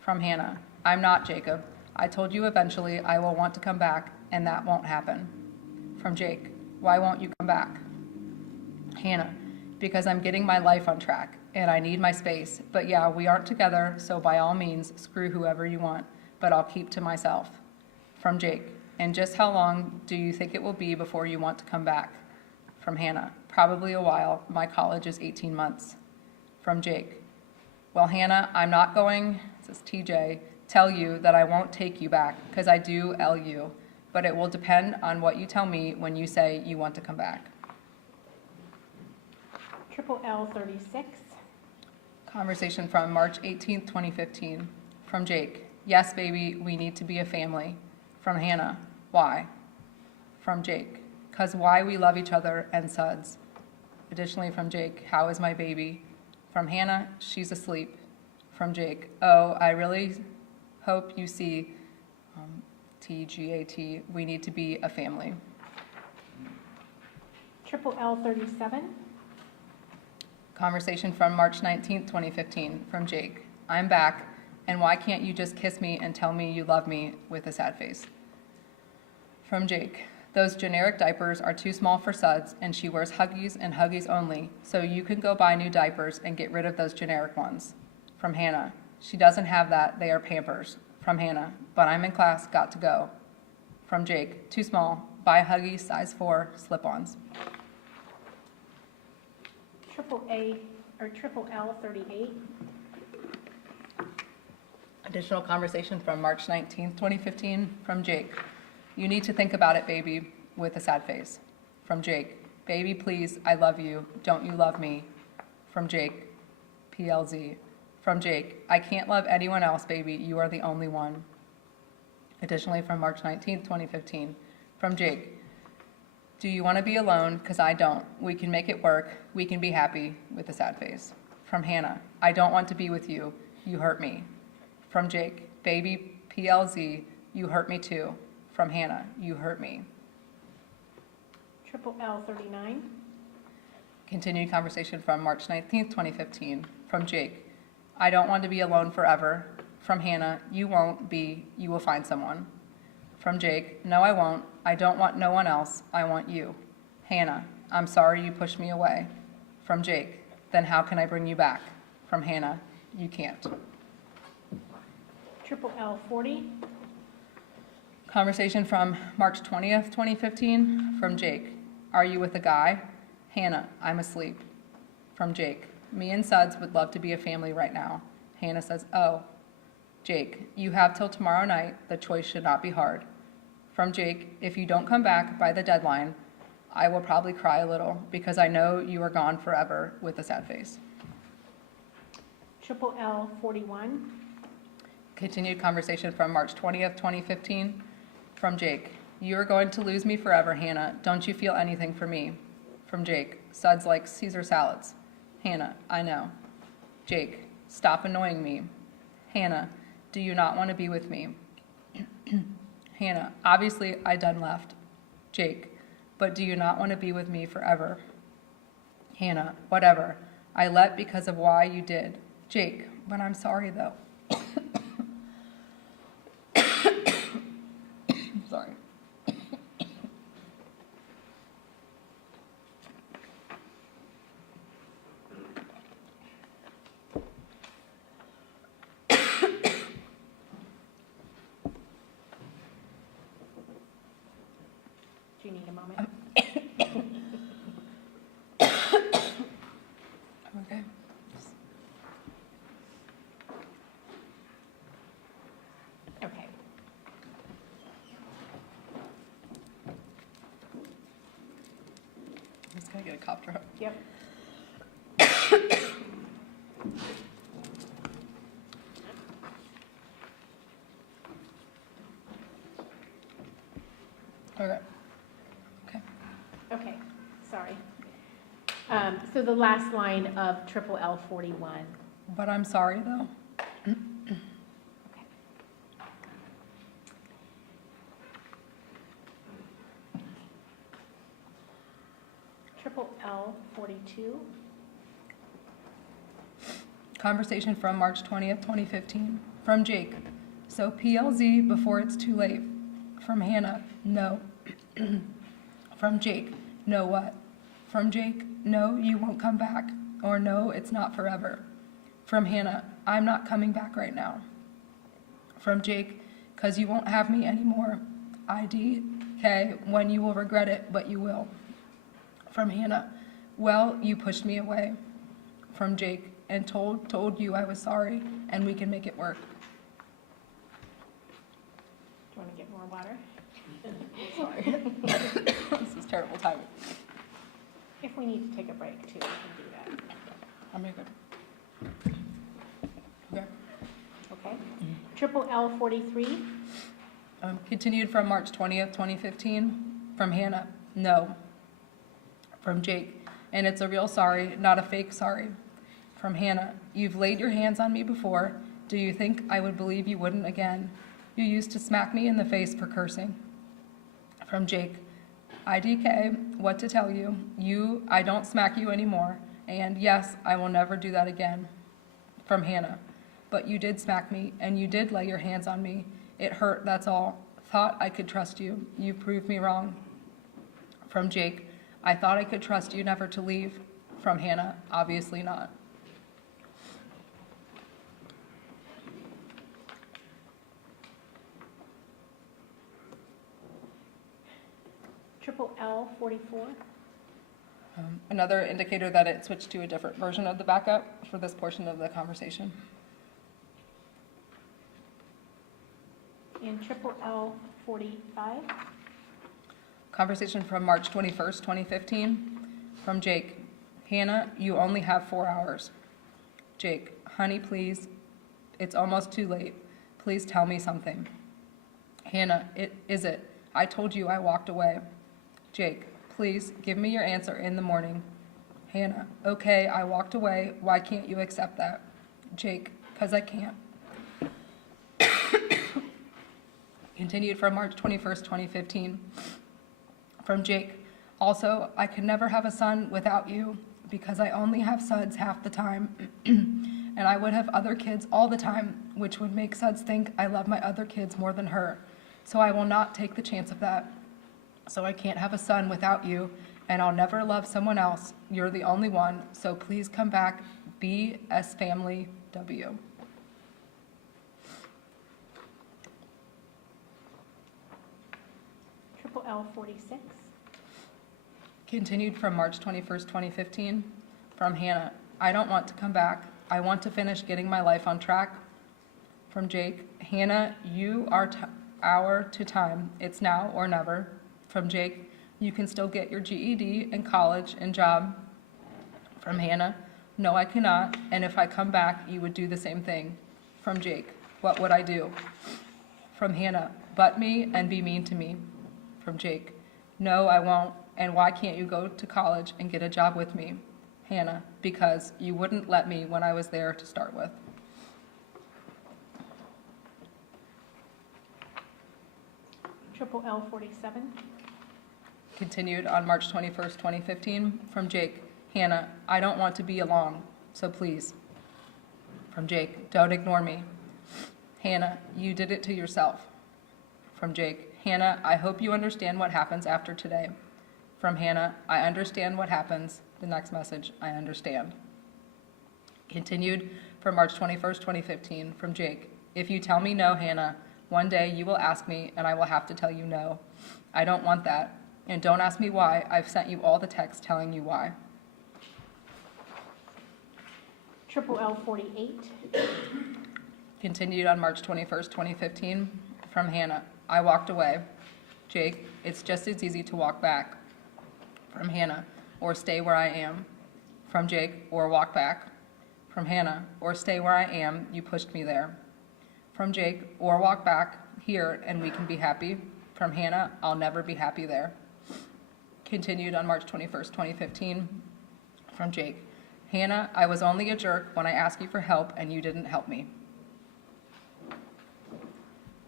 From Hannah, I'm not Jacob. I told you eventually I will want to come back, and that won't happen. From Jake, why won't you come back? Hannah, because I'm getting my life on track, and I need my space. But yeah, we aren't together, so by all means, screw whoever you want, but I'll keep to myself. From Jake, and just how long do you think it will be before you want to come back? From Hannah, probably a while. My college is 18 months. From Jake, well, Hannah, I'm not going, this is TJ, tell you that I won't take you back, because I do LU, but it will depend on what you tell me when you say you want to come back. Triple L 36. Conversation from March 18th, 2015, from Jake, yes, baby, we need to be a family. From Hannah, why? From Jake, because why we love each other and suds. Additionally from Jake, how is my baby? From Hannah, she's asleep. From Jake, oh, I really hope you see, TGAT, we need to be a family. Triple L 37. Conversation from March 19th, 2015, from Jake, I'm back, and why can't you just kiss me and tell me you love me with a sad face? From Jake, those generic diapers are too small for suds, and she wears Huggies and Huggies only, so you can go buy new diapers and get rid of those generic ones. From Hannah, she doesn't have that, they are Pampers. From Hannah, but I'm in class, got to go. From Jake, too small, buy Huggies size 4 slip-ons. Triple L 38. Additional conversation from March 19th, 2015, from Jake. You need to think about it, baby, with a sad face. From Jake, baby, please, I love you. Don't you love me? From Jake, PLZ. From Jake, I can't love anyone else, baby. You are the only one. Additionally, from March 19th, 2015, from Jake, do you want to be alone? Because I don't. We can make it work. We can be happy, with a sad face. From Hannah, I don't want to be with you. You hurt me. From Jake, baby, PLZ, you hurt me too. From Hannah, you hurt me. Triple L 39. Continued conversation from March 19th, 2015, from Jake, I don't want to be alone forever. From Hannah, you won't be, you will find someone. From Jake, no, I won't. I don't want no one else. I want you. Hannah, I'm sorry you pushed me away. From Jake, then how can I bring you back? From Hannah, you can't. Triple L 40. Conversation from March 20th, 2015, from Jake. Are you with a guy? Hannah, I'm asleep. From Jake. Me and Suds would love to be a family right now. Hannah says, oh. Jake, you have till tomorrow night. The choice should not be hard. From Jake, if you don't come back by the deadline, I will probably cry a little because I know you are gone forever with a sad face. Triple L 41. Continued conversation from March 20th, 2015, from Jake. You are going to lose me forever, Hannah. Don't you feel anything for me? From Jake. Suds likes Caesar salads. Hannah, I know. Jake, stop annoying me. Hannah, do you not want to be with me? Hannah, obviously I done left. Jake, but do you not want to be with me forever? Hannah, whatever. I let because of why you did. Jake, but I'm sorry though. Sorry. Do you need a moment? Okay. Okay. I'm just gonna get a copter up. Yep. Okay. Okay. Okay, sorry. So the last line of Triple L 41. But I'm sorry though. Okay. Triple L 42. Conversation from March 20th, 2015, from Jake. So PLZ before it's too late. From Hannah, no. From Jake, no what? From Jake, no, you won't come back. Or no, it's not forever. From Hannah, I'm not coming back right now. From Jake, 'cause you won't have me anymore. IDK, when you will regret it, but you will. From Hannah, well, you pushed me away. From Jake, and told you I was sorry, and we can make it work. Do you want to get more water? Sorry. This is terrible timing. If we need to take a break too, we can do that. I'm good. Okay. Okay? Triple L 43. Continued from March 20th, 2015, from Hannah, no. From Jake, and it's a real sorry, not a fake sorry. From Hannah, you've laid your hands on me before. Do you think I would believe you wouldn't again? You used to smack me in the face for cursing. From Jake, IDK, what to tell you? I don't smack you anymore, and yes, I will never do that again. From Hannah, but you did smack me, and you did lay your hands on me. It hurt, that's all. Thought I could trust you. You proved me wrong. From Jake, I thought I could trust you never to leave. From Hannah, obviously not. Triple L 44. Another indicator that it switched to a different version of the backup for this portion of the conversation. And Triple L 45. Conversation from March 21st, 2015, from Jake. Hannah, you only have 4 hours. Jake, honey, please. It's almost too late. Please tell me something. Hannah, is it? I told you I walked away. Jake, please give me your answer in the morning. Hannah, okay, I walked away. Why can't you accept that? Jake, 'cause I can't. Continued from March 21st, 2015. From Jake, also, I could never have a son without you because I only have Suds half the time. And I would have other kids all the time, which would make Suds think I love my other kids more than her. So I will not take the chance of that. So I can't have a son without you, and I'll never love someone else. You're the only one, so please come back. BS Family W. Triple L 46. Continued from March 21st, 2015, from Hannah. I don't want to come back. I want to finish getting my life on track. From Jake. Hannah, you are hour to time. It's now or never. From Jake. You can still get your GED and college and job. From Hannah. No, I cannot. And if I come back, you would do the same thing. From Jake. What would I do? From Hannah. Butt me and be mean to me. From Jake. No, I won't. And why can't you go to college and get a job with me? Hannah. Because you wouldn't let me when I was there to start with. Triple L 47. Continued on March 21st, 2015, from Jake. Hannah, I don't want to be along, so please. From Jake, don't ignore me. Hannah, you did it to yourself. From Jake, Hannah, I hope you understand what happens after today. From Hannah, I understand what happens. The next message, I understand. Continued from March 21st, 2015, from Jake. If you tell me no, Hannah, one day you will ask me and I will have to tell you no. I don't want that. And don't ask me why. I've sent you all the texts telling you why. Triple L 48. Continued on March 21st, 2015, from Hannah. I walked away. Jake, it's just as easy to walk back. From Hannah, or stay where I am. From Jake, or walk back. From Hannah, or stay where I am, you pushed me there. From Jake, or walk back here and we can be happy. From Hannah, I'll never be happy there. Continued on March 21st, 2015, from Jake. Hannah, I was only a jerk when I asked you for help and you didn't help me.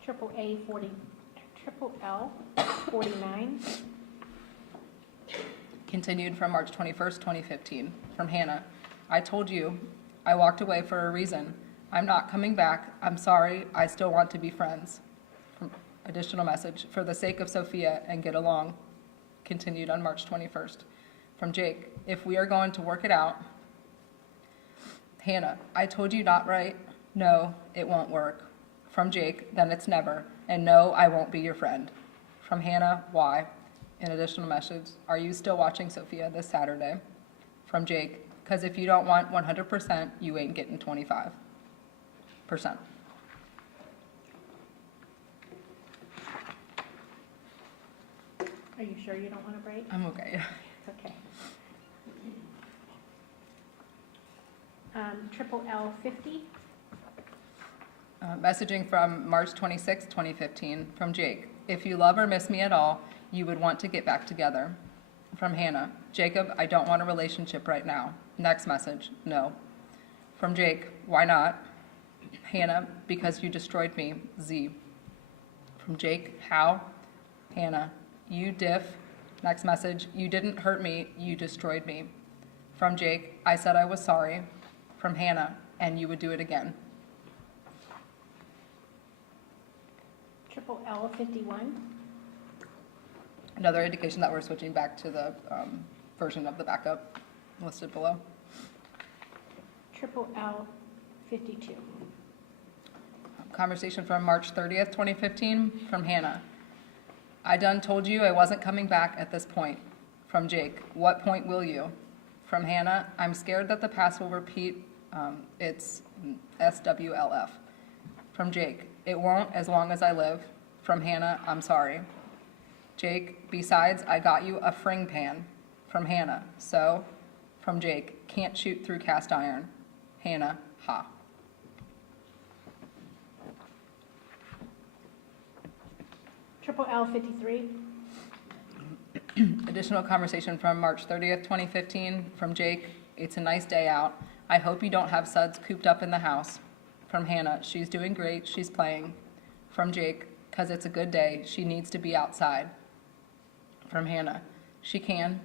Triple L 49. Continued from March 21st, 2015, from Hannah. I told you, I walked away for a reason. I'm not coming back. I'm sorry. I still want to be friends. From additional message, for the sake of Sophia and get along. Continued on March 21st, from Jake. If we are going to work it out. Hannah, I told you not right. No, it won't work. From Jake, then it's never. And no, I won't be your friend. From Hannah, why? An additional message, are you still watching Sophia this Saturday? From Jake, because if you don't want 100%, you ain't getting 25%. Are you sure you don't want a break? I'm okay. Okay. Triple L 50. Messaging from March 26, 2015, from Jake. If you love or miss me at all, you would want to get back together. From Hannah. Jacob, I don't want a relationship right now. Next message, no. From Jake, why not? Hannah, because you destroyed me. Z. From Jake, how? Hannah, you diff. Next message, you didn't hurt me, you destroyed me. From Jake, I said I was sorry. From Hannah, and you would do it again. Triple L 51. Another indication that we're switching back to the version of the backup listed below. Triple L 52. Conversation from March 30th, 2015, from Hannah. I done told you I wasn't coming back at this point. From Jake, what point will you? From Hannah, I'm scared that the past will repeat. It's SWLF. From Jake, it won't as long as I live. From Hannah, I'm sorry. Jake, besides, I got you a frying pan. From Hannah, so. From Jake, can't shoot through cast iron. Hannah, ha. Triple L 53. Additional conversation from March 30th, 2015, from Jake. It's a nice day out. I hope you don't have suds cooped up in the house. From Hannah, she's doing great, she's playing. From Jake, because it's a good day, she needs to be outside. From Hannah, she can.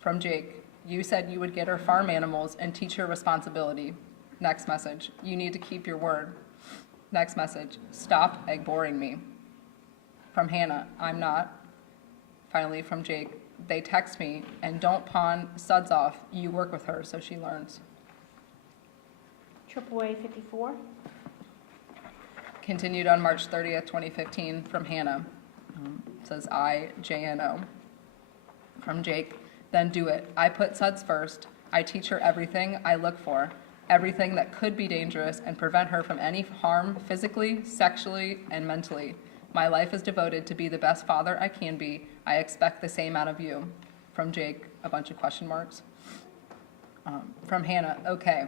From Jake, you said you would get her farm animals and teach her responsibility. Next message, you need to keep your word. Next message, stop egg-boring me. From Hannah, I'm not. Finally, from Jake, they text me, and don't pawn suds off. You work with her so she learns. Triple A 54. Continued on March 30th, 2015, from Hannah. Says IJNO. From Jake, then do it. I put Suds first. I teach her everything I look for, everything that could be dangerous and prevent her from any harm physically, sexually, and mentally. My life is devoted to be the best father I can be. I expect the same out of you. From Jake, a bunch of question marks. From Hannah, okay.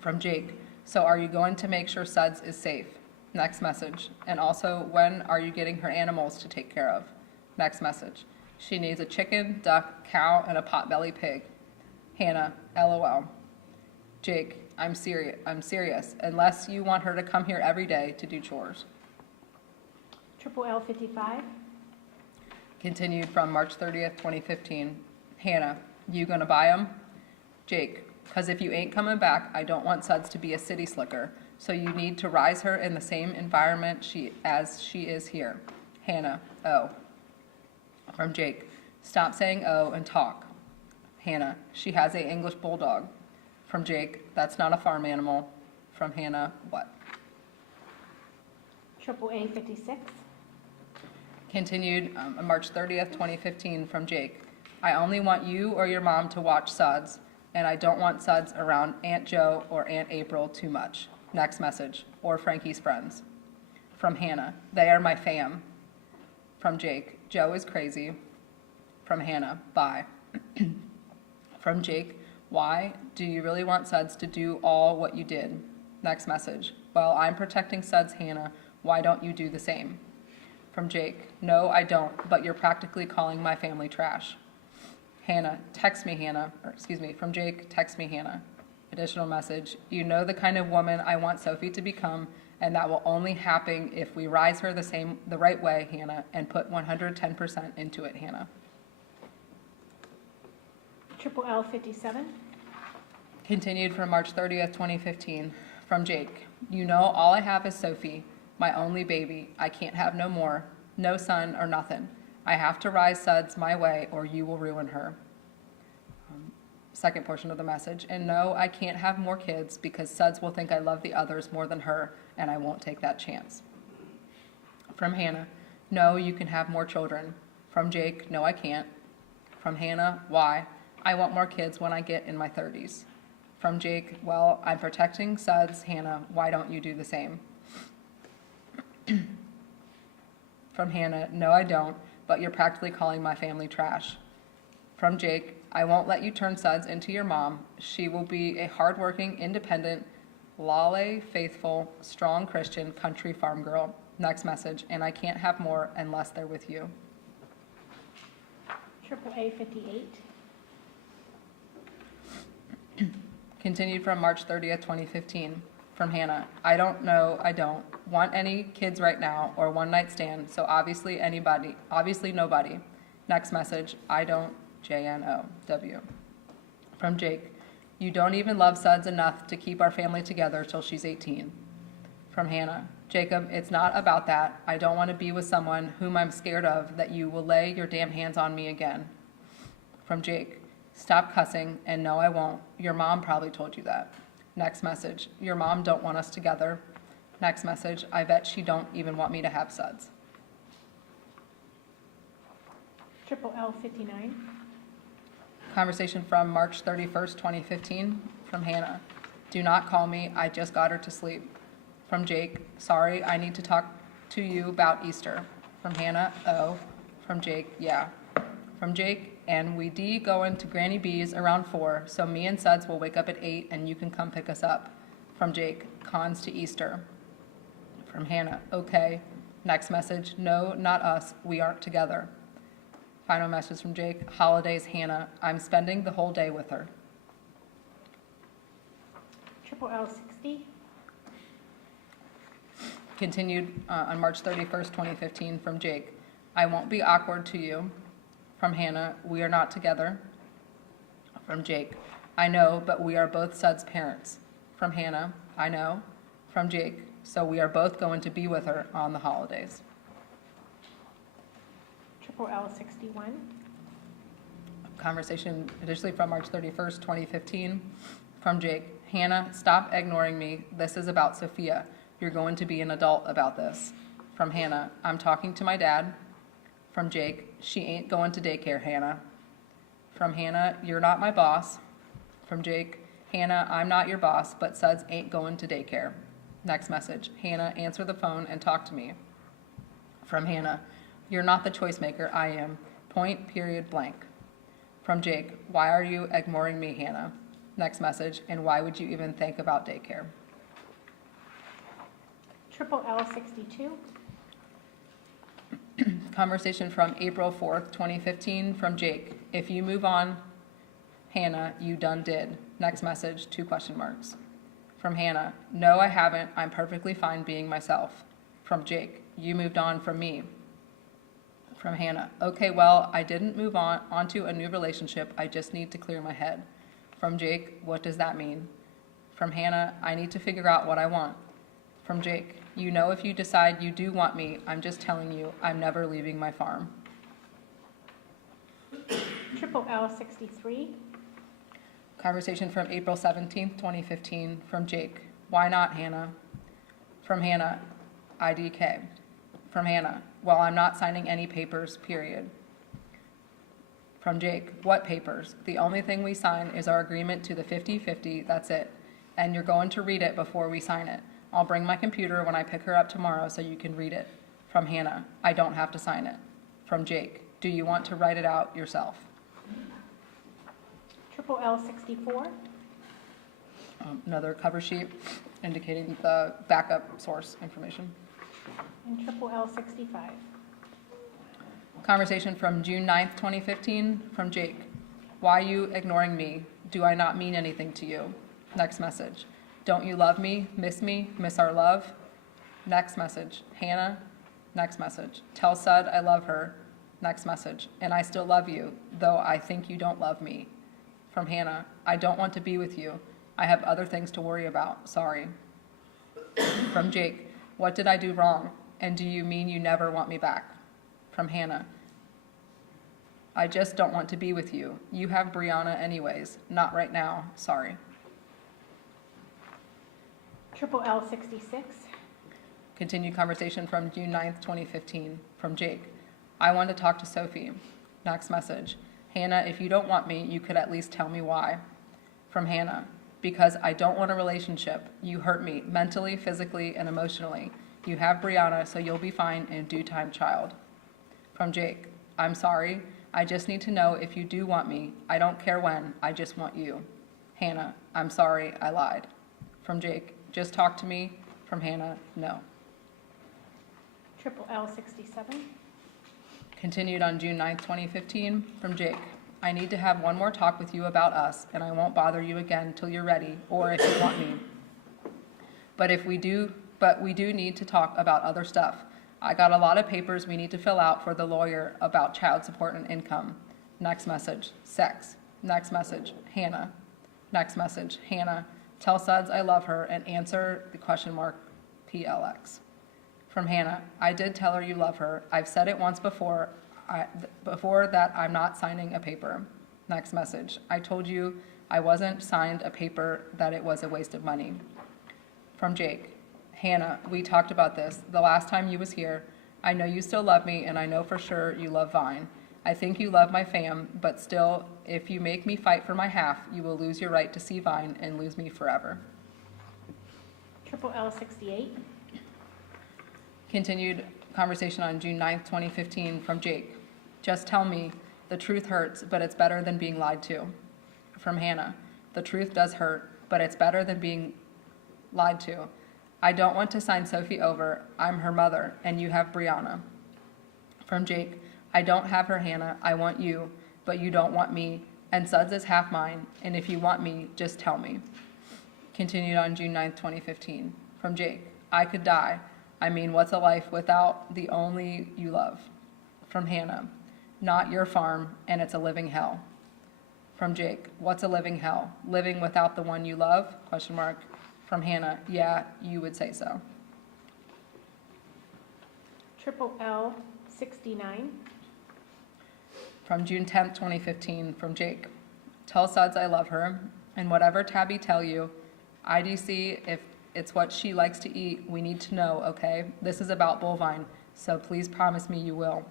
From Jake, so are you going to make sure Suds is safe? Next message. And also, when are you getting her animals to take care of? Next message. She needs a chicken, duck, cow, and a potbelly pig. Hannah, LOL. Jake, I'm serious, unless you want her to come here every day to do chores. Triple L 55. Continued from March 30th, 2015. Hannah, you gonna buy them? Jake, because if you ain't coming back, I don't want Suds to be a city slicker, so you need to rise her in the same environment as she is here. Hannah, oh. From Jake, stop saying oh and talk. Hannah, she has a English bulldog. From Jake, that's not a farm animal. From Hannah, what? Triple A 56. Continued on March 30th, 2015 from Jake. I only want you or your mom to watch Suds, and I don't want Suds around Aunt Jo or Aunt April too much. Next message, or Frankie's friends. From Hannah, they are my fam. From Jake, Joe is crazy. From Hannah, bye. From Jake, why do you really want Suds to do all what you did? Next message, well, I'm protecting Suds, Hannah. Why don't you do the same? From Jake, no, I don't, but you're practically calling my family trash. Hannah, text me, Hannah, from Jake, text me, Hannah. Additional message, you know the kind of woman I want Sophie to become, and that will only happen if we rise her the right way, Hannah, and put 110% into it, Hannah. Triple L 57. Continued from March 30th, 2015, from Jake, you know all I have is Sophie, my only baby. I can't have no more, no son or nothing. I have to rise Suds my way or you will ruin her. Second portion of the message, and no, I can't have more kids because Suds will think I love the others more than her, and I won't take that chance. From Hannah, no, you can have more children. From Jake, no, I can't. From Hannah, why? I want more kids when I get in my 30s. From Jake, well, I'm protecting Suds, Hannah, why don't you do the same? From Hannah, no, I don't, but you're practically calling my family trash. From Jake, I won't let you turn Suds into your mom. She will be a hardworking, independent, Lale, faithful, strong Christian country farm girl. Next message, and I can't have more unless they're with you. Triple A 58. Continued from March 30th, 2015. From Hannah, I don't want any kids right now or one night stand, so obviously nobody. Next message, I don't, JNOW. From Jake, you don't even love Suds enough to keep our family together till she's 18. From Hannah, Jacob, it's not about that. I don't want to be with someone whom I'm scared of that you will lay your damn hands on me again. From Jake, stop cussing, and no, I won't. Your mom probably told you that. Next message, your mom don't want us together. Next message, I bet she don't even want me to have Suds. Triple L 59. Conversation from March 31st, 2015, from Hannah. Do not call me, I just got her to sleep. From Jake, sorry, I need to talk to you about Easter. From Hannah, oh. From Jake, yeah. From Jake, and we going to Granny B's around 4, so me and Suds will wake up at 8 and you can come pick us up. From Jake, cons to Easter. From Hannah, okay. Next message, no, not us, we aren't together. Final message from Jake, holidays, Hannah, I'm spending the whole day with her. Triple L 60. Continued on March 31st, 2015, from Jake, I won't be awkward to you. From Hannah, we are not together. From Jake, I know, but we are both Suds' parents. From Hannah, I know. From Jake, so we are both going to be with her on the holidays. Triple L 61. Conversation additionally from March 31st, 2015, from Jake, Hannah, stop ignoring me. This is about Sophia. You're going to be an adult about this. From Hannah, I'm talking to my dad. From Jake, she ain't going to daycare, Hannah. From Hannah, you're not my boss. From Jake, Hannah, I'm not your boss, but Suds ain't going to daycare. Next message, Hannah, answer the phone and talk to me. From Hannah, you're not the choice maker, I am. Point, period, blank. From Jake, why are you ignoring me, Hannah? Next message, and why would you even think about daycare? Triple L 62. Conversation from April 4th, 2015, from Jake. If you move on, Hannah, you done did. Next message, 2 question marks. From Hannah, no, I haven't. I'm perfectly fine being myself. From Jake, you moved on from me. From Hannah, okay, well, I didn't move onto a new relationship. I just need to clear my head. From Jake, what does that mean? From Hannah, I need to figure out what I want. From Jake, you know if you decide you do want me, I'm just telling you, I'm never leaving my farm. Triple L 63. Conversation from April 17th, 2015, from Jake. Why not, Hannah? From Hannah, IDK. From Hannah, well, I'm not signing any papers, period. From Jake, what papers? The only thing we sign is our agreement to the 50-50, that's it. And you're going to read it before we sign it. I'll bring my computer when I pick her up tomorrow so you can read it. From Hannah, I don't have to sign it. From Jake, do you want to write it out yourself? Triple L 64. Another cover sheet indicating the backup source information. And Triple L 65. Conversation from June 9th, 2015, from Jake. Why you ignoring me? Do I not mean anything to you? Next message. Don't you love me, miss our love? Next message. Hannah, next message. Tell Sud I love her. Next message. And I still love you, though I think you don't love me. From Hannah, I don't want to be with you. I have other things to worry about. Sorry. From Jake, what did I do wrong? And do you mean you never want me back? From Hannah, I just don't want to be with you. You have Brianna anyways. Not right now. Sorry. Triple L 66. Continued conversation from June 9th, 2015, from Jake. I want to talk to Sophie. Next message. Hannah, if you don't want me, you could at least tell me why. From Hannah, because I don't want a relationship. You hurt me mentally, physically, and emotionally. You have Brianna, so you'll be fine in due time, child. From Jake, I'm sorry. I just need to know if you do want me. I don't care when. I just want you. Hannah, I'm sorry. I lied. From Jake, just talk to me. From Hannah, no. Triple L 67. Continued on June 9th, 2015, from Jake. I need to have one more talk with you about us, and I won't bother you again till you're ready, or if you want me. But we do need to talk about other stuff. I got a lot of papers we need to fill out for the lawyer about child support and income. Next message, sex. Next message, Hannah. Next message, Hannah. Tell Suds I love her and answer the question mark PLX. From Hannah, I did tell her you love her. I've said it once before that I'm not signing a paper. Next message, I told you I wasn't signed a paper, that it was a waste of money. From Jake, Hannah, we talked about this the last time you was here. I know you still love me, and I know for sure you love Vine. I think you love my fam, but still, if you make me fight for my half, you will lose your right to see Vine and lose me forever. Triple L 68. Continued conversation on June 9th, 2015, from Jake. Just tell me, the truth hurts, but it's better than being lied to. From Hannah, the truth does hurt, but it's better than being lied to. I don't want to sign Sophie over. I'm her mother, and you have Brianna. From Jake, I don't have her, Hannah. I want you, but you don't want me, and Suds is half mine, and if you want me, just tell me. Continued on June 9th, 2015, from Jake. I could die. I mean, what's a life without the only you love? From Hannah, not your farm, and it's a living hell. From Jake, what's a living hell? Living without the one you love? Question mark. From Hannah, yeah, you would say so. Triple L 69. From June 10th, 2015, from Jake. Tell Suds I love her, and whatever Tabby tell you, IDC, It's what she likes to eat. We need to know, okay? This is about Bullvine, so please promise me you will.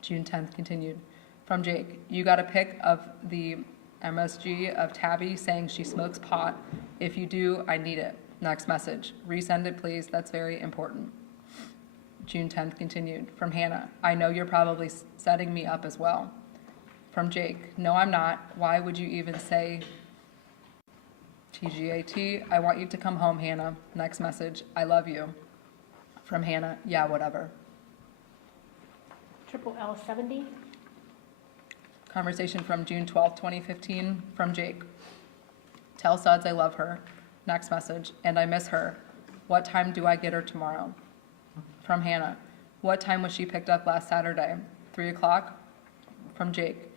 June 10th continued. From Jake, you got a pic of the MSG of Tabby saying she smokes pot. If you do, I need it. Next message. Resend it, please. That's very important. June 10th continued. From Hannah, I know you're probably setting me up as well. From Jake, no, I'm not. Why would you even say TGAT? I want you to come home, Hannah. Next message. I love you. From Hannah, yeah, whatever. Triple L 70. Conversation from June 12th, 2015, from Jake. Tell Suds I love her. Next message. And I miss her. What time do I get her tomorrow? From Hannah. What time was she picked up last Saturday? 3 o'clock? From Jake.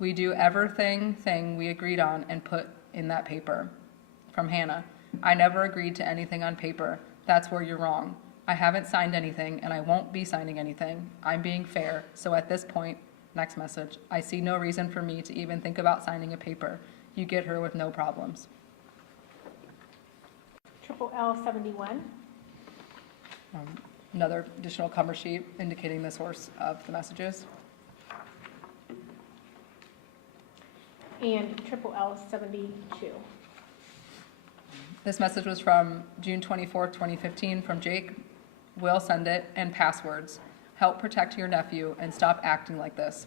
We do everything we agreed on and put in that paper. From Hannah. I never agreed to anything on paper. That's where you're wrong. I haven't signed anything and I won't be signing anything. I'm being fair. So at this point, next message, I see no reason for me to even think about signing a paper. You get her with no problems. Triple L 71. Another additional cover sheet indicating the source of the messages. And Triple L 72. This message was from June 24th, 2015, from Jake. Will send it, and passwords. Help protect your nephew and stop acting like this.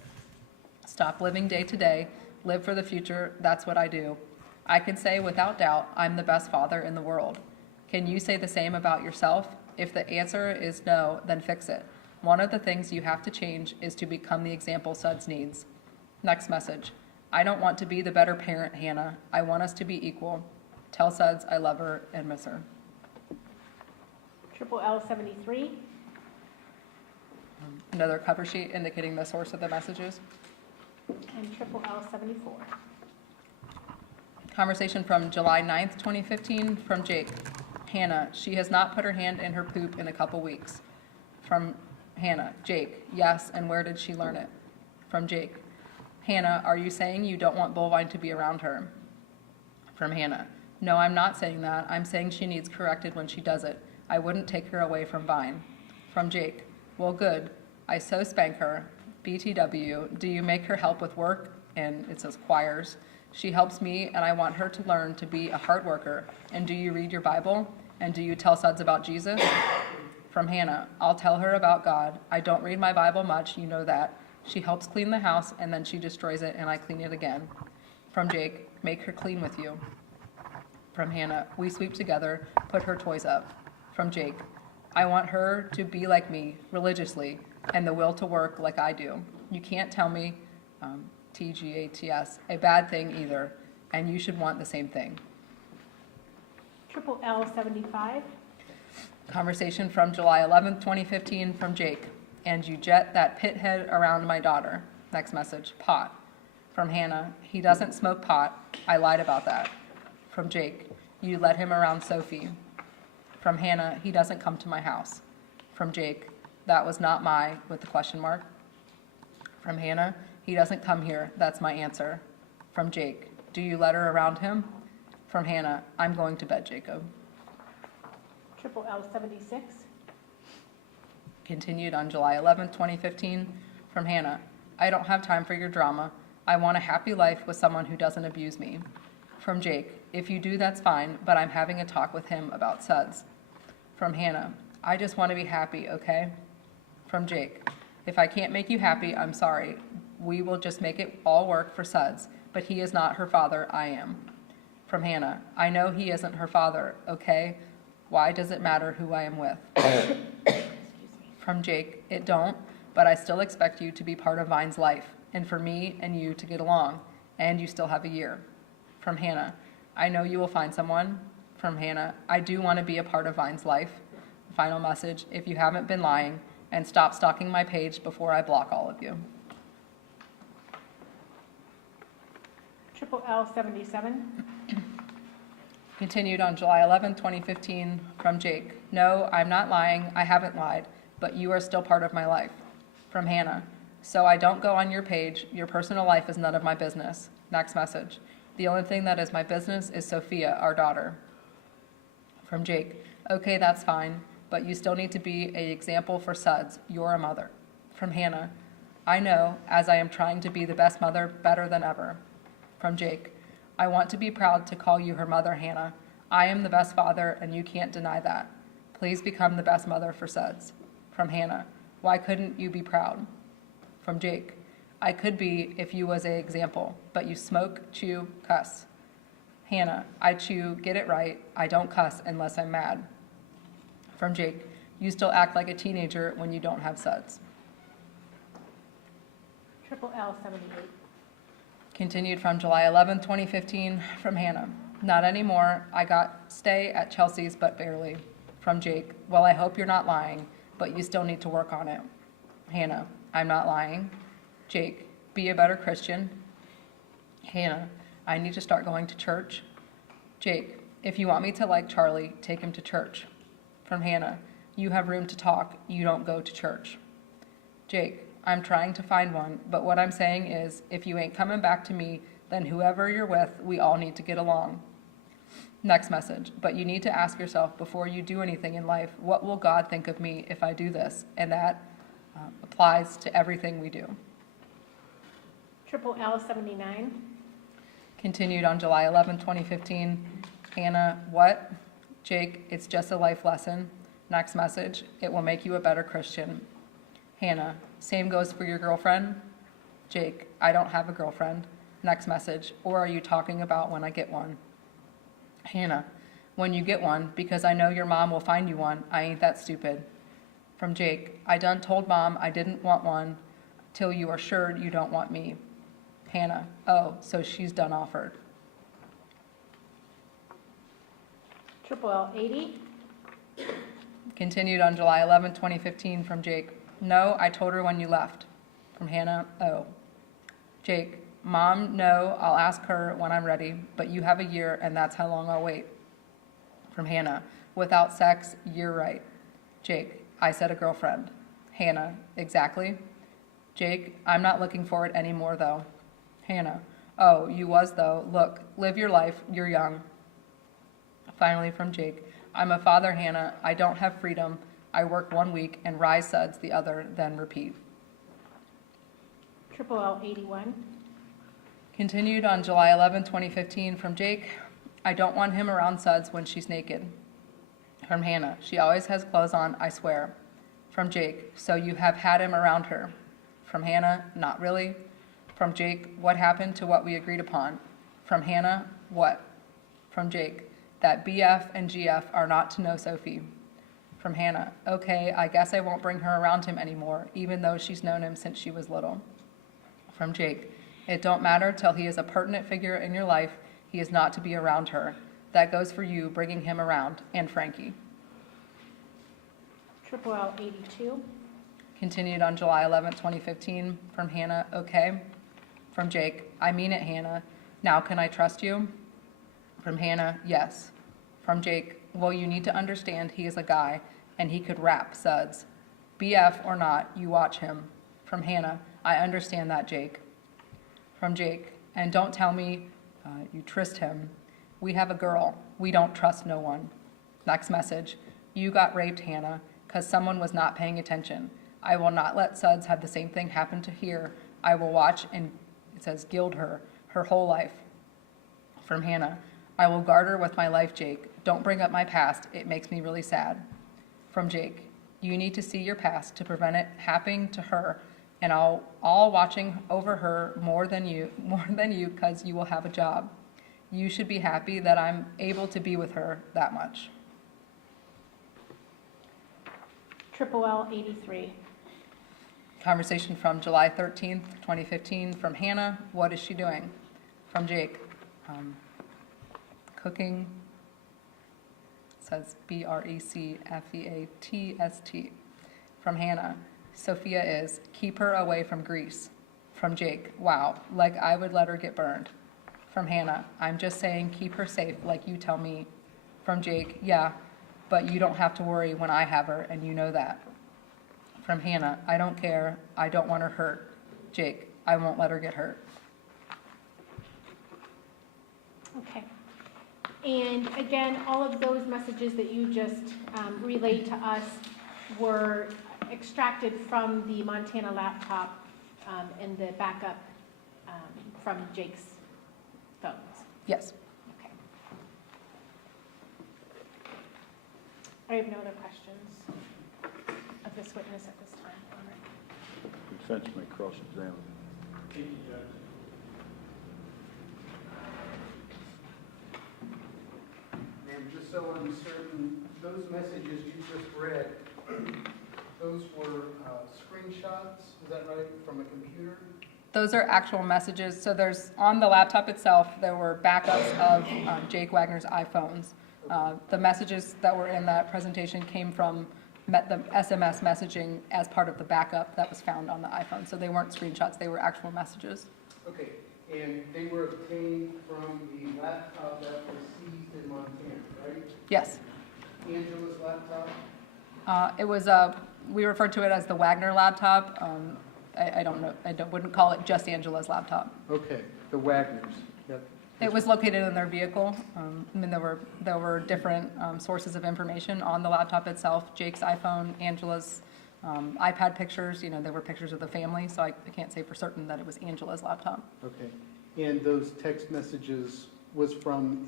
Stop living day to day. Live for the future. That's what I do. I can say without doubt, I'm the best father in the world. Can you say the same about yourself? If the answer is no, then fix it. One of the things you have to change is to become the example Suds needs. Next message. I don't want to be the better parent, Hannah. I want us to be equal. Tell Suds I love her and miss her. Triple L 73. Another cover sheet indicating the source of the messages. And Triple L 74. Conversation from July 9th, 2015, from Jake. Hannah, she has not put her hand in her poop in a couple weeks. From Hannah, Jake, yes, and where did she learn it? From Jake, Hannah, are you saying you don't want Bullvine to be around her? From Hannah, no, I'm not saying that. I'm saying she needs corrected when she does it. I wouldn't take her away from Vine. From Jake, well, good. I so spank her. BTW, do you make her help with work? And it says choirs. She helps me, and I want her to learn to be a hard worker. And do you read your Bible? And do you tell Suds about Jesus? From Hannah, I'll tell her about God. I don't read my Bible much, you know that. She helps clean the house, and then she destroys it, and I clean it again. From Jake, make her clean with you. From Hannah, we sweep together, put her toys up. From Jake, I want her to be like me, religiously, and the will to work like I do. You can't tell me, TGATS, a bad thing either, and you should want the same thing. Triple L 75. Conversation from July 11th, 2015, from Jake. And you jet that pithead around my daughter. Next message, pot. From Hannah, he doesn't smoke pot. I lied about that. From Jake, you let him around Sophie. From Hannah, he doesn't come to my house. From Jake, that was not my, with the question mark. From Hannah, he doesn't come here. That's my answer. From Jake, do you let her around him? From Hannah, I'm going to bed, Jacob. Triple L 76. Continued on July 11th, 2015, from Hannah. I don't have time for your drama. I want a happy life with someone who doesn't abuse me. From Jake, if you do, that's fine, but I'm having a talk with him about Suds. From Hannah, I just want to be happy, okay? From Jake, if I can't make you happy, I'm sorry. We will just make it all work for Suds, but he is not her father, I am. From Hannah, I know he isn't her father, okay? Why does it matter who I am with? From Jake, it don't, but I still expect you to be part of Vine's life, and for me and you to get along, and you still have a year. From Hannah, I know you will find someone. From Hannah, I do want to be a part of Vine's life. Final message, if you haven't been lying, and stop stalking my page before I block all of you. Triple L 77. Continued on July 11, 2015, from Jake. No, I'm not lying. I haven't lied, but you are still part of my life. From Hannah. So I don't go on your page. Your personal life is none of my business. Next message. The only thing that is my business is Sophia, our daughter. From Jake, okay, that's fine, but you still need to be an example for Suds. You're a mother. From Hannah, I know, as I am trying to be the best mother better than ever. From Jake, I want to be proud to call you her mother, Hannah. I am the best father, and you can't deny that. Please become the best mother for Suds. From Hannah, why couldn't you be proud? From Jake, I could be if you was a example, but you smoke, chew, cuss. Hannah, I chew, get it right, I don't cuss unless I'm mad. From Jake, you still act like a teenager when you don't have Suds. Triple L 78. Continued from July 11, 2015, from Hannah. Not anymore, I got stay at Chelsea's, but barely. From Jake, well, I hope you're not lying, but you still need to work on it. Hannah, I'm not lying. Jake, be a better Christian. Hannah, I need to start going to church. Jake, if you want me to like Charlie, take him to church. From Hannah, you have room to talk, you don't go to church. Jake, I'm trying to find one, but what I'm saying is, if you ain't coming back to me, then whoever you're with, we all need to get along. Next message, but you need to ask yourself before you do anything in life, what will God think of me if I do this? And that applies to everything we do. Triple L 79. Continued on July 11, 2015. Hannah, what? Jake, it's just a life lesson. Next message, it will make you a better Christian. Hannah, same goes for your girlfriend. Jake, I don't have a girlfriend. Next message, or are you talking about when I get one? Hannah, when you get one, because I know your mom will find you one. I ain't that stupid. From Jake, I done told mom I didn't want one till you are sure you don't want me. Hannah, oh, so she's done offered. Triple L 80. Continued on July 11, 2015, from Jake. No, I told her when you left. From Hannah, oh. Jake, Mom, no, I'll ask her when I'm ready, but you have a year and that's how long I'll wait. From Hannah, without sex, you're right. Jake, I said a girlfriend. Hannah, exactly. Jake, I'm not looking for it anymore though. Hannah, oh, you was though. Look, live your life, you're young. Finally from Jake, I'm a father, Hannah. I don't have freedom. I work 1 week and rise Suds the other, then repeat. Triple L 81. Continued on July 11, 2015, from Jake. I don't want him around Suds when she's naked. From Hannah, she always has clothes on, I swear. From Jake, so you have had him around her. From Hannah, not really. From Jake, what happened to what we agreed upon? From Hannah, what? From Jake, that BF and GF are not to know Sophie. From Hannah, okay, I guess I won't bring her around him anymore, even though she's known him since she was little. From Jake, it don't matter till he is a pertinent figure in your life, he is not to be around her. That goes for you bringing him around, and Frankie. Triple L 82. Continued on July 11, 2015, from Hannah, okay. From Jake, I mean it, Hannah. Now can I trust you? From Hannah, yes. From Jake, well, you need to understand he is a guy, and he could rap Suds. BF or not, you watch him. From Hannah, I understand that, Jake. From Jake, and don't tell me you tryst him. We have a girl. We don't trust no one. Next message, you got raped, Hannah, because someone was not paying attention. I will not let Suds have the same thing happen to here. I will watch and, it says, gild her whole life. From Hannah, I will guard her with my life, Jake. Don't bring up my past. It makes me really sad. From Jake, you need to see your past to prevent it happening to her, and all watching over her more than you, because you will have a job. You should be happy that I'm able to be with her that much. Triple L 83. Conversation from July 13th, 2015, from Hannah, what is she doing? From Jake, cooking, says BRECFEATST. From Hannah, Sophia is, keep her away from grease. From Jake, wow, like I would let her get burned. From Hannah, I'm just saying keep her safe like you tell me. From Jake, yeah, but you don't have to worry when I have her, and you know that. From Hannah, I don't care, I don't want her hurt. Jake, I won't let her get hurt. Okay. And again, all of those messages that you just relayed to us were extracted from the Montana laptop and the backup from Jake's phones. Yes. Okay. I have no other questions of this witness at this time. Defense may cross-examine. Thank you, Judge. Ma'am, just so I'm certain, those messages you just read, those were screenshots, is that right, from a computer? Those are actual messages. So there's, on the laptop itself, there were backups of Jake Wagner's iPhones. The messages that were in that presentation came from the SMS messaging as part of the backup that was found on the iPhone. So they weren't screenshots, they were actual messages. Okay, and they were obtained from the laptop that was seized in Montana, right? Yes. Angela's laptop? It was, we referred to it as the Wagner laptop. I don't know, wouldn't call it just Angela's laptop. Okay, the Wagners, yep. It was located in their vehicle. I mean, there were different sources of information on the laptop itself. Jake's iPhone, Angela's iPad pictures, you know, there were pictures of the family, so I can't say for certain that it was Angela's laptop. Okay, and those text messages was from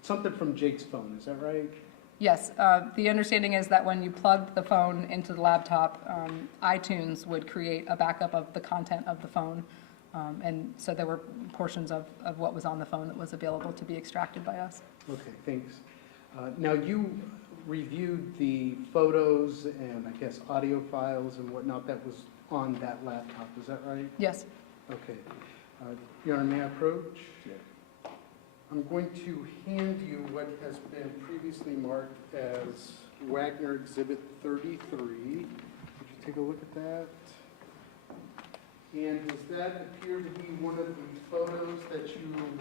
something from Jake's phone, is that right? Yes, the understanding is that when you plugged the phone into the laptop, iTunes would create a backup of the content of the phone. And so there were portions of what was on the phone that was available to be extracted by us. Okay, thanks. Now, you reviewed the photos and I guess audio files and whatnot that was on that laptop, is that right? Yes. Okay. Your Honor, may I approach? Yeah. I'm going to hand you what has been previously marked as Wagner Exhibit 33. Would you take a look at that? And does that appear to be one of the photos that you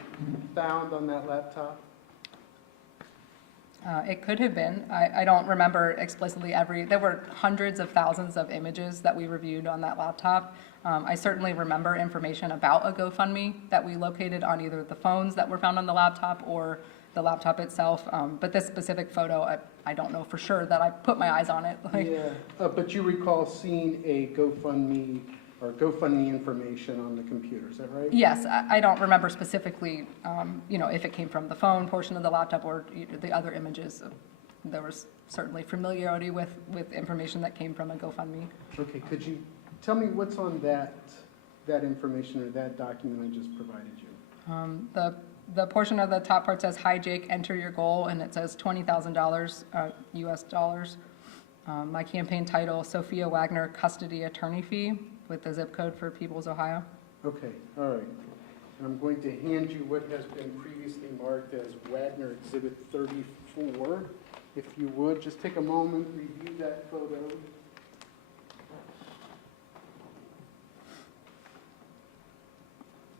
found on that laptop? It could have been. I don't remember explicitly there were hundreds of thousands of images that we reviewed on that laptop. I certainly remember information about a GoFundMe that we located on either the phones that were found on the laptop or the laptop itself. But this specific photo, I don't know for sure that I put my eyes on it. Yeah, but you recall seeing a GoFundMe or GoFundMe information on the computer, is that right? Yes, I don't remember specifically, you know, if it came from the phone portion of the laptop or the other images. There was certainly familiarity with information that came from a GoFundMe. Okay, could you tell me what's on that information or that document I just provided you? The portion of the top part says, "Hi Jake, enter your goal," and it says $20,000 US dollars. My campaign title, Sophia Wagner Custody Attorney Fee, with the zip code for Peoples, Ohio. Okay, all right. And I'm going to hand you what has been previously marked as Wagner Exhibit 34. If you would, just take a moment, review that photo.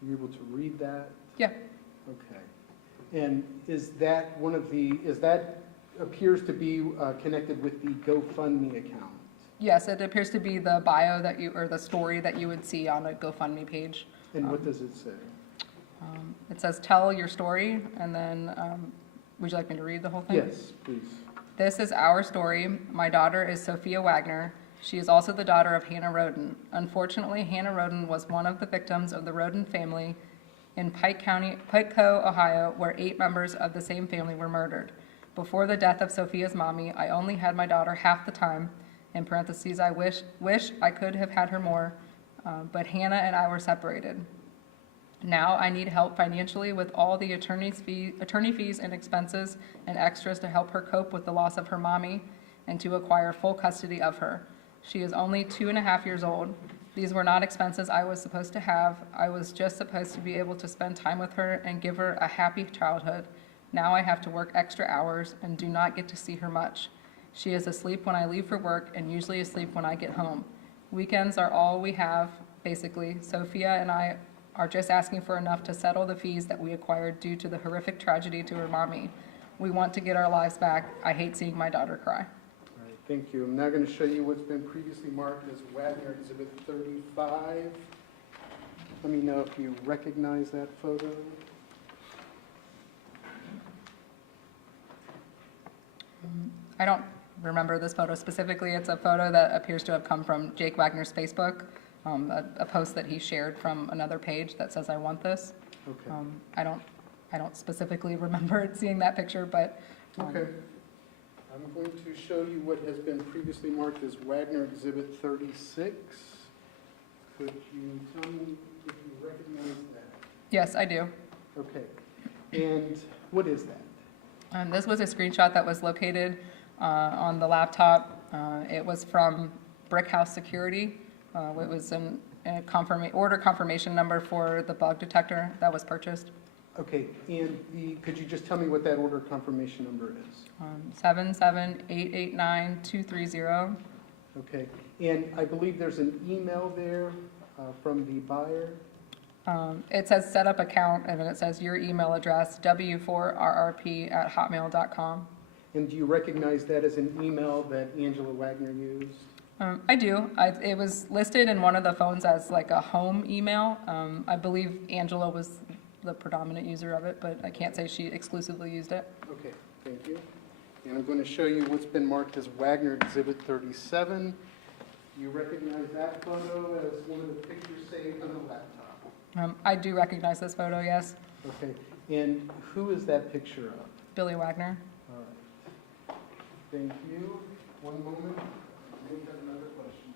You able to read that? Yeah. Okay. And is that appears to be connected with the GoFundMe account? Yes, it appears to be the bio or the story that you would see on a GoFundMe page. And what does it say? It says, "Tell your story," and then, would you like me to read the whole thing? Yes, please. "This is our story. My daughter is Sophia Wagner. She is also the daughter of Hannah Rhoden. Unfortunately, Hannah Rhoden was one of the victims of the Rhoden family in Pike County, Ohio, where 8 members of the same family were murdered. Before the death of Sophia's mommy, I only had my daughter half the time. In parentheses, I wish I could have had her more, but Hannah and I were separated. Now I need help financially with all the attorney fees and expenses and extras to help her cope with the loss of her mommy and to acquire full custody of her. She is only 2.5 years old. These were not expenses I was supposed to have. I was just supposed to be able to spend time with her and give her a happy childhood. Now I have to work extra hours and do not get to see her much. She is asleep when I leave for work and usually asleep when I get home. Weekends are all we have, basically. Sophia and I are just asking for enough to settle the fees that we acquired due to the horrific tragedy to her mommy. We want to get our lives back. I hate seeing my daughter cry." All right, thank you. I'm now going to show you what's been previously marked as Wagner Exhibit 35. Let me know if you recognize that photo. I don't remember this photo specifically. It's a photo that appears to have come from Jake Wagner's Facebook, a post that he shared from another page that says, "I want this." Okay. I don't specifically remember seeing that picture, but. Okay. I'm going to show you what has been previously marked as Wagner Exhibit 36. Could you tell me if you recognize that? Yes, I do. Okay. And what is that? This was a screenshot that was located on the laptop. It was from Brickhouse Security. It was order confirmation number for the bug detector that was purchased. Okay, and could you just tell me what that order confirmation number is? 77889-230. Okay, and I believe there's an email there from the buyer. It says set up account, and then it says your email address, w4rrp@hotmail.com. And do you recognize that as an email that Angela Wagner used? I do. It was listed in one of the phones as like a home email. I believe Angela was the predominant user of it, but I can't say she exclusively used it. Okay, thank you. And I'm going to show you what's been marked as Wagner Exhibit 37. You recognize that photo as one of the pictures saved on the laptop? I do recognize this photo, yes. Okay, and who is that picture of? Billy Wagner. All right. Thank you. One moment. We have another question.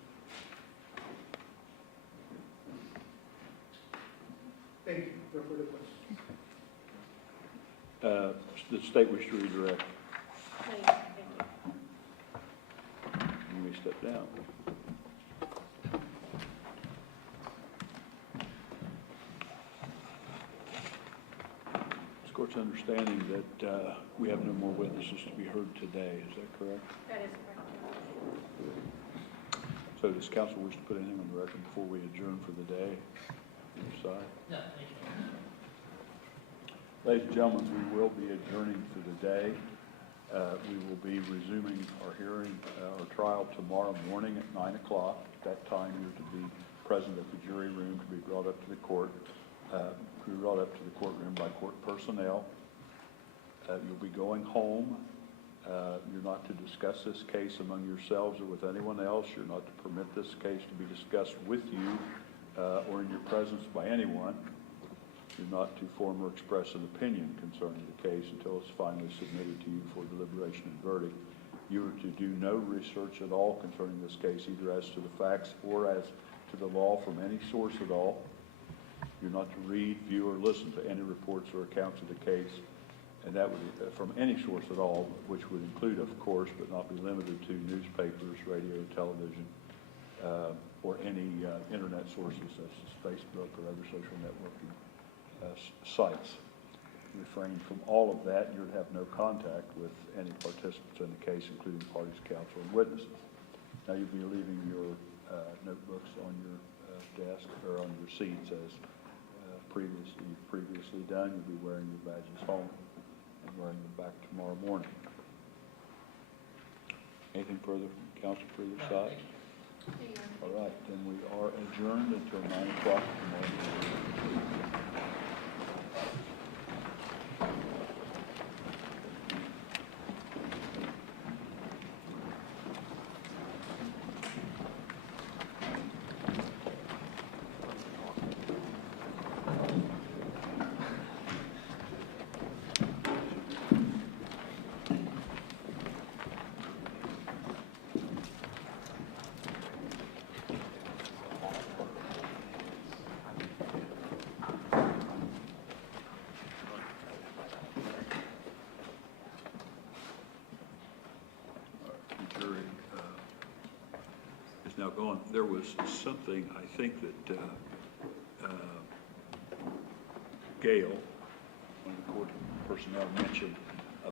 Thank you. No further questions. The state wish to redirect. Let me step down. It's the court's understanding that we have no more witnesses to be heard today. Is that correct? That is correct. So does counsel wish to put anything on the record before we adjourn for the day? Either side? No, thank you. Ladies and gentlemen, we will be adjourning for the day. We will be resuming our hearing, our trial tomorrow morning at 9 o'clock. At that time, you're to be present at the jury room to be brought up to the court, courtroom by court personnel. You'll be going home. You're not to discuss this case among yourselves or with anyone else. You're not to permit this case to be discussed with you or in your presence by anyone. You're not to form or express an opinion concerning the case until it's finally submitted to you for deliberation and verdict. You are to do no research at all concerning this case, either as to the facts or as to the law from any source at all. You're not to read, view, or listen to any reports or accounts of the case, and that would from any source at all, which would include, of course, but not be limited to newspapers, radio, television, or any internet sources such as Facebook or other social networking sites. Refrain from all of that. You're to have no contact with any participants in the case, including parties, counsel, and witnesses. Now you'll be leaving your notebooks on your desk or on your seats as previously done. You'll be wearing your badges home and wearing them back tomorrow morning. Anything further from counsel for either side? All right, then we are adjourned until 9 o'clock tomorrow morning. Now going, there was something, I think that Gail, one of the court personnel, mentioned